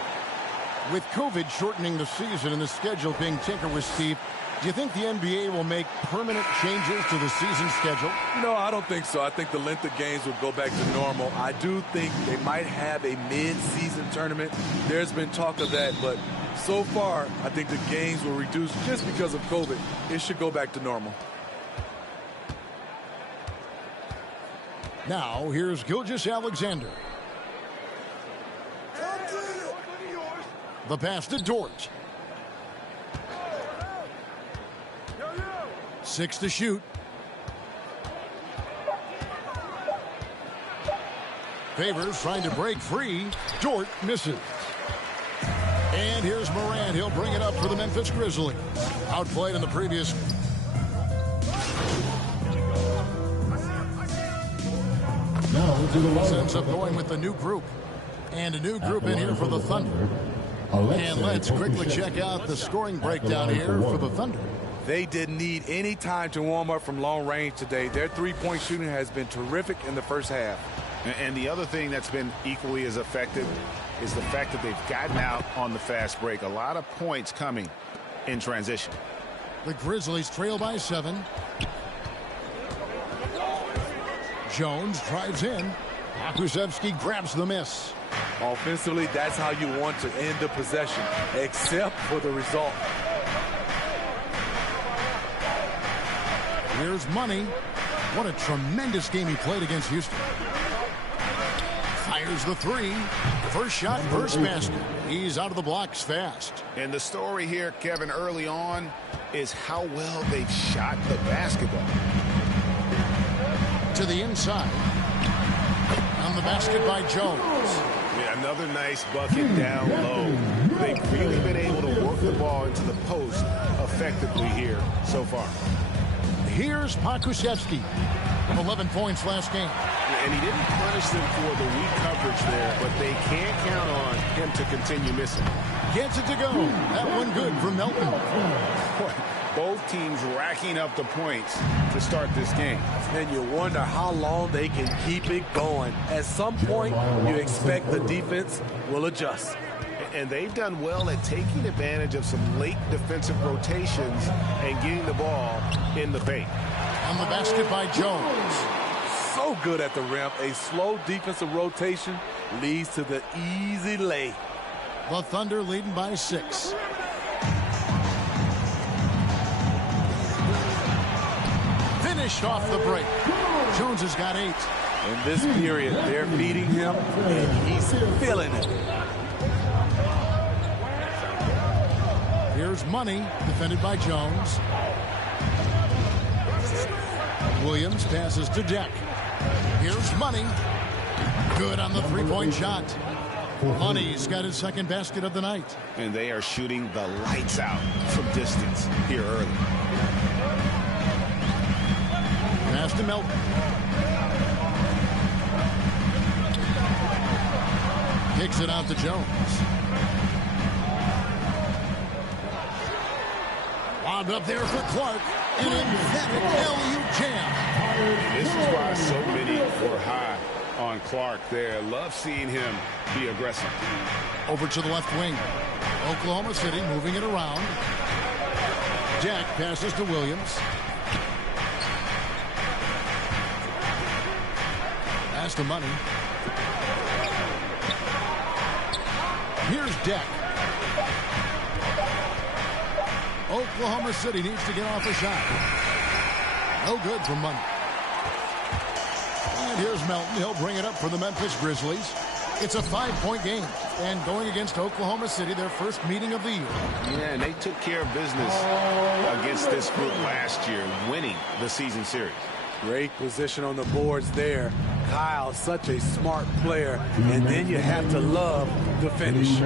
With COVID shortening the season and the schedule being tinkered with, Steve, do you think the NBA will make permanent changes to the season schedule? No, I don't think so. I think the length of games will go back to normal. I do think they might have a mid-season tournament. There's been talk of that, but so far, I think the games will reduce just because of COVID. It should go back to normal. Now, here's Gilgeous Alexander. The pass to Dort. 6 to shoot. Favors trying to break free. Dort misses. And here's Morant. He'll bring it up for the Memphis Grizzlies. Outplayed in the previous. Ends up going with the new group. And a new group in here for the Thunder. And let's quickly check out the scoring breakdown here for the Thunder. They didn't need any time to warm up from long range today. Their three-point shooting has been terrific in the first half. And the other thing that's been equally as effective is the fact that they've gotten out on the fast break. A lot of points coming in transition. The Grizzlies trail by 7. Jones drives in. Pokusevski grabs the miss. Offensively, that's how you want to end the possession, except for the result. Here's Money. What a tremendous game he played against Houston. Fires the 3. First shot, first basket. He's out of the blocks fast. And the story here, Kevin, early on is how well they've shot the basketball. To the inside. On the basket by Jones. Yeah, another nice bucket down low. They've really been able to work the ball into the post effectively here so far. Here's Pokusevski. 11 points last game. And he didn't punish them for the weak coverage there, but they can't count on him to continue missing. Gets it to go. That one good from Melton. Both teams racking up the points to start this game. And you wonder how long they can keep it going. At some point, you expect the defense will adjust. And they've done well at taking advantage of some late defensive rotations and getting the ball in the paint. On the basket by Jones. So good at the rim. A slow defensive rotation leads to the easy lay. The Thunder leading by 6. Finished off the break. Jones has got 8. In this period, they're feeding him, and he's feeling it. Here's Money, defended by Jones. Williams passes to Deck. Here's Money. Good on the three-point shot. Money's got his second basket of the night. And they are shooting the lights out from distance here early. Pass to Melton. Kicks it out to Jones. Wound up there for Clark. An emphatic LU jam. This is why so many were high on Clark there. Love seeing him be aggressive. Over to the left wing. Oklahoma City moving it around. Jack passes to Williams. Pass to Money. Here's Deck. Oklahoma City needs to get off a shot. No good from Money. And here's Melton. He'll bring it up for the Memphis Grizzlies. It's a 5-point game. And going against Oklahoma City, their first meeting of the year. Yeah, and they took care of business against this group last year, winning the season series. Great position on the boards there. Kyle, such a smart player. And then you have to love the finish.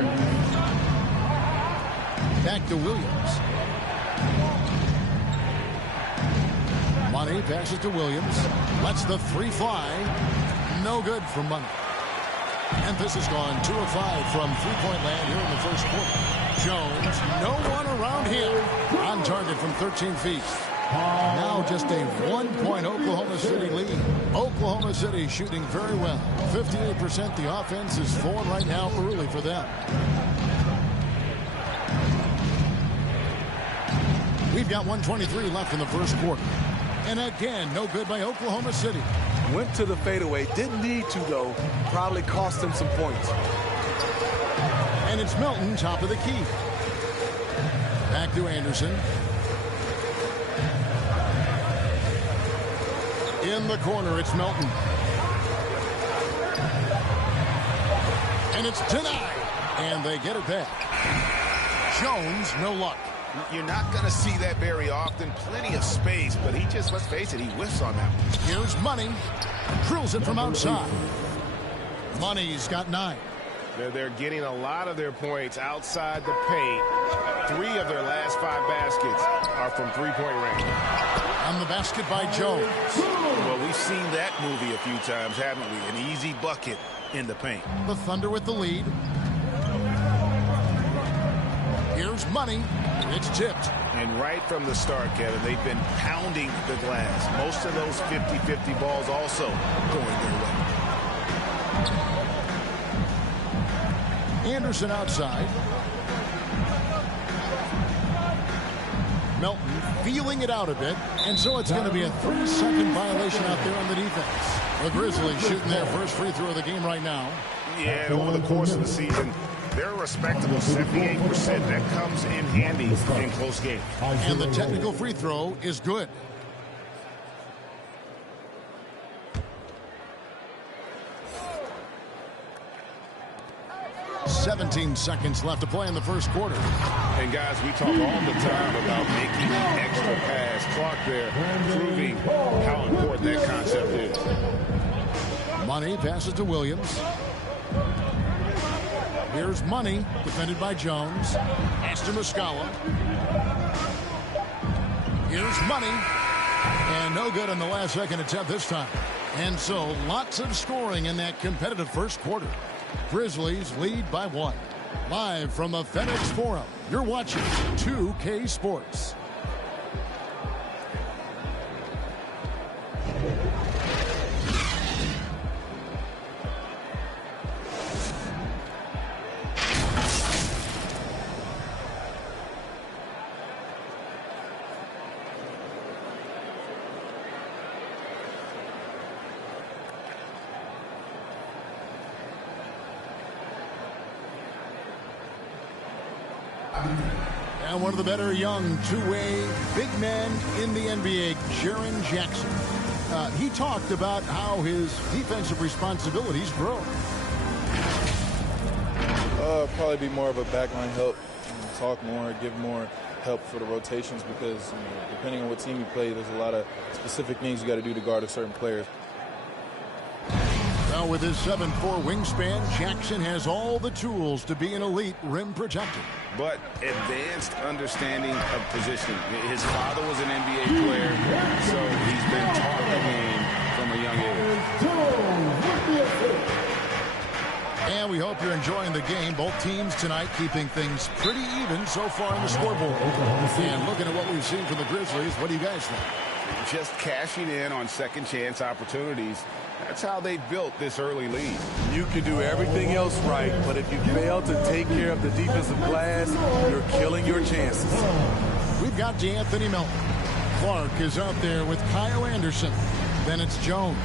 Back to Williams. Money passes to Williams. Lets the three fly. No good from Money. Memphis has gone 2 of 5 from three-point land here in the first quarter. Jones, no one around him. On target from 13 feet. Now just a 1-point Oklahoma City lead. Oklahoma City shooting very well. 58%. The offense is flowing right now early for them. We've got 1:23 left in the first quarter. And again, no good by Oklahoma City. Went to the fadeaway. Didn't need to, though. Probably cost him some points. And it's Melton, top of the key. Back to Anderson. In the corner, it's Melton. And it's denied. And they get it back. Jones, no luck. You're not going to see that very often. Plenty of space, but he just, let's face it, he whiffs on that one. Here's Money. Drills it from outside. Money's got 9. They're getting a lot of their points outside the paint. 3 of their last 5 baskets are from three-point range. On the basket by Jones. Well, we've seen that movie a few times, haven't we? An easy bucket in the paint. The Thunder with the lead. Here's Money. It's tipped. And right from the start, Kevin, they've been pounding the glass. Most of those 50-50 balls also going their way. Anderson outside. Melton feeling it out a bit, and so it's going to be a 3-second violation out there on the defense. The Grizzlies shooting their first free throw of the game right now. Yeah, and over the course of the season, they're a respectable 78%. That comes in handy in close games. And the technical free throw is good. "17 seconds left to play in the first quarter. And guys, we talk all the time about making the extra pass. Clark there proving how important that concept is. Money passes to Williams. Here's Money, defended by Jones. Pass to Muscala. Here's Money. And no good on the last second attempt this time. And so lots of scoring in that competitive first quarter. Grizzlies lead by 1. Live from the FedEx Forum, you're watching 2K Sports. And one of the better young two-way big men in the NBA, Jaren Jackson. He talked about how his defensive responsibilities grow. Probably be more of a backline help, talk more, give more help for the rotations because depending on what team you play, there's a lot of specific things you got to do to guard a certain player. Well, with his 7'4" wingspan, Jackson has all the tools to be an elite rim protector. But advanced understanding of positioning. His father was an NBA player, so he's been taught the game from a young age. And we hope you're enjoying the game. Both teams tonight keeping things pretty even so far on the scoreboard. And looking at what we've seen from the Grizzlies, what do you guys think? just cashing in on second chance opportunities. That's how they built this early lead. You can do everything else right, but if you fail to take care of the defensive glass, you're killing your chances. We've got D'Anthony Melton. Clark is out there with Kyle Anderson. Then it's Jones.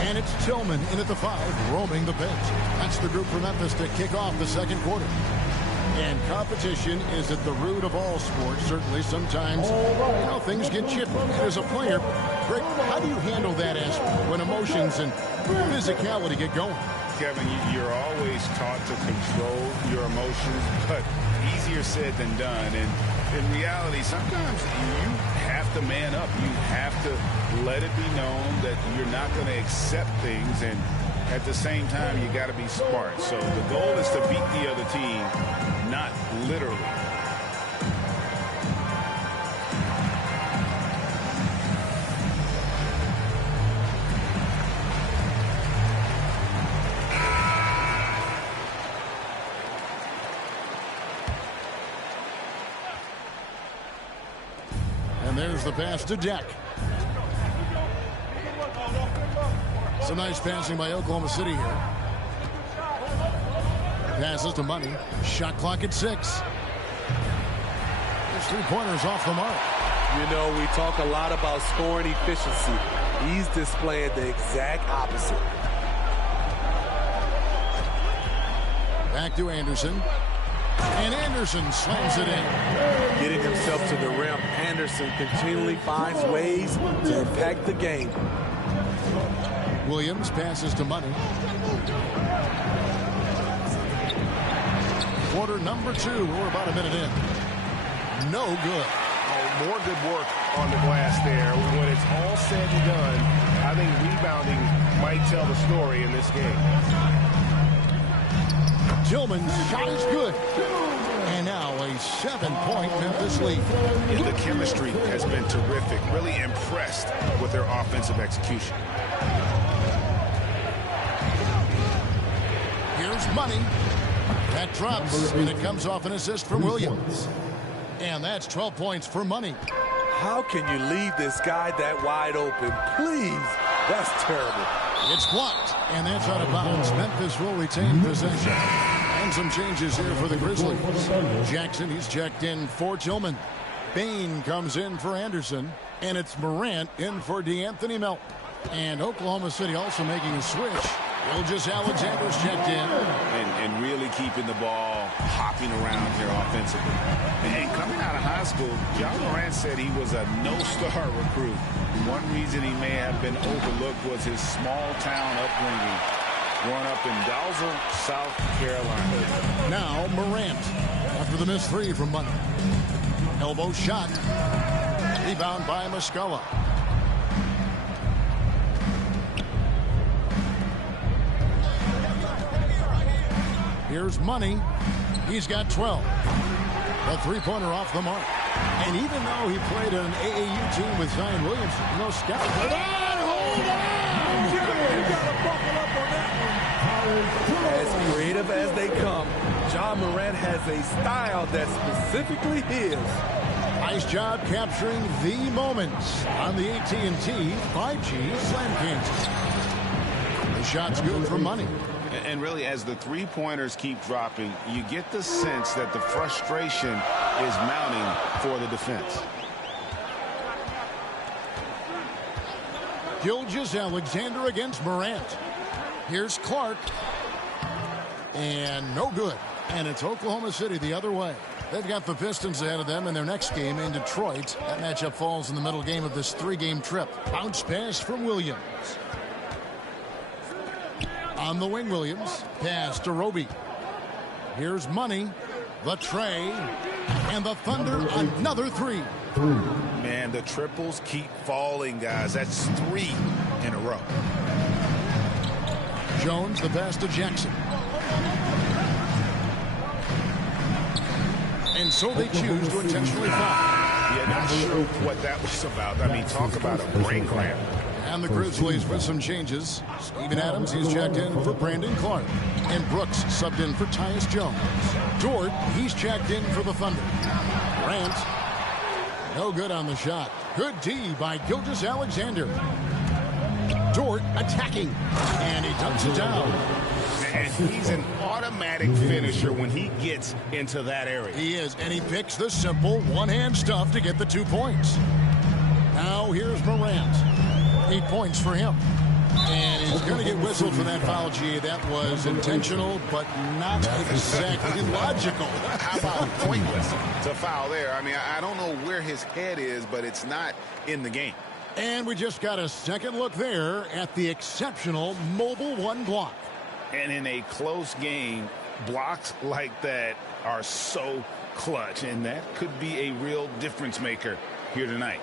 And it's Tillman in at the 5, roaming the pitch. That's the group from Memphis to kick off the second quarter. And competition is at the root of all sports. Certainly sometimes, things get chippy. As a player, Greg, how do you handle that aspect when emotions and physicality get going? Kevin, you're always taught to control your emotions, but easier said than done. And in reality, sometimes you have to man up. You have to let it be known that you're not going to accept things, and at the same time, you got to be smart. So the goal is to beat the other team, not literally. And there's the pass to Deck. Some nice passing by Oklahoma City here. Passes to Money. Shot clock at 6. There's 3-pointers off the mark. We talk a lot about scoring efficiency. He's displaying the exact opposite. Back to Anderson. And Anderson slams it in. Getting himself to the rim, Anderson continually finds ways to impact the game. Williams passes to Money. Quarter number 2. We're about a minute in. No good. More good work on the glass there. When it's all said and done, I think rebounding might tell the story in this game. Tillman's shot is good. And now a 7-point Memphis lead. And the chemistry has been terrific. Really impressed with their offensive execution. Here's Money. That drops, and it comes off an assist from Williams. And that's 12 points for Money. How can you leave this guy that wide open? Please. That's terrible. It's blocked, and that's out of bounds. Memphis will retain possession. And some changes here for the Grizzlies. Jackson, he's checked in for Tillman. Bain comes in for Anderson. And it's Morant in for D'Anthony Melton. And Oklahoma City also making a switch. Gilgeous-Alexander's checked in. And really keeping the ball hopping around here offensively. And coming out of high school, Ja Morant said he was a no-star recruit. One reason he may have been overlooked was his small-town upbringing, growing up in Dalzell, South Carolina. Now Morant, after the missed 3 from Money. Elbow shot. Rebound by Muscala. Here's Money. He's got 12. A 3-pointer off the mark. And even though he played an AAU team with Zion Williamson, Scott. Hold on! You got to buckle up on that one. As creative as they come, Ja Morant has a style that's specifically his. Nice job capturing the moments on the AT&T 5G Slam King. The shot's good for Money. And really, as the three-pointers keep dropping, you get the sense that the frustration is mounting for the defense. Gilgeous-Alexander against Morant. Here's Clark. And no good. And it's Oklahoma City the other way. They've got the Pistons ahead of them in their next game in Detroit. That matchup falls in the middle game of this 3-game trip. Bounce pass from Williams. On the wing, Williams. Pass to Roby. Here's Money. The tray. And the Thunder, another 3. Man, the triples keep falling, guys. That's 3 in a row. Jones, the pass to Jackson. And so they choose to intentionally foul. Yeah, not sure what that was about. I mean, talk about a brain cramp. And the Grizzlies with some changes. Steven Adams, he's checked in for Brandon Clark. And Brooks subbed in for Tyus Jones. Dort, he's checked in for the Thunder. Grant, no good on the shot. Good D by Gilgeous-Alexander. Dort attacking, and he dumps it down. And he's an automatic finisher when he gets into that area. He is, and he picks the simple one-hand stuff to get the 2 points. Now here's Morant. 8 points for him. And he's going to get whistled for that foul, G. That was intentional, but not exactly logical. How about pointless to foul there? I mean, I don't know where his head is, but it's not in the game. And we just got a second look there at the exceptional Mobile One block. And in a close game, blocks like that are so clutch, and that could be a real difference maker here tonight.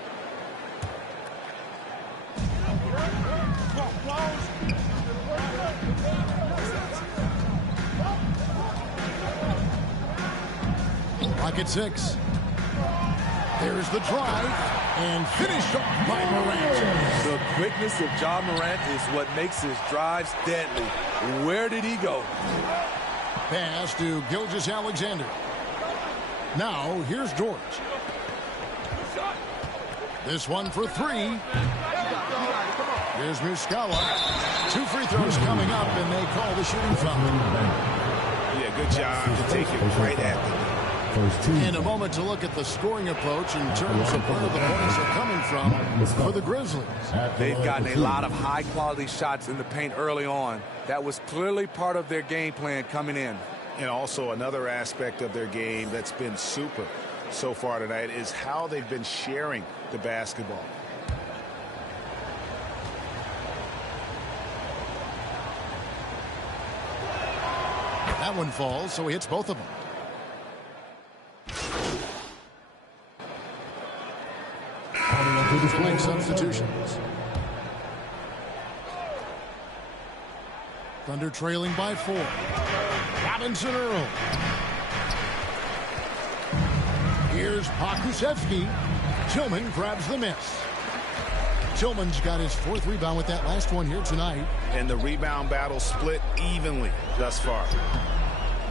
Clock at 6. There's the drive, and finished off by Morant. The quickness of Ja Morant is what makes his drives deadly. Where did he go? Pass to Gilgeous-Alexander. Now, here's Dort. This one for 3. Here's Muscala. 2 free throws coming up, and they call the shooting foul. Yeah, good job to take it right at them. In a moment to look at the scoring approach in terms of where the points are coming from for the Grizzlies. They've gotten a lot of high-quality shots in the paint early on. That was clearly part of their game plan coming in. And also another aspect of their game that's been super so far tonight is how they've been sharing the basketball. That one falls, so he hits both of them. Playing substitutions. Thunder trailing by 4. Robinson Earl. Here's Pokusevski. Tillman grabs the miss. Tillman's got his 4th rebound with that last one here tonight. And the rebound battle split evenly thus far.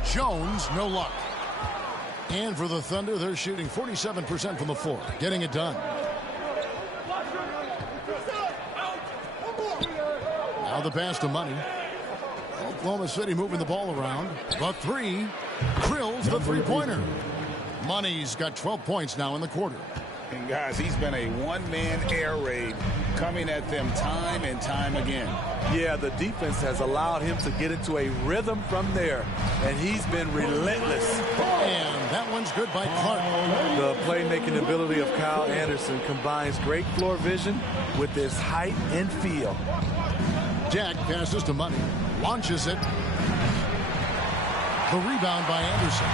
Jones, no luck. And for the Thunder, they're shooting 47% from the floor, getting it done. Now the pass to Money. Oklahoma City moving the ball around. The 3. Drills the 3-pointer. Money's got 12 points now in the quarter. And guys, he's been a one-man air raid coming at them time and time again. Yeah, the defense has allowed him to get into a rhythm from there, and he's been relentless. And that one's good by Clark. The playmaking ability of Kyle Anderson combines great floor vision with his height and feel. Jack passes to Money, launches it. The rebound by Anderson.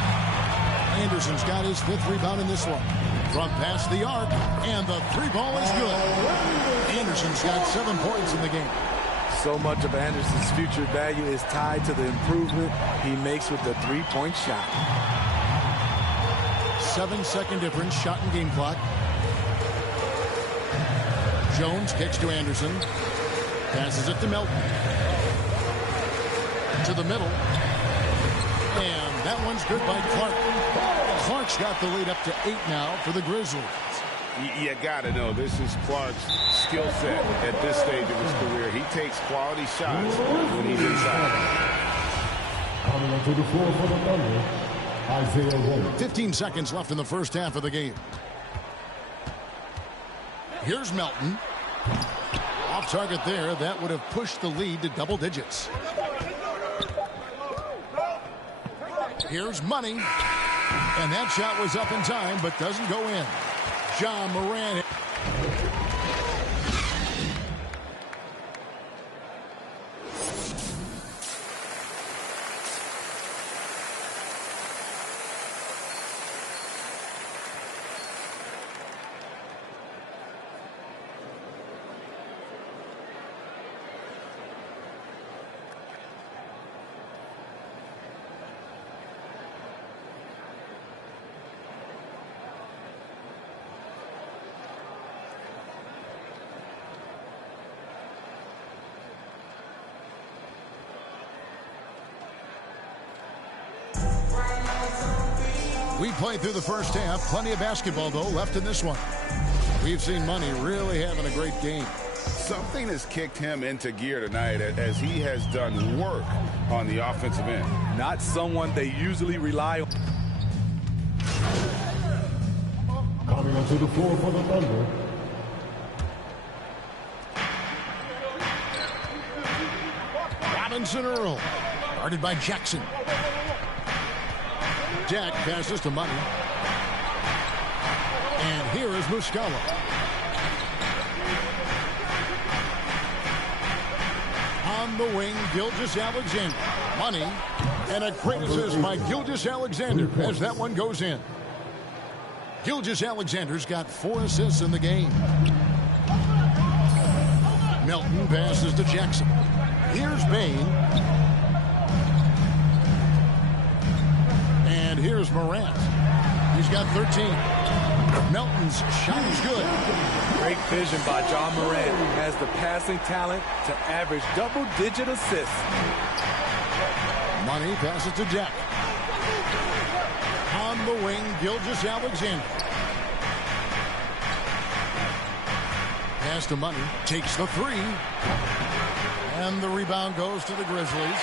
Anderson's got his 5th rebound in this one. From past the arc, and the 3-ball is good. Anderson's got 7 points in the game. So much of Anderson's future value is tied to the improvement he makes with the 3-point shot. 7-second difference, shot and game clock. Jones kicks to Anderson. Passes it to Melton. To the middle. And that one's good by Clark. Clark's got the lead up to 8 now for the Grizzlies. You got to know, this is Clark's skill set at this stage of his career. He takes quality shots when he's inside. Coming onto the floor for the Thunder, Isaiah Roby. 15 seconds left in the first half of the game. Here's Melton. Off target there. That would have pushed the lead to double digits. Here's Money. And that shot was up in time, but doesn't go in. Ja Morant. We played through the first half. Plenty of basketball, though, left in this one. We've seen Money really having a great game. Something has kicked him into gear tonight as he has done work on the offensive end. Not someone they usually rely on. Coming onto the floor for the Thunder. Robinson Earl, guarded by Jackson. Jack passes to Money. And here is Muscala. On the wing, Gilgeous-Alexander. Money. And a great assist by Gilgeous-Alexander as that one goes in. Gilgeous-Alexander's got 4 assists in the game. Melton passes to Jackson. Here's Bain. And here's Morant. He's got 13. Melton's shot is good. Great vision by John Morant. Has the passing talent to average double-digit assists. Money passes to Jack. On the wing, Gilgeous-Alexander. Pass to Money. Takes the 3. And the rebound goes to the Grizzlies.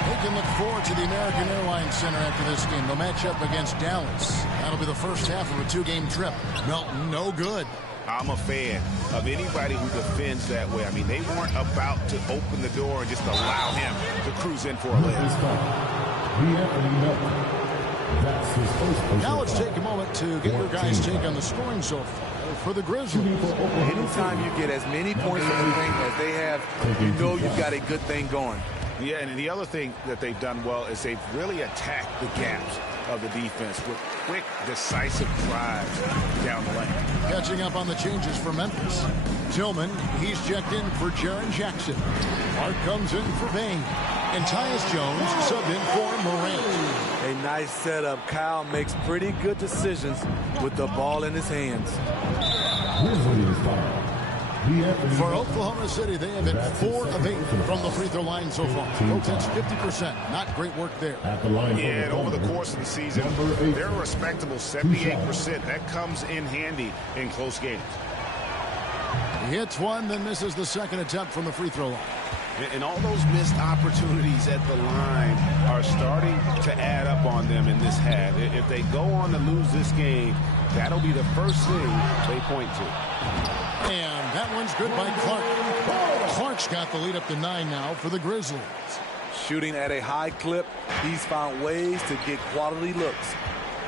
They can look forward to the American Airlines Center after this game. They'll match up against Dallas. That'll be the first half of a 2-game trip. Melton, no good. I'm a fan of anybody who defends that way. I mean, they weren't about to open the door and just allow him to cruise in for a layup. Now let's take a moment to get your guys' take on the scoring so far for the Grizzlies. Anytime you get as many points from the thing as they have, you know you've got a good thing going. Yeah, and the other thing that they've done well is they've really attacked the gaps of the defense with quick, decisive drives down the lane. Catching up on the changes for Memphis. Tillman, he's checked in for Jaren Jackson. Mark comes in for Bain. And Tyus Jones subbed in for Morant. A nice setup. Kyle makes pretty good decisions with the ball in his hands. For Oklahoma City, they have hit 4 of 8 from the free throw line so far. Folks, that's 50%. Not great work there. Yeah, and over the course of the season, they're a respectable 78%. That comes in handy in close games. He hits one, then misses the second attempt from the free throw line. And all those missed opportunities at the line are starting to add up on them in this half. If they go on to lose this game, that'll be the first thing they point to. And that one's good by Clark. Clark's got the lead up to 9 now for the Grizzlies. Shooting at a high clip, he's found ways to get quality looks.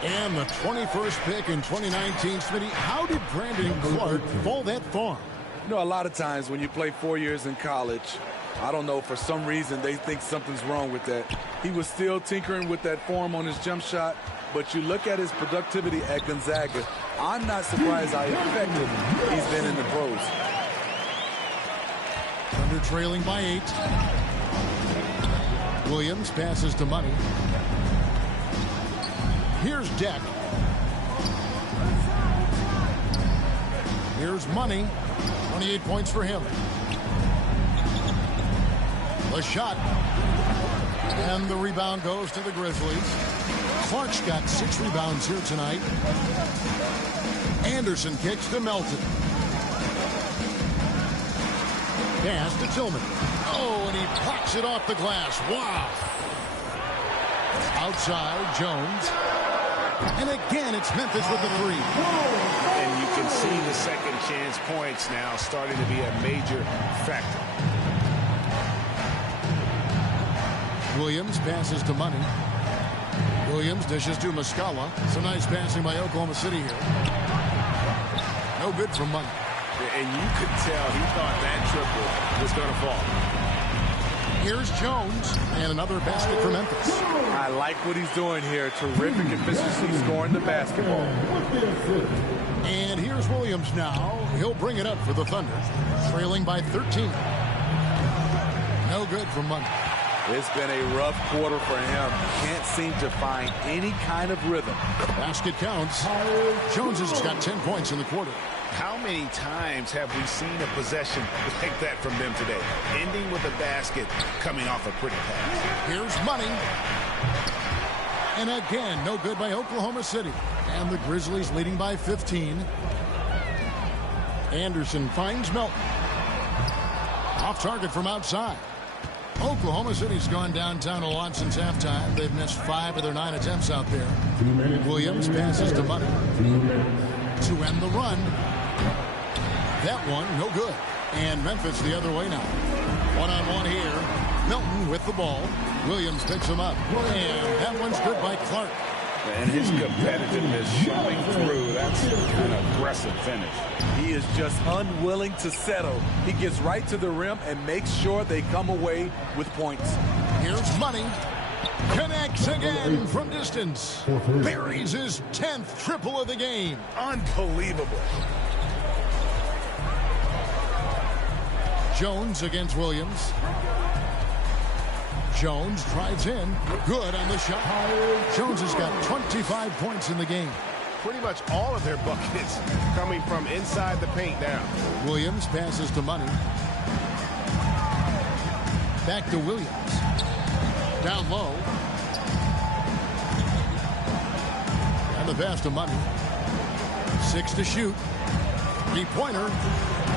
And the 21st pick in 2019, Smitty, how did Brandon Clark fall that far? You know, a lot of times when you play 4 years in college, I don't know, for some reason they think something's wrong with that. He was still tinkering with that form on his jump shot, but you look at his productivity at Gonzaga, I'm not surprised how effective he's been in the pros. Thunder trailing by 8. Williams passes to Money. Here's Deck. Here's Money. 28 points for him. The shot. And the rebound goes to the Grizzlies. Clark's got 6 rebounds here tonight. Anderson kicks to Melton. Pass to Tillman. Oh, and he pops it off the glass. Wow. Outside, Jones. And again, it's Memphis with the 3. And you can see the second chance points now starting to be a major factor. Williams passes to Money. Williams dishes to Muscala. Some nice passing by Oklahoma City here. No good from Money. And you could tell he thought that triple was going to fall. Here's Jones, and another basket for Memphis. I like what he's doing here. Terrific efficiency scoring the basketball. And here's Williams now. He'll bring it up for the Thunder, trailing by 13. No good from Money. It's been a rough quarter for him. Can't seem to find any kind of rhythm. Basket counts. Jones has got 10 points in the quarter. How many times have we seen a possession like that from them today? Ending with a basket, coming off a pretty pass. Here's Money. And again, no good by Oklahoma City. And the Grizzlies leading by 15. Anderson finds Melton. Off target from outside. Oklahoma City's gone downtown a lot since halftime. They've missed 5 of their 9 attempts out there. Williams passes to Money to end the run. That one, no good. And Memphis the other way now. One-on-one here. Melton with the ball. Williams picks him up. And that one's good by Clark. And his competitiveness showing through. That's an aggressive finish. He is just unwilling to settle. He gets right to the rim and makes sure they come away with points. Here's Money. Connects again from distance. Buries his 10th triple of the game. Unbelievable. Jones against Williams. Jones drives in. Good on the shot. Jones has got 25 points in the game. Pretty much all of their buckets coming from inside the paint now. Williams passes to Money. Back to Williams. Down low. And the pass to Money. 6 to shoot. 3-pointer.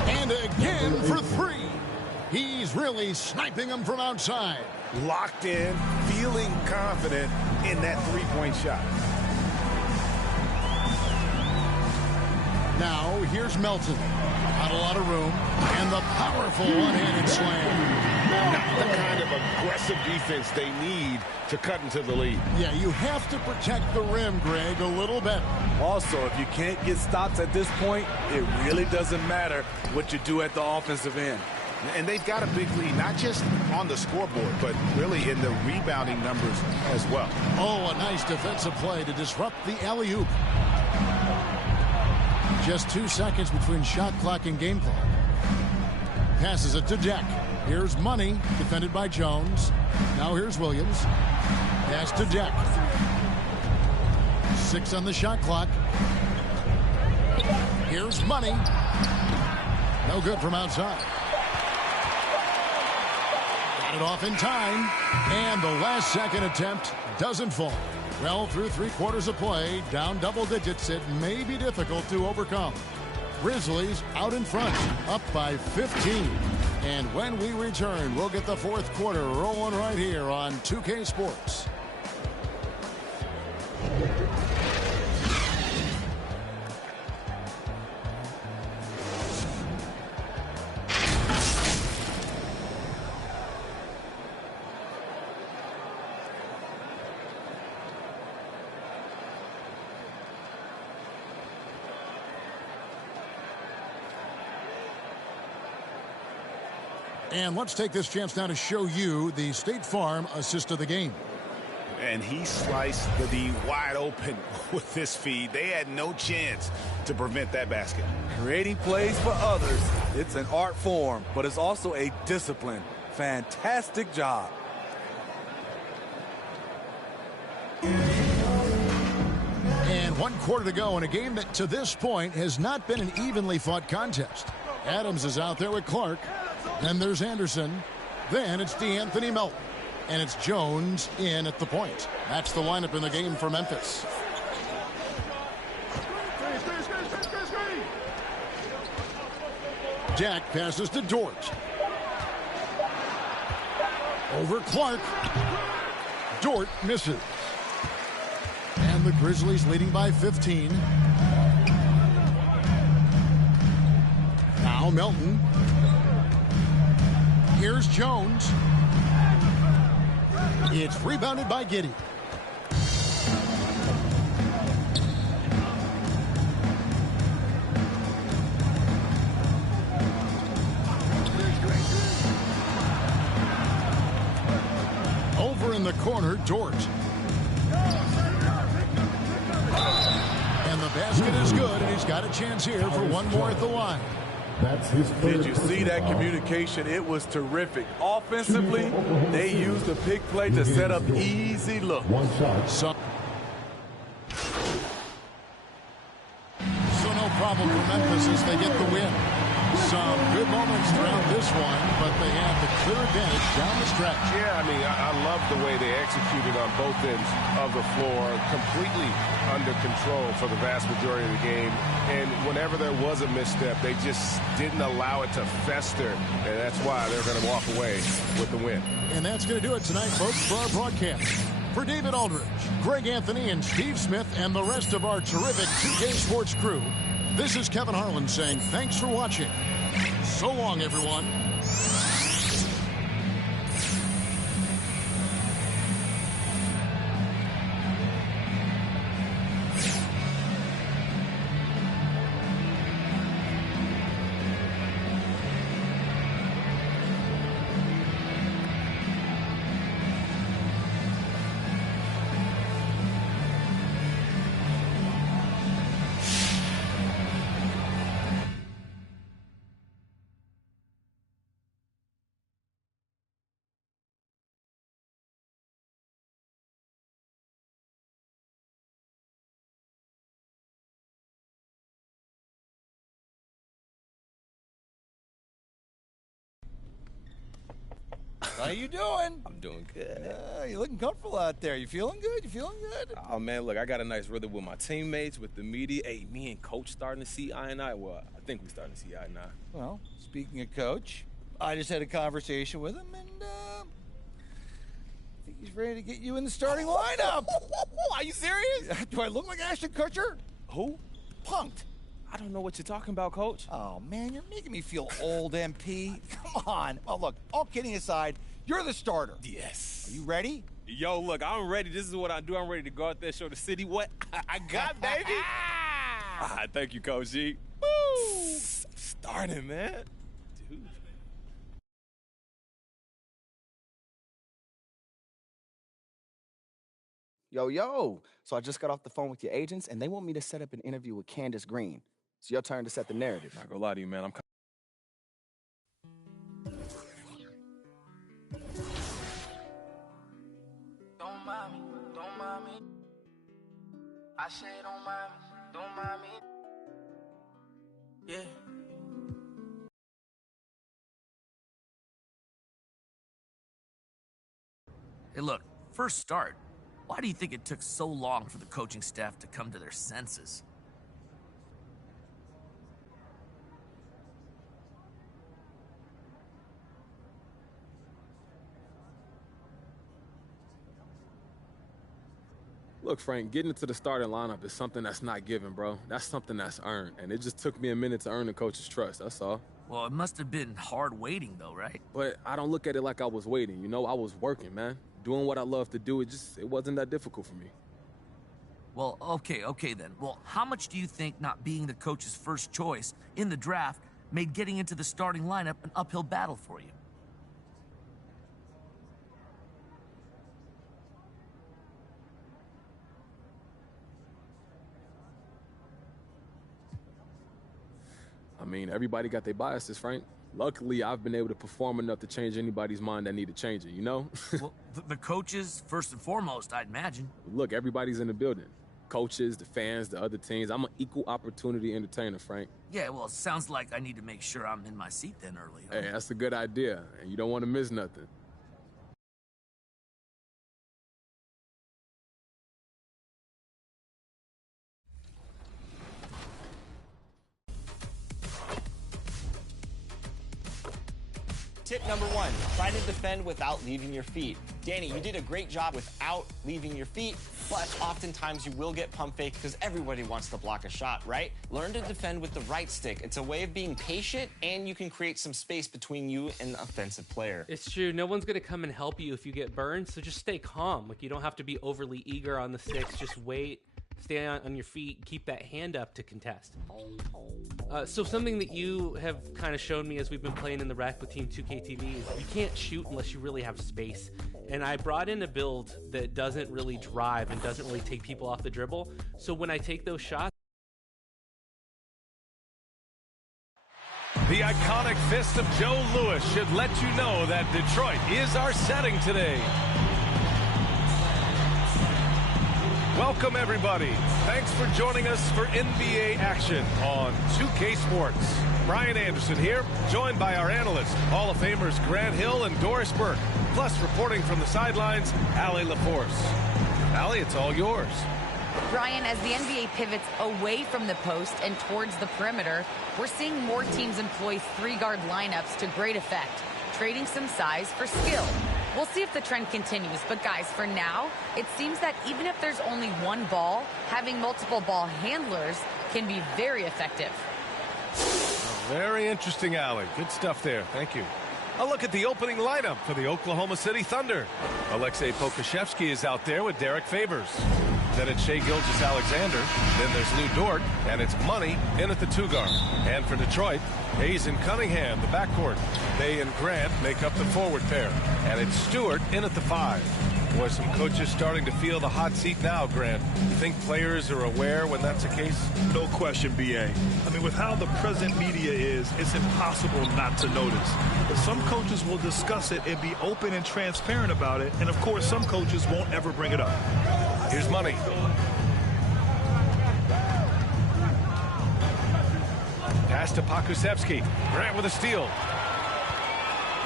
And again for 3. He's really sniping them from outside. Locked in, feeling confident in that 3-point shot. Now here's Melton. Not a lot of room. And the powerful one-handed slam. Not the kind of aggressive defense they need to cut into the lead. Yeah, you have to protect the rim, Greg, a little better. Also, if you can't get stops at this point, it really doesn't matter what you do at the offensive end. And they've got a big lead, not just on the scoreboard, but really in the rebounding numbers as well. Oh, a nice defensive play to disrupt the alley-oop. Just 2 seconds between shot clock and game clock. Passes it to Deck. Here's Money, defended by Jones. Now here's Williams. Pass to Deck. 6 on the shot clock. Here's Money. No good from outside. Got it off in time. And the last second attempt doesn't fall. Well, through 3 quarters of play, down double digits, it may be difficult to overcome. Grizzlies out in front, up by 15. And when we return, we'll get the 4th quarter rolling right here on 2K Sports. And let's take this chance now to show you the State Farm assist of the game. And he sliced the D wide open with this feed. They had no chance to prevent that basket. Creating plays for others, it's an art form, but it's also a discipline. Fantastic job. And 1 quarter to go in a game that to this point has not been an evenly fought contest. Adams is out there with Clark. Then there's Anderson. Then it's DeAnthony Melton. And it's Jones in at the point. That's the lineup in the game for Memphis. Jack passes to Dort. Over Clark. Dort misses. And the Grizzlies leading by 15. Now Melton. Here's Jones. It's rebounded by Giddey. Over in the corner, Dort. And the basket is good, and he's got a chance here for one more at the line. That's his Did you see that communication? It was terrific. Offensively, they used the pick play to set up easy look. One shot. So no problem for Memphis as they get the win. Some good moments throughout this one, but they have the clear advantage down the stretch. Yeah, I mean, I love the way they executed on both ends of the floor, completely under control for the vast majority of the game. And whenever there was a misstep, they just didn't allow it to fester, and that's why they're going to walk away with the win. And that's going to do it tonight, folks, for our broadcast. For David Aldridge, Greg Anthony, and Steve Smith, and the rest of our terrific 2K Sports crew, this is Kevin Harlan saying thanks for watching. So long, everyone. How you doing? I'm doing good. You looking comfortable out there. You feeling good? You feeling good? Oh, man, look, I got a nice rhythm with my teammates, with the media. Hey, me and Coach starting to see eye and eye. Well, I think we're starting to see eye and eye. Well, speaking of Coach, I just had a conversation with him, and I think he's ready to get you in the starting lineup. Are you serious? Do I look like Ashton Kutcher? Who? Punked. I don't know what you're talking about, Coach. Oh, man, you're making me feel old, MP. Come on. Well, look, all kidding aside, you're the starter. Yes. Are you ready? Yo, look, I'm ready. This is what I do. I'm ready to go out there, show the city what I got, baby. Thank you, Coach G. Woo! Starting, man. Dude. Yo. So I just got off the phone with your agents, and they want me to set up an interview with Candace Green. It's your turn to set the narrative. Not gonna lie to you, man. Don't mind me. I say don't mind me. Yeah. Hey, look, first start. Why do you think it took so long for the coaching staff to come to their senses? Look, Frank, getting into the starting lineup is something that's not given, bro. That's something that's earned, and it just took me a minute to earn the coach's trust, that's all. Well, it must have been hard waiting, though, right? But I don't look at it like I was waiting, you know? I was working, man. Doing what I love to do, it wasn't that difficult for me. Well, okay then. Well, how much do you think not being the coach's first choice in the draft made getting into the starting lineup an uphill battle for you? I mean, everybody got their biases, Frank. Luckily, I've been able to perform enough to change anybody's mind that needed changing, you know? Well, the coaches, first and foremost, I'd imagine. Look, everybody's in the building. Coaches, the fans, the other teams. I'm an equal opportunity entertainer, Frank. Yeah, well, it sounds like I need to make sure I'm in my seat then early. Hey, that's a good idea, and you don't want to miss nothing. Tip number 1, try to defend without leaving your feet. Danny, you did a great job without leaving your feet, but oftentimes you will get pump fake because everybody wants to block a shot, right? Learn to defend with the right stick. It's a way of being patient, and you can create some space between you and the offensive player. It's true. No one's going to come and help you if you get burned, so just stay calm. Like, you don't have to be overly eager on the sticks. Just wait. Stay on your feet, keep that hand up to contest. So something that you have kind of shown me as we've been playing in the rec with Team 2K TV is you can't shoot unless you really have space. And I brought in a build that doesn't really drive and doesn't really take people off the dribble. So when I take those shots, the iconic fist of Joe Louis should let you know that Detroit is our setting today. Welcome, everybody. Thanks for joining us for NBA action on 2K Sports. Brian Anderson here, joined by our analysts, Hall of Famers Grant Hill and Doris Burke. Plus, reporting from the sidelines, Allie LaForce. Allie, it's all yours. Brian, as the NBA pivots away from the post and towards the perimeter, we're seeing more teams employ three-guard lineups to great effect, trading some size for skill. We'll see if the trend continues, but guys, for now, it seems that even if there's only one ball, having multiple ball handlers can be very effective. Very interesting, Allie. Good stuff there. Thank you. A look at the opening lineup for the Oklahoma City Thunder. Aleksej Pokusevski is out there with Derek Favors. Then it's Shai Gilgeous-Alexander. Then there's Lou Dort, and it's Money in at the 2-guard. And for Detroit, Hayes and Cunningham, the backcourt. Bay and Grant make up the forward pair. And it's Stewart in at the 5. Boy, some coaches starting to feel the hot seat now, Grant. You think players are aware when that's the case? No question, B.A. I mean, with how the present media is, it's impossible not to notice. But some coaches will discuss it and be open and transparent about it. And, of course, some coaches won't ever bring it up. Here's Money. Pass to Pokusevski. Grant with a steal.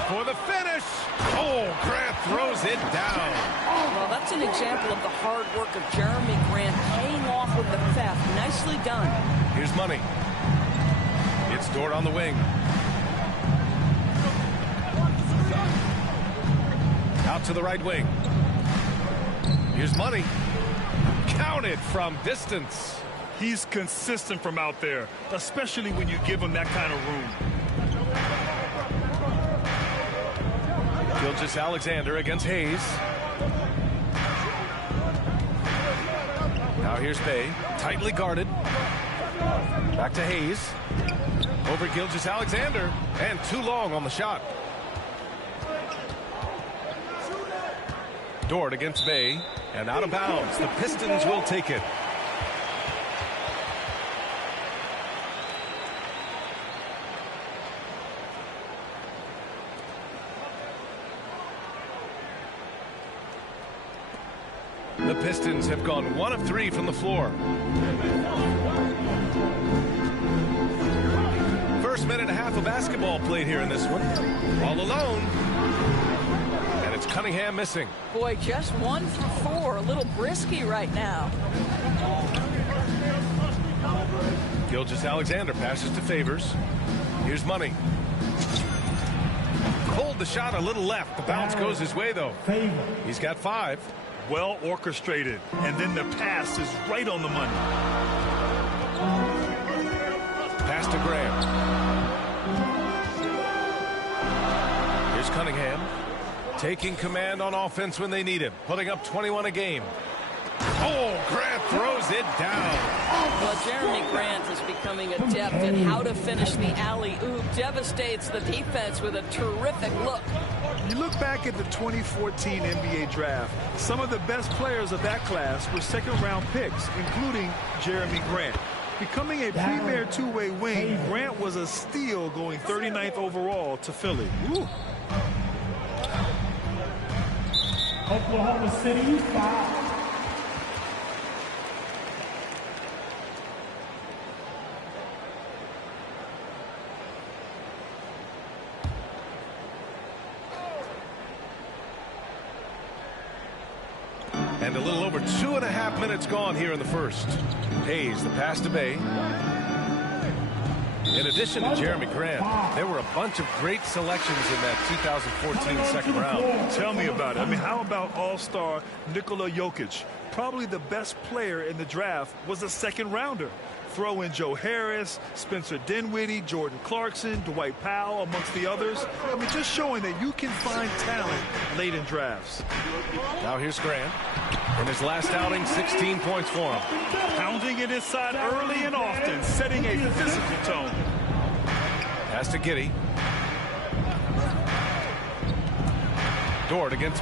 For the finish. Oh, Grant throws it down. Well, that's an example of the hard work of Jeremy Grant paying off with the theft. Nicely done. Here's Money. It's Dort on the wing. Out to the right wing. Here's Money. Counted from distance. He's consistent from out there, especially when you give him that kind of room. Gilgeous-Alexander against Hayes. Now here's Bay, tightly guarded. Back to Hayes. Over Gilgeous-Alexander, and too long on the shot. Dort against Bay, and out of bounds. The Pistons will take it. The Pistons have gone 1 of 3 from the floor. First minute and a half of basketball played here in this one. All alone. And it's Cunningham missing. Boy, just 1 for 4. A little brisky right now. Gilgeous-Alexander passes to Favors. Here's Money. Pulled the shot a little left. The bounce goes his way, though. He's got 5. Well orchestrated, and then the pass is right on the money. Pass to Graham. Here's Cunningham, taking command on offense when they need him, putting up 21 a game. Oh, Grant throws it down. Well, Jeremy Grant is becoming adept at how to finish the alley-oop. Devastates the defense with a terrific look. You look back at the 2014 NBA draft, some of the best players of that class were second-round picks, including Jeremy Grant. Becoming a premier two-way wing, Grant was a steal going 39th overall to Philly. Ooh. Oklahoma City, 5. And a little over 2.5 minutes gone here in the first. Hayes, the pass to Bay. In addition to Jeremy Grant, there were a bunch of great selections in that 2014 second round. Tell me about it. I mean, how about all-star Nikola Jokic? Probably the best player in the draft was a second-rounder. Throw in Joe Harris, Spencer Dinwiddie, Jordan Clarkson, Dwight Powell, amongst the others. I mean, just showing that you can find talent late in drafts. Now here's Grant. In his last outing, 16 points for him. Pounding it inside early and often, setting a physical tone. Pass to Giddey. Dort against...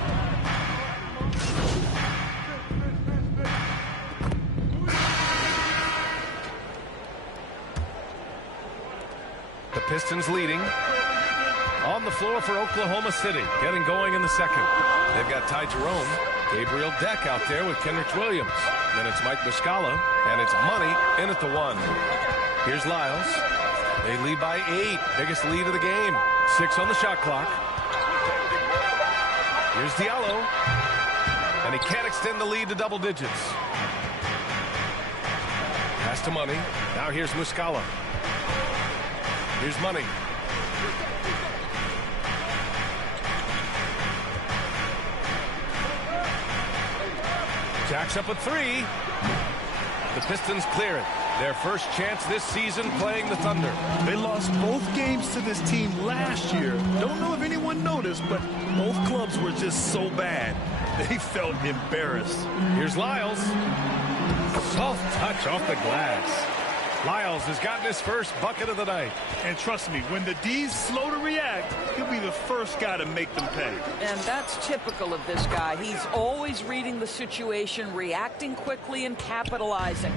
The Pistons leading. On the floor for Oklahoma City, getting going in the second. They've got Ty Jerome. Gabriel Deck out there with Kenrich Williams. Then it's Mike Muscala, and it's Money in at the 1. Here's Lyles. They lead by 8. Biggest lead of the game. 6 on the shot clock. Here's Diallo. And he can't extend the lead to double digits. Pass to Money. Now here's Muscala. Here's Money. Jacks up a 3. The Pistons clear it. Their first chance this season playing the Thunder. They lost both games to this team last year. Don't know if anyone noticed, but both clubs were just so bad. They felt embarrassed. Here's Lyles. Soft touch off the glass. Lyles has gotten his first bucket of the night. And trust me, when the D's slow to react, he'll be the first guy to make them pay. And that's typical of this guy. He's always reading the situation, reacting quickly, and capitalizing.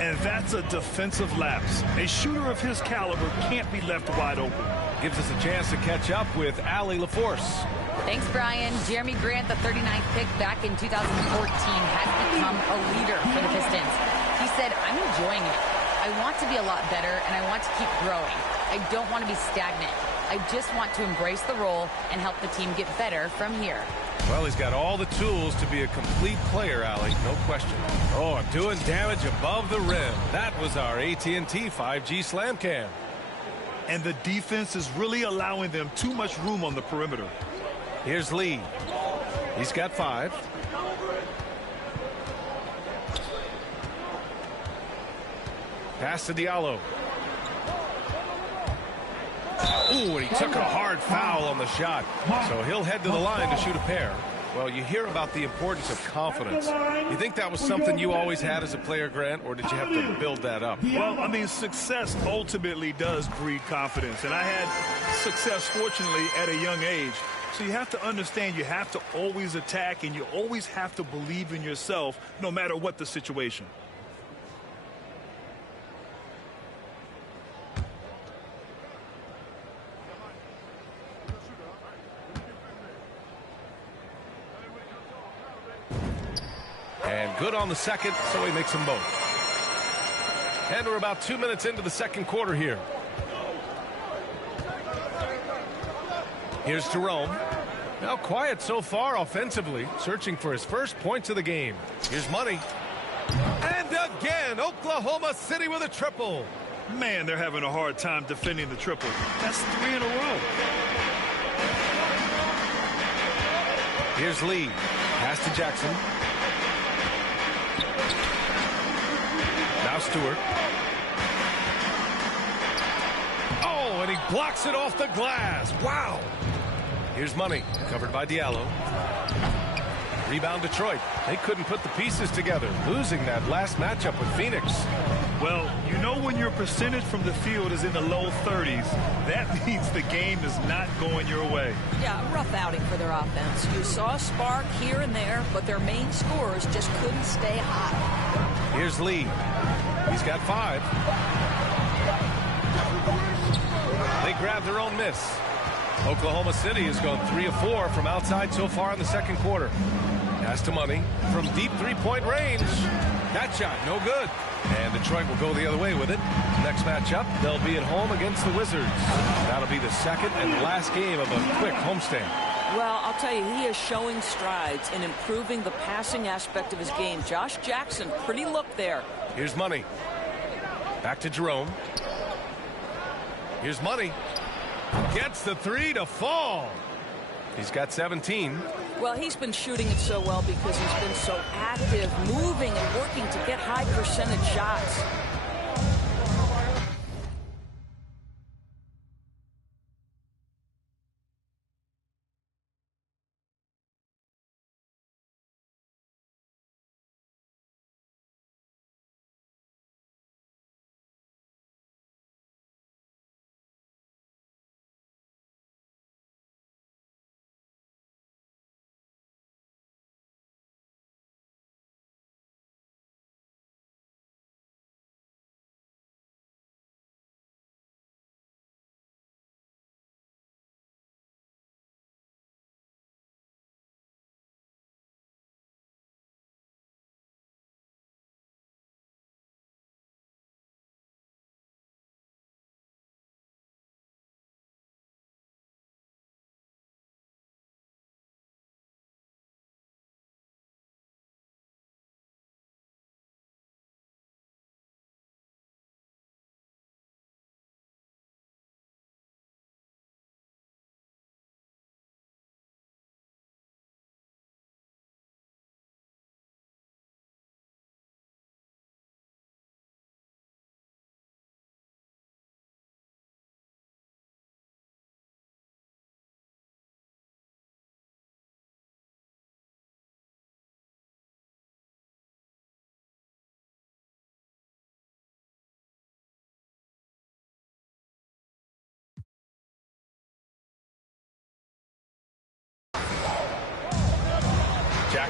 And that's a defensive lapse. A shooter of his caliber can't be left wide open. Gives us a chance to catch up with Allie LaForce. Thanks, Brian. Jeremy Grant, the 39th pick back in 2014, has become a leader for the Pistons. He said, "I'm enjoying it. I want to be a lot better, and I want to keep growing. I don't want to be stagnant. I just want to embrace the role and help the team get better from here." Well, he's got all the tools to be a complete player, Allie, no question. Oh, I'm doing damage above the rim. That was our AT&T 5G Slam Cam. And the defense is really allowing them too much room on the perimeter. Here's Lee. He's got 5. Pass to Diallo. Ooh, and he took a hard foul on the shot. So he'll head to the line to shoot a pair. Well, you hear about the importance of confidence. You think that was something you always had as a player, Grant, or did you have to build that up? Well, I mean, success ultimately does breed confidence. And I had success, fortunately, at a young age. So you have to understand you have to always attack, and you always have to believe in yourself no matter what the situation. And good on the second, so he makes them both. And we're about 2 minutes into the second quarter here. Here's Jerome. Now quiet so far offensively, searching for his first points of the game. Here's Money. And again, Oklahoma City with a triple. Man, they're having a hard time defending the triple. That's 3 in a row. Here's Lee. Pass to Jackson. Now Stewart. Oh, and he blocks it off the glass. Wow. Here's Money, covered by Diallo. Rebound Detroit. They couldn't put the pieces together, losing that last matchup with Phoenix. Well, you know when your percentage from the field is in the low 30s, that means the game is not going your way. Yeah, a rough outing for their offense. You saw a spark here and there, but their main scorers just couldn't stay hot. Here's Lee. He's got 5. They grab their own miss. Oklahoma City has gone 3 of 4 from outside so far in the second quarter. Pass to Money from deep three-point range. That shot, no good. And Detroit will go the other way with it. Next matchup, they'll be at home against the Wizards. That'll be the second and last game of a quick homestand. Well, I'll tell you, he is showing strides in improving the passing aspect of his game. Josh Jackson, pretty look there. Here's Money. Back to Jerome. Here's Money. Gets the 3 to fall. He's got 17. Well, he's been shooting it so well because he's been so active, moving and working to get high percentage shots.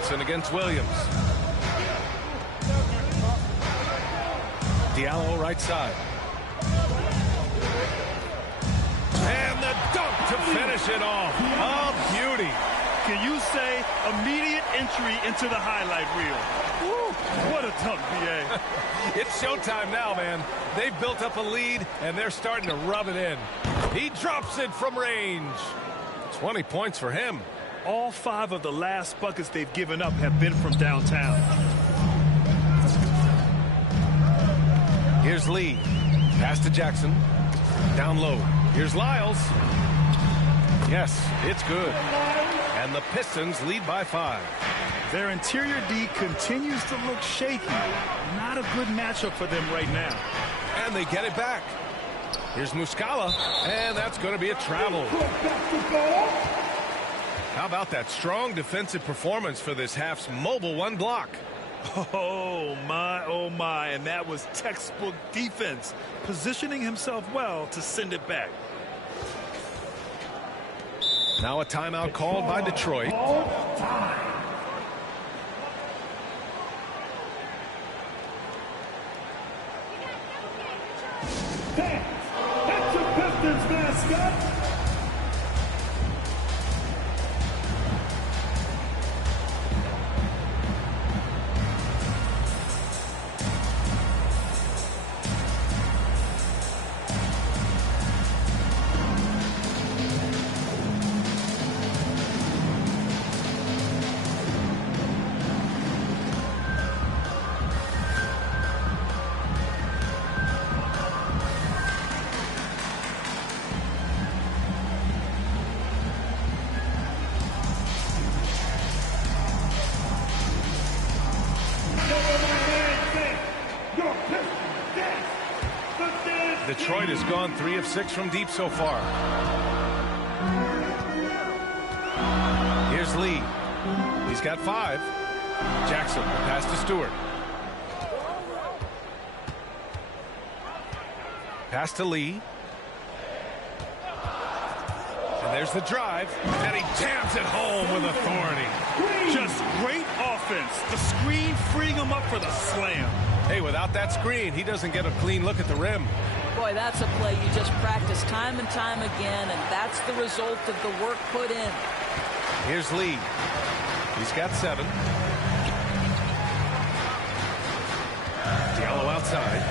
Jackson against Williams. Diallo right side. And the dunk to finish it off. A beauty. Can you say immediate entry into the highlight reel? Woo, what a dunk, B.A. It's showtime now, man. They've built up a lead, and they're starting to rub it in. He drops it from range. 20 points for him. All 5 of the last buckets they've given up have been from downtown. Here's Lee. Pass to Jackson. Down low. Here's Lyles. Yes, it's good. And the Pistons lead by 5. Their interior D continues to look shaky. Not a good matchup for them right now. And they get it back. Here's Muscala. And that's going to be a travel. How about that strong defensive performance for this half's mobile 1 block? Oh, my. And that was textbook defense. Positioning himself well to send it back. Now a timeout called by Detroit. That's your Pistons mascot. Detroit has gone 3 of 6 from deep so far. Here's Lee. He's got 5. Jackson, pass to Stewart. Pass to Lee. And there's the drive. And he jams it home with authority. Just great offense. The screen freeing him up for the slam. Hey, without that screen, he doesn't get a clean look at the rim. Boy, that's a play you just practice time and time again, and that's the result of the work put in. Here's Lee. He's got 7. Diallo outside.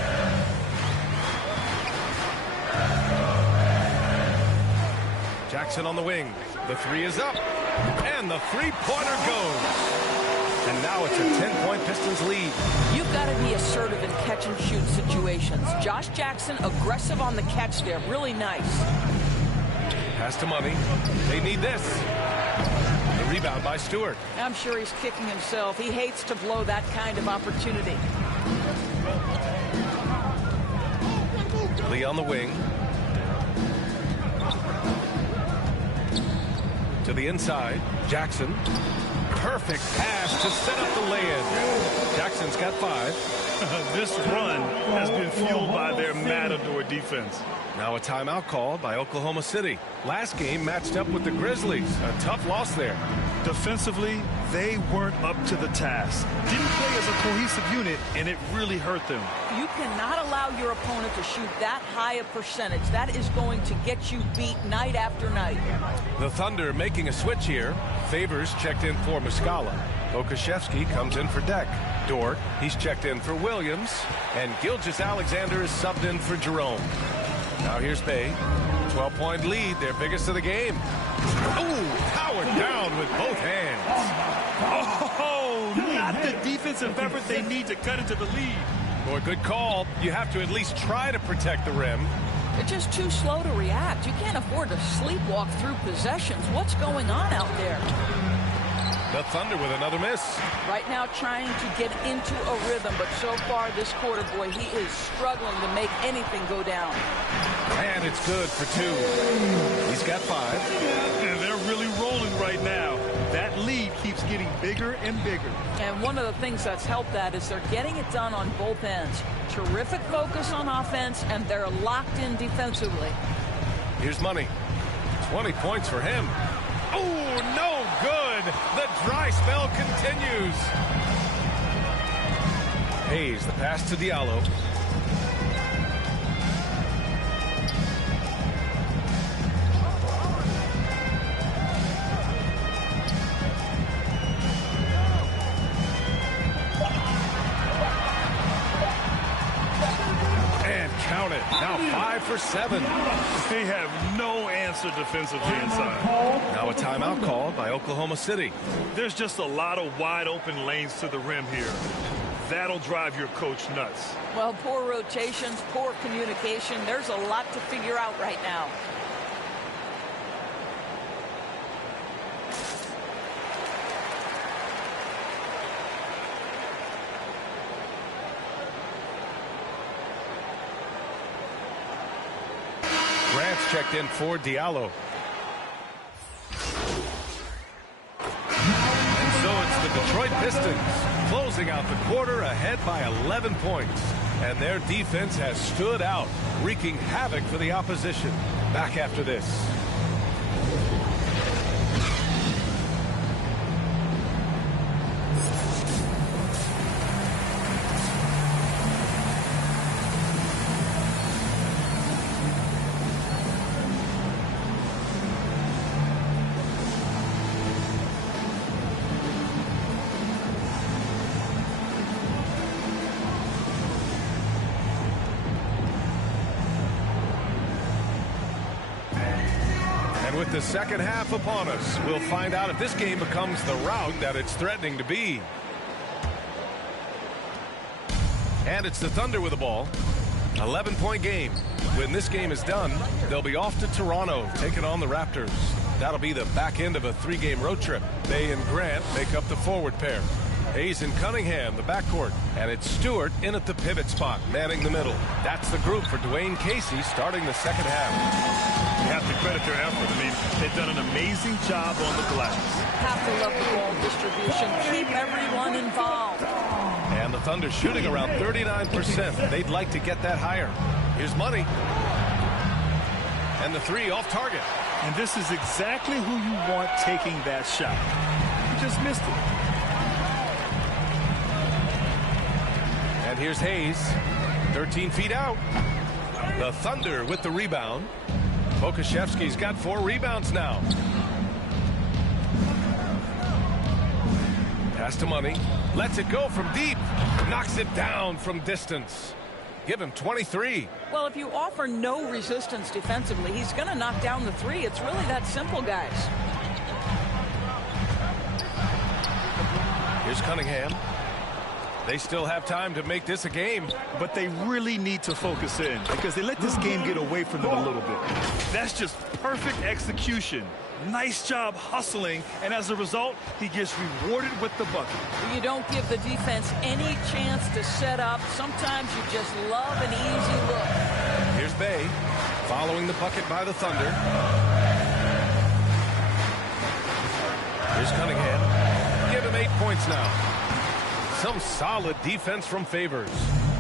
Jackson on the wing. The 3 is up. And the 3-pointer goes. And now it's a 10-point Pistons lead. You've got to be assertive in catch-and-shoot situations. Josh Jackson, aggressive on the catch there. Really nice. Pass to Money. They need this. The rebound by Stewart. I'm sure he's kicking himself. He hates to blow that kind of opportunity. Lee on the wing. To the inside. Jackson. Perfect pass to set up the lay-in. Jackson's got 5. This run has been fueled by their Matador defense. Now a timeout called by Oklahoma City. Last game matched up with the Grizzlies. A tough loss there. Defensively, they weren't up to the task. Didn't play as a cohesive unit, and it really hurt them. You cannot allow your opponent to shoot that high a percentage. That is going to get you beat night after night. The Thunder making a switch here. Favors checked in for Muscala. Okashevsky comes in for Deck. Dort, he's checked in for Williams. And Gilgeous-Alexander is subbed in for Jerome. Now here's Bay. 12-point lead, their biggest of the game. Ooh, powered down with both hands. Oh, not the defensive effort they need to cut into the lead. Boy, good call. You have to at least try to protect the rim. They're just too slow to react. You can't afford to sleepwalk through possessions. What's going on out there? The Thunder with another miss. Right now trying to get into a rhythm, but so far this quarter, boy, he is struggling to make anything go down. And it's good for 2. He's got 5. And they're really rolling right now. That lead keeps getting bigger and bigger. And one of the things that's helped that is they're getting it done on both ends. Terrific focus on offense, and they're locked in defensively. Here's Money. 20 points for him. Oh, no good. good. The dry spell continues. Hayes, the pass to Diallo. Count it. Now 5 for 7. They have no answer defensively inside. Now a timeout called by Oklahoma City. There's just a lot of wide open lanes to the rim here. That'll drive your coach nuts. Well, poor rotations, poor communication. There's a lot to figure out right now. Grant's checked in for Diallo. And so it's the Detroit Pistons closing out the quarter ahead by 11 points. And their defense has stood out, wreaking havoc for the opposition. Back after this. With the second half upon us, we'll find out if this game becomes the rout that it's threatening to be. And it's the Thunder with the ball. 11-point game. When this game is done, they'll be off to Toronto, taking on the Raptors. That'll be the back end of a 3-game road trip. Bay and Grant make up the forward pair. Hayes and Cunningham, the backcourt. And it's Stewart in at the pivot spot, manning the middle. That's the group for Dwayne Casey starting the second half. You have to credit their effort. I mean, they've done an amazing job on the glass. Have to love the ball distribution. Keep everyone involved. And the Thunder shooting around 39%. They'd like to get that higher. Here's Money. And the 3 off target. And this is exactly who you want taking that shot. You just missed it. And here's Hayes. 13 feet out. The Thunder with the rebound. Pokusevski's got 4 rebounds now. Pass to Money. Lets it go from deep. Knocks it down from distance. Give him 23. Well, if you offer no resistance defensively, he's going to knock down the 3. It's really that simple, guys. Here's Cunningham. They still have time to make this a game. But they really need to focus in because they let this game get away from them a little bit. That's just perfect execution. Nice job hustling, and as a result, he gets rewarded with the bucket. You don't give the defense any chance to set up. Sometimes you just love an easy look. Here's Bay following the bucket by the Thunder. Here's Cunningham. Give him 8 points now. Some solid defense from Favors.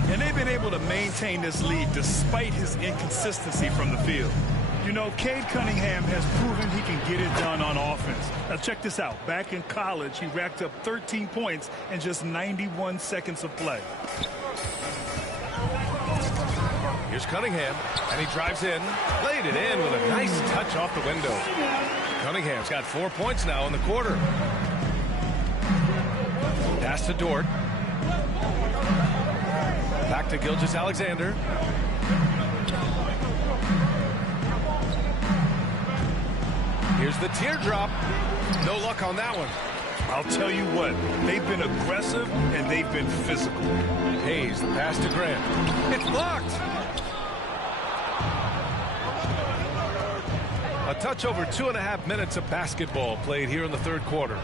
And they've been able to maintain this lead despite his inconsistency from the field. You know, Cade Cunningham has proven he can get it done on offense. Now check this out. Back in college, he racked up 13 points in just 91 seconds of play. Here's Cunningham, and he drives in, laid it in with a nice touch off the window. Cunningham's got 4 points now in the quarter. Pass to Dort. Back to Gilgeous-Alexander. Here's the teardrop. No luck on that one. I'll tell you what, they've been aggressive and they've been physical. Hayes, the pass to Grant. It's blocked. A touch over 2.5 minutes of basketball played here in the third quarter.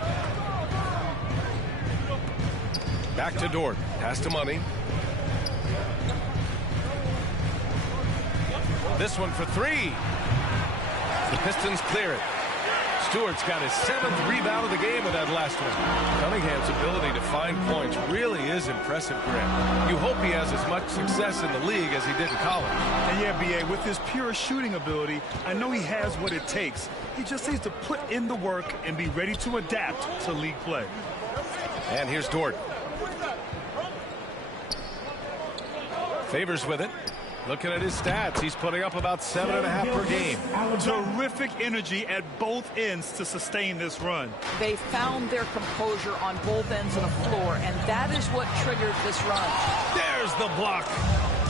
Back to Dort. Pass to Money. This one for 3. The Pistons clear it. Stewart's got his 7th rebound of the game with that last one. Cunningham's ability to find points really is impressive, Grant. You hope he has as much success in the league as he did in college. And yeah, B.A., with his pure shooting ability, I know he has what it takes. He just needs to put in the work and be ready to adapt to league play. And here's Dort. Favors with it. Looking at his stats, he's putting up about 7.5 per game. Terrific energy at both ends to sustain this run. They found their composure on both ends of the floor, and that is what triggered this run. There's the block.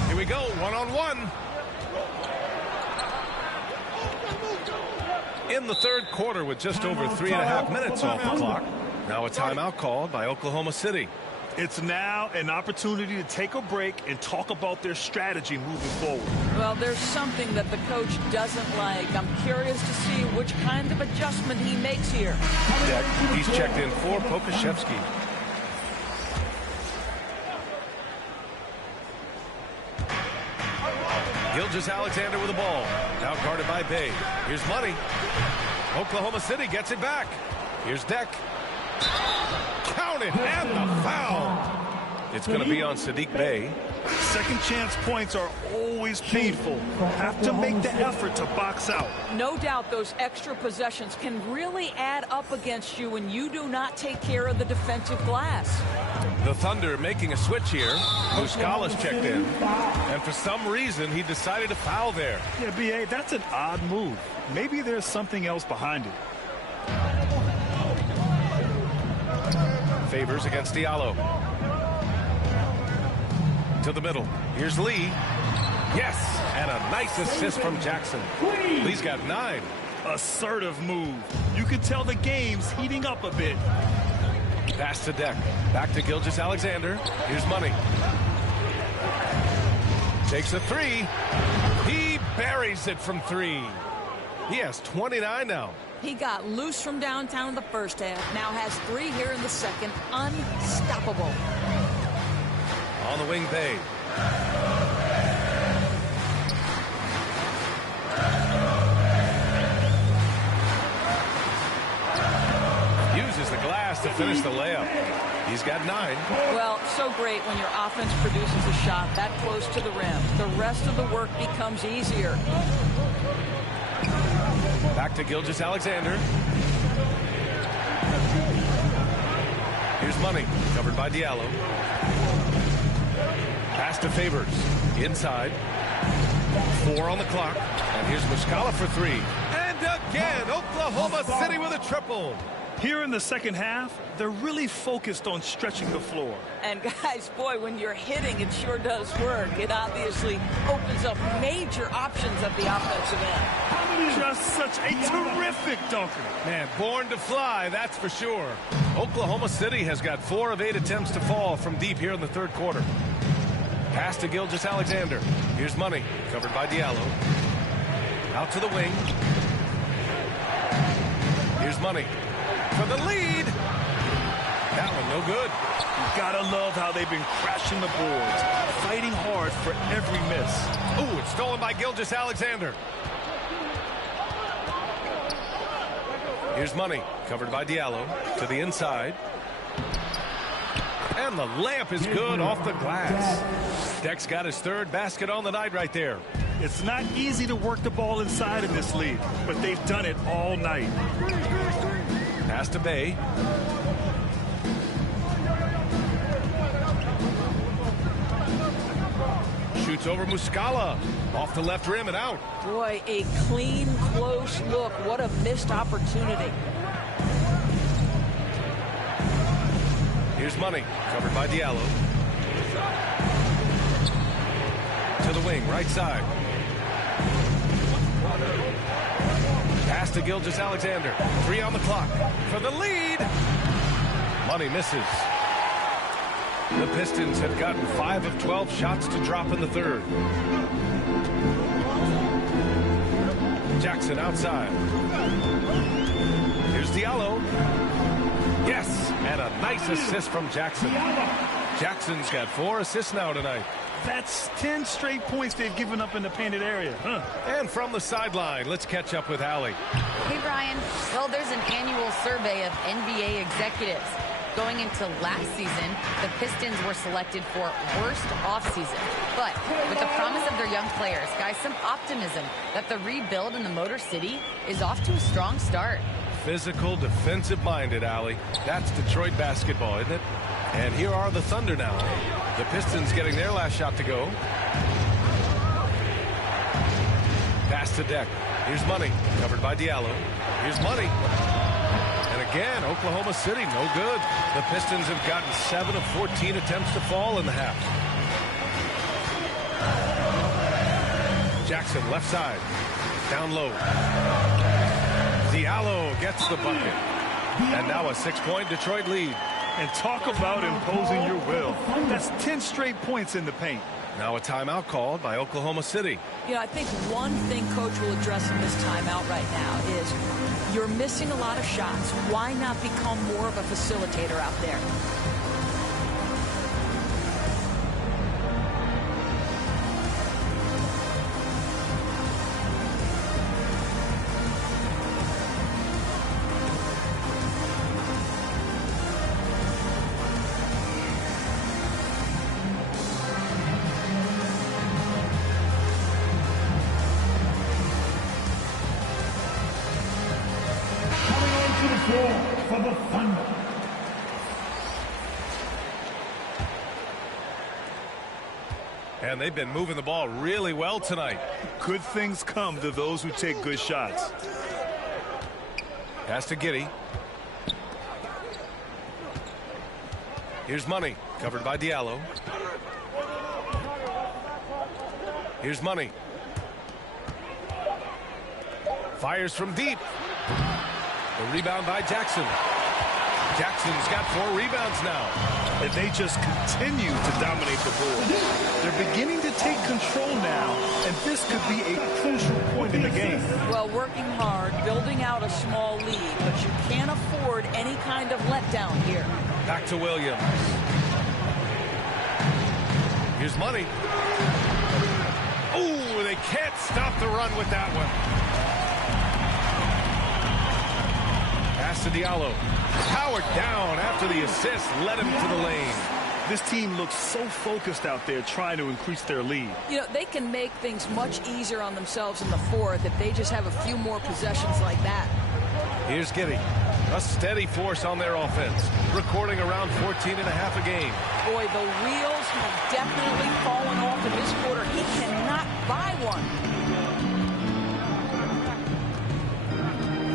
Here we go, one-on-one. In the third quarter with just over 3.5 minutes off the clock. Now a timeout called by Oklahoma City. It's now an opportunity to take a break and talk about their strategy moving forward. Well, there's something that the coach doesn't like. I'm curious to see which kind of adjustment he makes here. Deck, he's checked in for Pokusevski. Gilgeous-Alexander with the ball. Now guarded by Bey. Here's Money. Oklahoma City gets it back. Here's Deck. Counted and the foul. It's going to be on Saddiq Bey. Second chance points are always painful. Have to make the effort to box out. No doubt those extra possessions can really add up against you when you do not take care of the defensive glass. The Thunder making a switch here. Muscala's checked in. And for some reason, he decided to foul there. Yeah, B.A., that's an odd move. Maybe there's something else behind it. Favors against Diallo. To the middle. Here's Lee. Yes, and a nice assist from Jackson. Lee's got 9. Assertive move. You can tell the game's heating up a bit. Pass to Deck. Back to Gilgeous-Alexander. Here's Money. Takes a 3. He buries it from 3. He has 29 now. He got loose from downtown in the first half. Now has 3 here in the second. Unstoppable. On the wing, Bey. Uses the glass to finish the layup. He's got 9. Well, so great when your offense produces a shot that close to the rim. The rest of the work becomes easier. Back to Gilgeous-Alexander. Here's Money, covered by Diallo. Pass to Favors. Inside. 4 on the clock. And here's Muscala for 3. And again, Oklahoma City with a triple. Here in the second half, they're really focused on stretching the floor. And guys, boy, when you're hitting, it sure does work. It obviously opens up major options at the offensive end. Just such a terrific dunker. Man, born to fly, that's for sure. Oklahoma City has got 4 of 8 attempts to fall from deep here in the third quarter. Pass to Gilgeous-Alexander. Here's Money, covered by Diallo. Out to the wing. Here's Money. For the lead. That one no good. You gotta love how they've been crashing the boards, fighting hard for every miss. Ooh, it's stolen by Gilgeous-Alexander. Here's Money, covered by Diallo. To the inside. And the layup is good off the glass. Deck's got his 3rd basket on the night right there. It's not easy to work the ball inside in this league, but they've done it all night. Pass to Bey. Shoots over Muscala. Off the left rim and out. Boy, a clean, close look. What a missed opportunity. Here's Money, covered by Diallo. To the wing, right side. Pass to Gilgeous-Alexander. 3 on the clock. For the lead. Money misses. The Pistons have gotten 5 of 12 shots to drop in the third. Jackson outside. Here's Diallo. Yes, and a nice assist from Jackson. Jackson's got 4 assists now tonight. That's 10 straight points they've given up in the painted area. Huh. And from the sideline, let's catch up with Allie. Hey, Brian. Well, there's an annual survey of NBA executives. Going into last season, the Pistons were selected for worst offseason. But with the promise of their young players, guys, some optimism that the rebuild in the Motor City is off to a strong start. Physical, defensive-minded, Allie. That's Detroit basketball, isn't it? And here are the Thunder now. The Pistons getting their last shot to go. Pass to Deck. Here's Money, covered by Diallo. Here's Money. And again, Oklahoma City, no good. The Pistons have gotten 7 of 14 attempts to fall in the half. Jackson, left side. Down low. Diallo gets the bucket. And now a 6-point Detroit lead. And talk about imposing your will. That's 10 straight points in the paint. Now a timeout called by Oklahoma City. You know, I think one thing Coach will address in this timeout right now is you're missing a lot of shots. Why not become more of a facilitator out there? For the Thunder. And they've been moving the ball really well tonight. Good things come to those who take good shots. Pass to Giddey. Here's Money, covered by Diallo. Here's Money. Fires from deep. The rebound by Jackson. Jackson's got 4 rebounds now. And they just continue to dominate the board. They're beginning to take control now, and this could be a crucial point in the game. Well, working hard, building out a small lead, but you can't afford any kind of letdown here. Back to Williams. Here's Money. Oh, they can't stop the run with that one. Pass to Diallo. Powered down after the assist led him to the lane. This team looks so focused out there trying to increase their lead. You know, they can make things much easier on themselves in the fourth if they just have a few more possessions like that. Here's Giddey. A steady force on their offense. Recording around 14 and a half a game. Boy, the wheels have definitely fallen off in this quarter. He cannot buy one.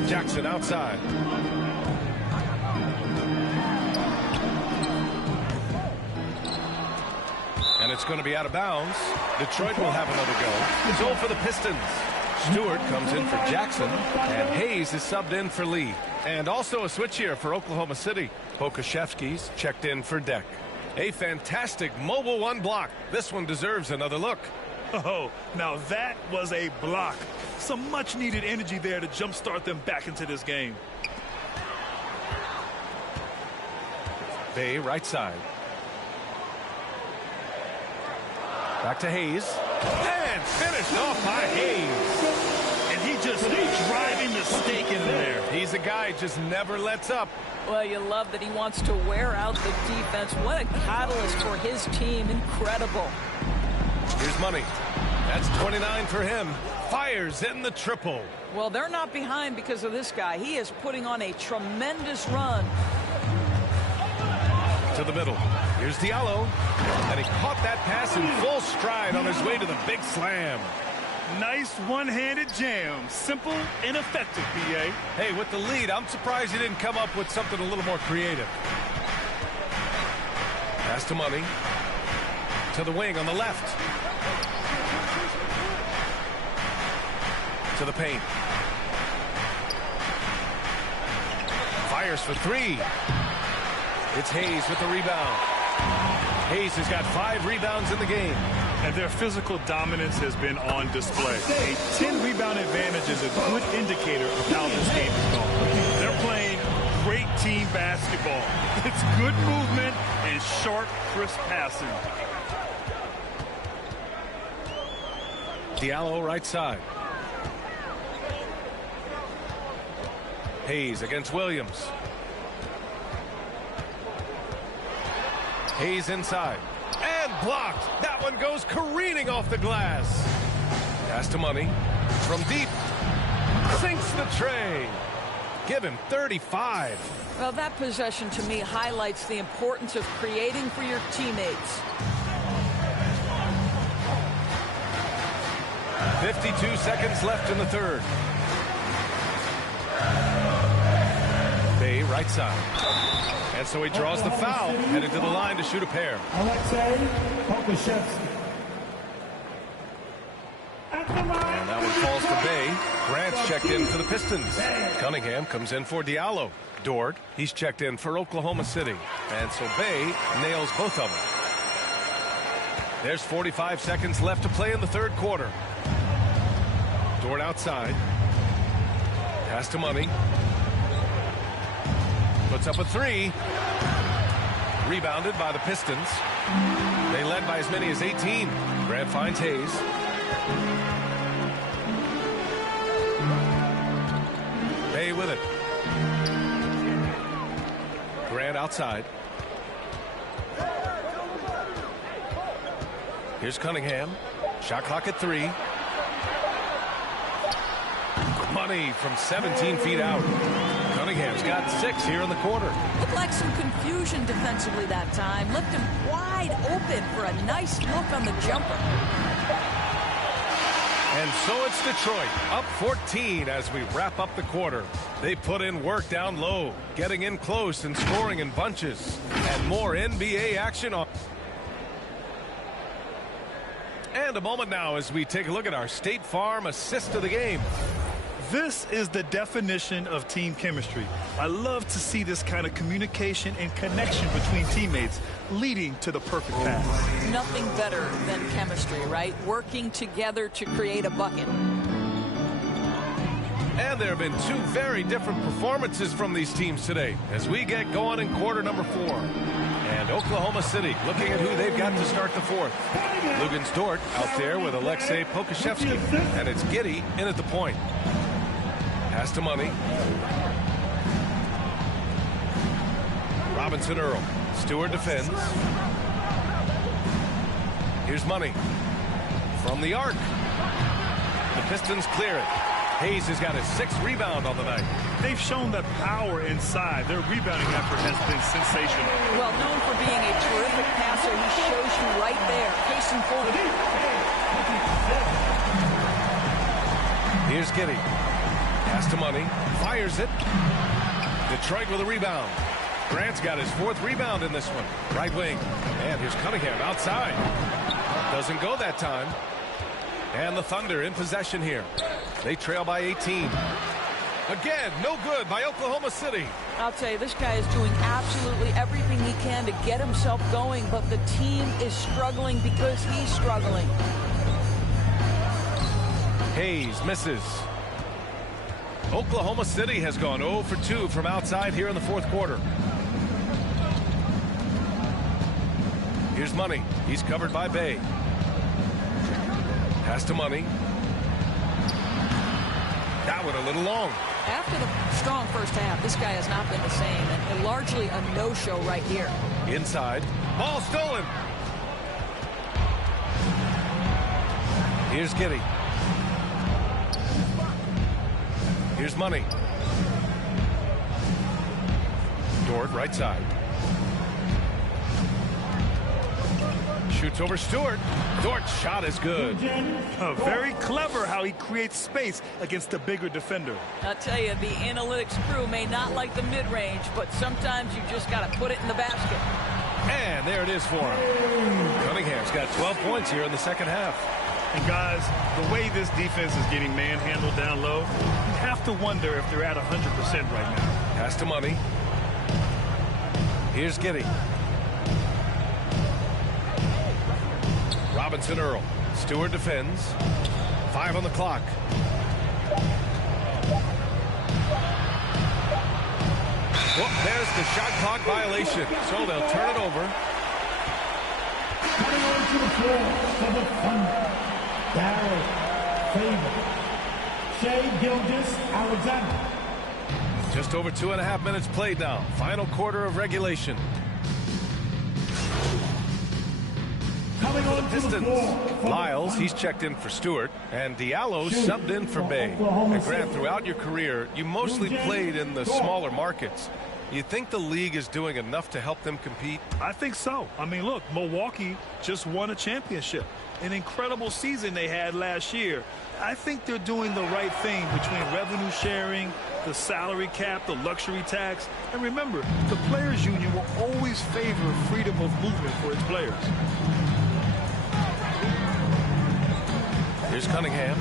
Jackson outside. And it's going to be out of bounds. Detroit will have another go. Goal for the Pistons. Stewart comes in for Jackson, and Hayes is subbed in for Lee. And also a switch here for Oklahoma City. Pokusevski's checked in for Deck. A fantastic mobile 1 block. This one deserves another look. Oh, now that was a block. Some much-needed energy there to jumpstart them back into this game. Bay right side. Back to Hayes. And finished off by Hayes. And he just driving the stake in there. He's a guy just never lets up. Well, you love that he wants to wear out the defense. What a catalyst for his team. Incredible. Here's Money. That's 29 for him. Fires in the triple. Well, they're not behind because of this guy. He is putting on a tremendous run. To the middle. Here's Diallo. And he caught that pass in full stride on his way to the big slam. Nice one-handed jam. Simple and effective, B.A. Hey, with the lead, I'm surprised he didn't come up with something a little more creative. Pass to Money. To the wing on the left. To the paint. Fires for 3. It's Hayes with the rebound. Hayes has got 5 rebounds in the game. And their physical dominance has been on display. A 10-rebound advantage is a good indicator of how this game is going. They're playing great team basketball. It's good movement and sharp, crisp passing. Diallo right side. Hayes against Williams. Hayes inside. And blocked. That one goes careening off the glass. Pass to Money. From deep. Sinks the tray. Give him 35. Well, that possession to me highlights the importance of creating for your teammates. 52 seconds left in the third. Bay right side. And so he draws the foul, headed to the line to shoot a pair. Alexei Pokusevski. And that one falls to Bay. Grant's checked in for the Pistons. Cunningham comes in for Diallo. Dort, he's checked in for Oklahoma City. And so Bay nails both of them. There's 45 seconds left to play in the third quarter. Dort outside. Pass to Money. Puts up a three. Rebounded by the Pistons. They led by as many as 18. Grant finds Hayes. Bay with it. Grant outside. Here's Cunningham. Shot clock at 3. Money from 17 feet out. Cunningham's got 6 here in the quarter. Looked like some confusion defensively that time. Left him wide open for a nice look on the jumper. And so it's Detroit, up 14 as we wrap up the quarter. They put in work down low, getting in close and scoring in bunches. And more NBA action on. And a moment now as we take a look at our State Farm assist of the game. This is the definition of team chemistry. I love to see this kind of communication and connection between teammates leading to the perfect pass. Nothing better than chemistry, right? Working together to create a bucket. And there have been 2 very different performances from these teams today as we get going in quarter number 4. And Oklahoma City looking at who they've got to start the fourth. Luguentz Dort out there with Alexei Pokusevski. And it's Giddey in at the point. Pass to Money. Robinson Earl. Stewart defends. Here's Money. From the arc. The Pistons clear it. Hayes has got his 6th rebound on the night. They've shown that power inside. Their rebounding effort has been sensational. Well, known for being a terrific passer, he shows you right there. Case in point. Here's Giddey. Pass to Money. Fires it. Detroit with a rebound. Grant's got his 4th rebound in this one. Right wing. And here's Cunningham outside. Doesn't go that time. And the Thunder in possession here. They trail by 18. Again, no good by Oklahoma City. I'll tell you, this guy is doing absolutely everything he can to get himself going, but the team is struggling because he's struggling. Hayes misses. Oklahoma City has gone 0 for 2 from outside here in the fourth quarter. Here's Money. He's covered by Bay. Pass to Money. That one a little long. After the strong first half, this guy has not been the same, and largely a no-show right here. Inside. Ball stolen. Here's Giddey. Here's Money. Dort, right side. Shoots over Stewart. Dort's shot is good. Very clever how he creates space against a bigger defender. I'll tell you, the analytics crew may not like the mid-range, but sometimes you just got to put it in the basket. And there it is for him. Cunningham's got 12 points here in the second half. And guys, the way this defense is getting manhandled down low, you have to wonder if they're at 100% right now. Pass to Money. Here's Giddey. Robinson Earl. Stewart defends. 5 on the clock. Well, there's the shot clock violation. So they'll turn it over. Coming on to the floor for the Thunder, Darrell Shai Gilgeous-Alexander. Just over 2.5 minutes played now. Final quarter of regulation. Coming on the Pistons, Lyles, he's checked in for Stewart, and Diallo subbed in for Bay. And Grant, throughout your career, you mostly played in the smaller markets. You think the league is doing enough to help them compete? I think so. I mean, look, Milwaukee just won a championship. An incredible season they had last year. I think they're doing the right thing between revenue sharing, the salary cap, the luxury tax. And remember, the Players Union will always favor freedom of movement for its players. Here's Cunningham.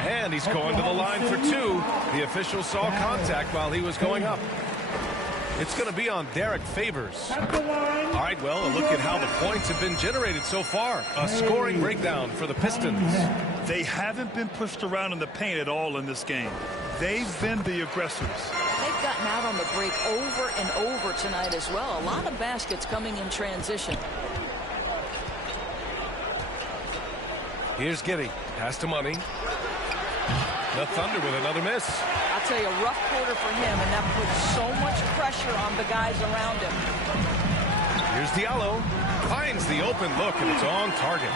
And he's going to the line for two. The official saw contact while he was going up. It's going to be on Derek Favors. All right, well, a look at how the points have been generated so far. A scoring breakdown for the Pistons. They haven't been pushed around in the paint at all in this game. They've been the aggressors. They've gotten out on the break over and over tonight as well. A lot of baskets coming in transition. Here's Giddey. Pass to Money. The Thunder with another miss. I'll tell you, a rough quarter for him, and that puts so much pressure on the guys around him. Here's Diallo. Finds the open look, and it's on target.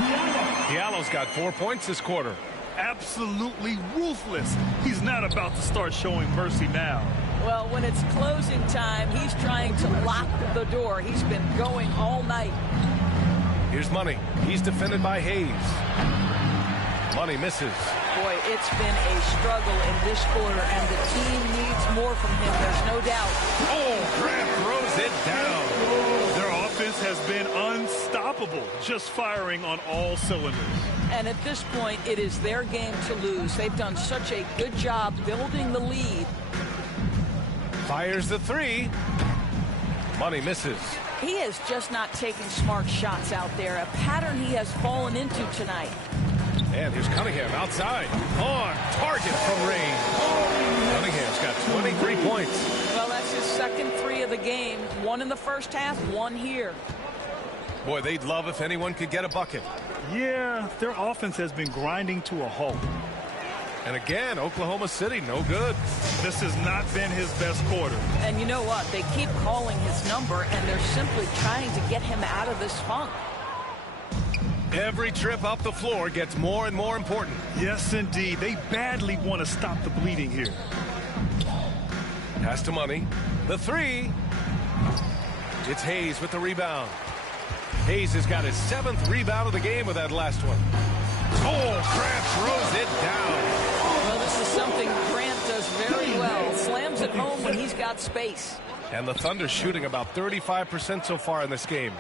Diallo's got 4 points this quarter. Absolutely ruthless. He's not about to start showing mercy now. Well, when it's closing time, he's trying to lock the door. He's been going all night. Here's Money. He's defended by Hayes. Money misses. Boy, it's been a struggle in this quarter, and the team needs more from him, there's no doubt. Oh, Grant throws it down. Their offense has been unstoppable, just firing on all cylinders. And at this point, it is their game to lose. They've done such a good job building the lead. Fires the three. Money misses. He is just not taking smart shots out there, a pattern he has fallen into tonight. And here's Cunningham outside. On target from range. Cunningham's got 23 points. Well, that's his second three of the game. One in the first half, one here. Boy, they'd love if anyone could get a bucket. Yeah, their offense has been grinding to a halt. And again, Oklahoma City, no good. This has not been his best quarter. And you know what? They keep calling his number, and they're simply trying to get him out of this funk. Every trip up the floor gets more and more important. Yes, indeed. They badly want to stop the bleeding here. Pass to Money. The three. It's Hayes with the rebound. Hayes has got his 7th rebound of the game with that last one. Oh, Grant throws it down. Well, this is something Grant does very well. Slams it home when he's got space. And the Thunder shooting about 35% so far in this game.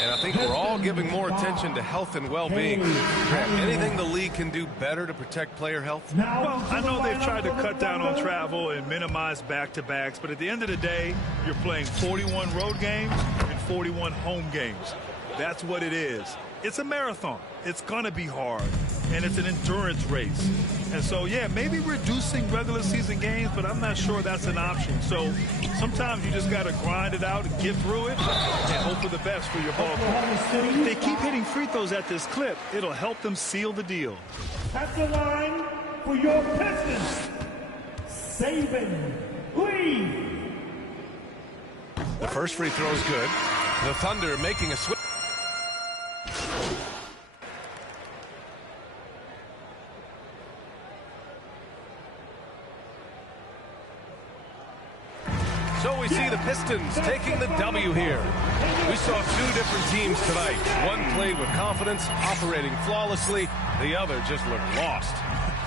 And I think we're all giving more attention to health and well-being. Grant, anything the league can do better to protect player health? Well, I know they've tried to cut down on travel and minimize back-to-backs, but at the end of the day, you're playing 41 road games and 41 home games. That's what it is. It's a marathon. It's going to be hard, and it's an endurance race. And so, yeah, maybe reducing regular season games, but I'm not sure that's an option. So sometimes you just got to grind it out and get through it and hope for the best for your ball club. If they keep hitting free throws at this clip, it'll help them seal the deal. That's the line for your Pistons, Saben Lee. The first free throw is good. The Thunder making a switch. So we see the Pistons taking the W here. We saw two different teams tonight. One played with confidence, operating flawlessly. The other just looked lost.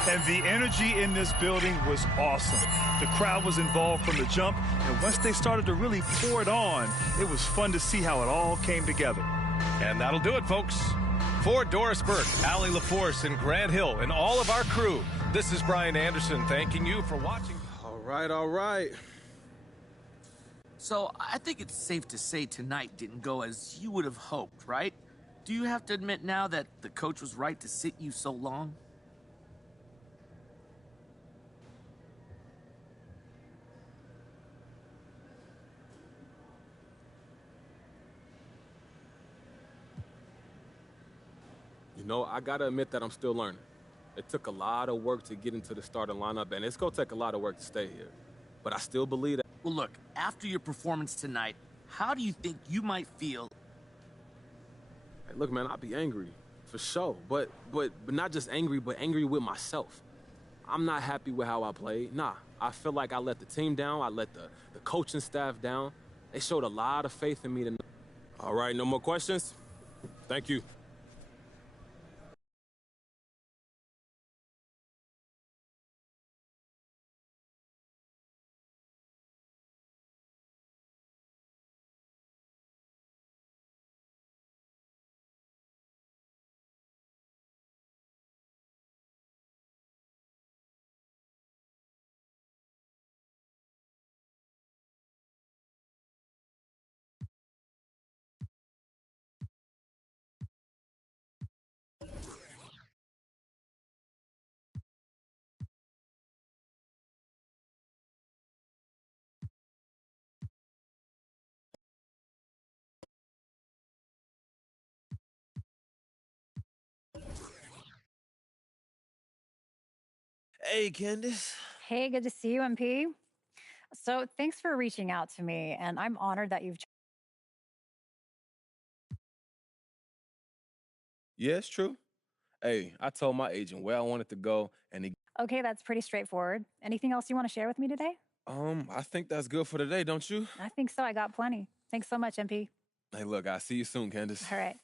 And the energy in this building was awesome. The crowd was involved from the jump, and once they started to really pour it on, it was fun to see how it all came together. And that'll do it, folks. For Doris Burke, Allie LaForce, and Grant Hill, and all of our crew, this is Brian Anderson thanking you for watching. All right. So I think it's safe to say tonight didn't go as you would have hoped, right? Do you have to admit now that the coach was right to sit you so long? You know, I got to admit that I'm still learning. It took a lot of work to get into the starting lineup, and it's going to take a lot of work to stay here. But I still believe that. Well, look, after your performance tonight, how do you think you might feel? Hey, look, man, I'll be angry, for sure. But not just angry, but angry with myself. I'm not happy with how I played. Nah, I feel like I let the team down. I let the coaching staff down. They showed a lot of faith in me tonight. All right, no more questions? Thank you. Hey, Candace. Hey, good to see you, MP. So thanks for reaching out to me, and I'm honored that you've... Yeah, it's true. Hey, I told my agent where I wanted to go, and he... Okay, that's pretty straightforward. Anything else you want to share with me today? I think that's good for today, don't you? I think so. I got plenty. Thanks so much, MP. Hey, look, I'll see you soon, Candace. All right.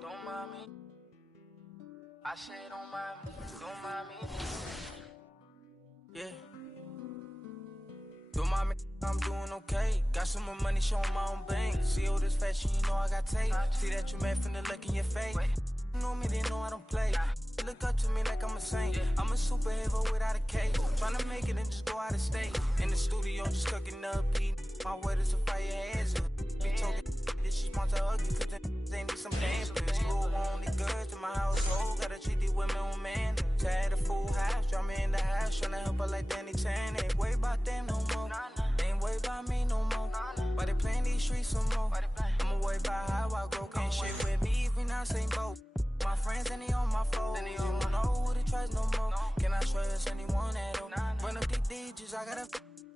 Don't mind me. I say don't mind me. Yeah. Don't mind me, I'm doing okay. Got some more money, showing my own bank. See all this fashion, you know I got tape. See that you mad from the look in your face. You know me, they know I don't play. Look up to me like I'm a saint. I'm a superhero without a cape. Tryna make it and just go out of state. In the studio, just cooking up beat. My word is a fire hazard. Be talking this shit sponsor ugly, cause they need some pamphlets. Rule only goods in my household. Gotta treat these women with man. Tired of full house, draw me in the house. Tryna help her like Danny Tan. Ain't worry about them no more. Ain't worry about me no more. Why they playing these streets some more? I'ma worry about how I grow. Can't shit with me if we not same boat. My friends and they on my phone. You don't know who to trust no more. Can I trust anyone at all? Run up these digits, I gotta.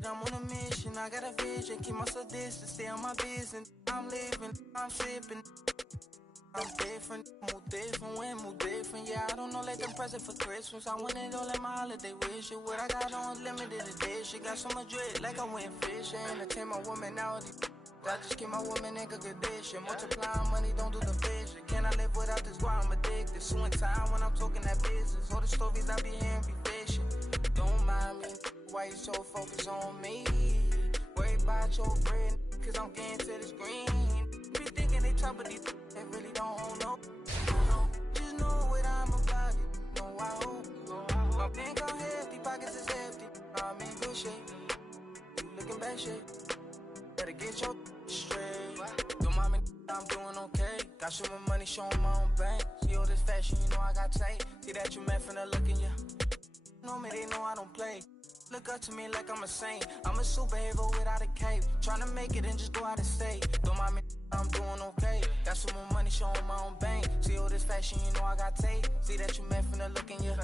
I'm on a mission, I got a vision. Keep myself distant, stay on my business. I'm living, I'm sipping. I'm different, move different, yeah, I don't know, let them present for Christmas. I want it all in my holiday wish. What I got on limited edition. Got so much dread, like I went fishing. Entertain my woman now. I just keep my woman in good condition. Multiplying money, don't do the vision. Can I live without this? Why I'm addicted. Suing time when I'm talking that business. All the stories I be hearing be fishing. Don't mind me, why you so focused on me? Worry about your bread, cause I'm getting to this green. Be thinking they top of these, they really don't hold no. Just know what I'm about, you know I hope. My bank on hefty, pockets is hefty. I'm in good shape, you looking bad shape. Better get your straight. Don't mind me, I'm doing okay. Got some more money, showing my own bank. See all this fashion, you know I got tape. See that you mad from the look in ya. Know me, they know I don't play. Look up to me like I'm a saint. I'm a superhero without a cape. Tryna make it and just go out of state. Don't mind me, I'm doing okay. Got some more money, showing my own bank. See all this fashion, you know I got tape. See that you mad from the look in ya.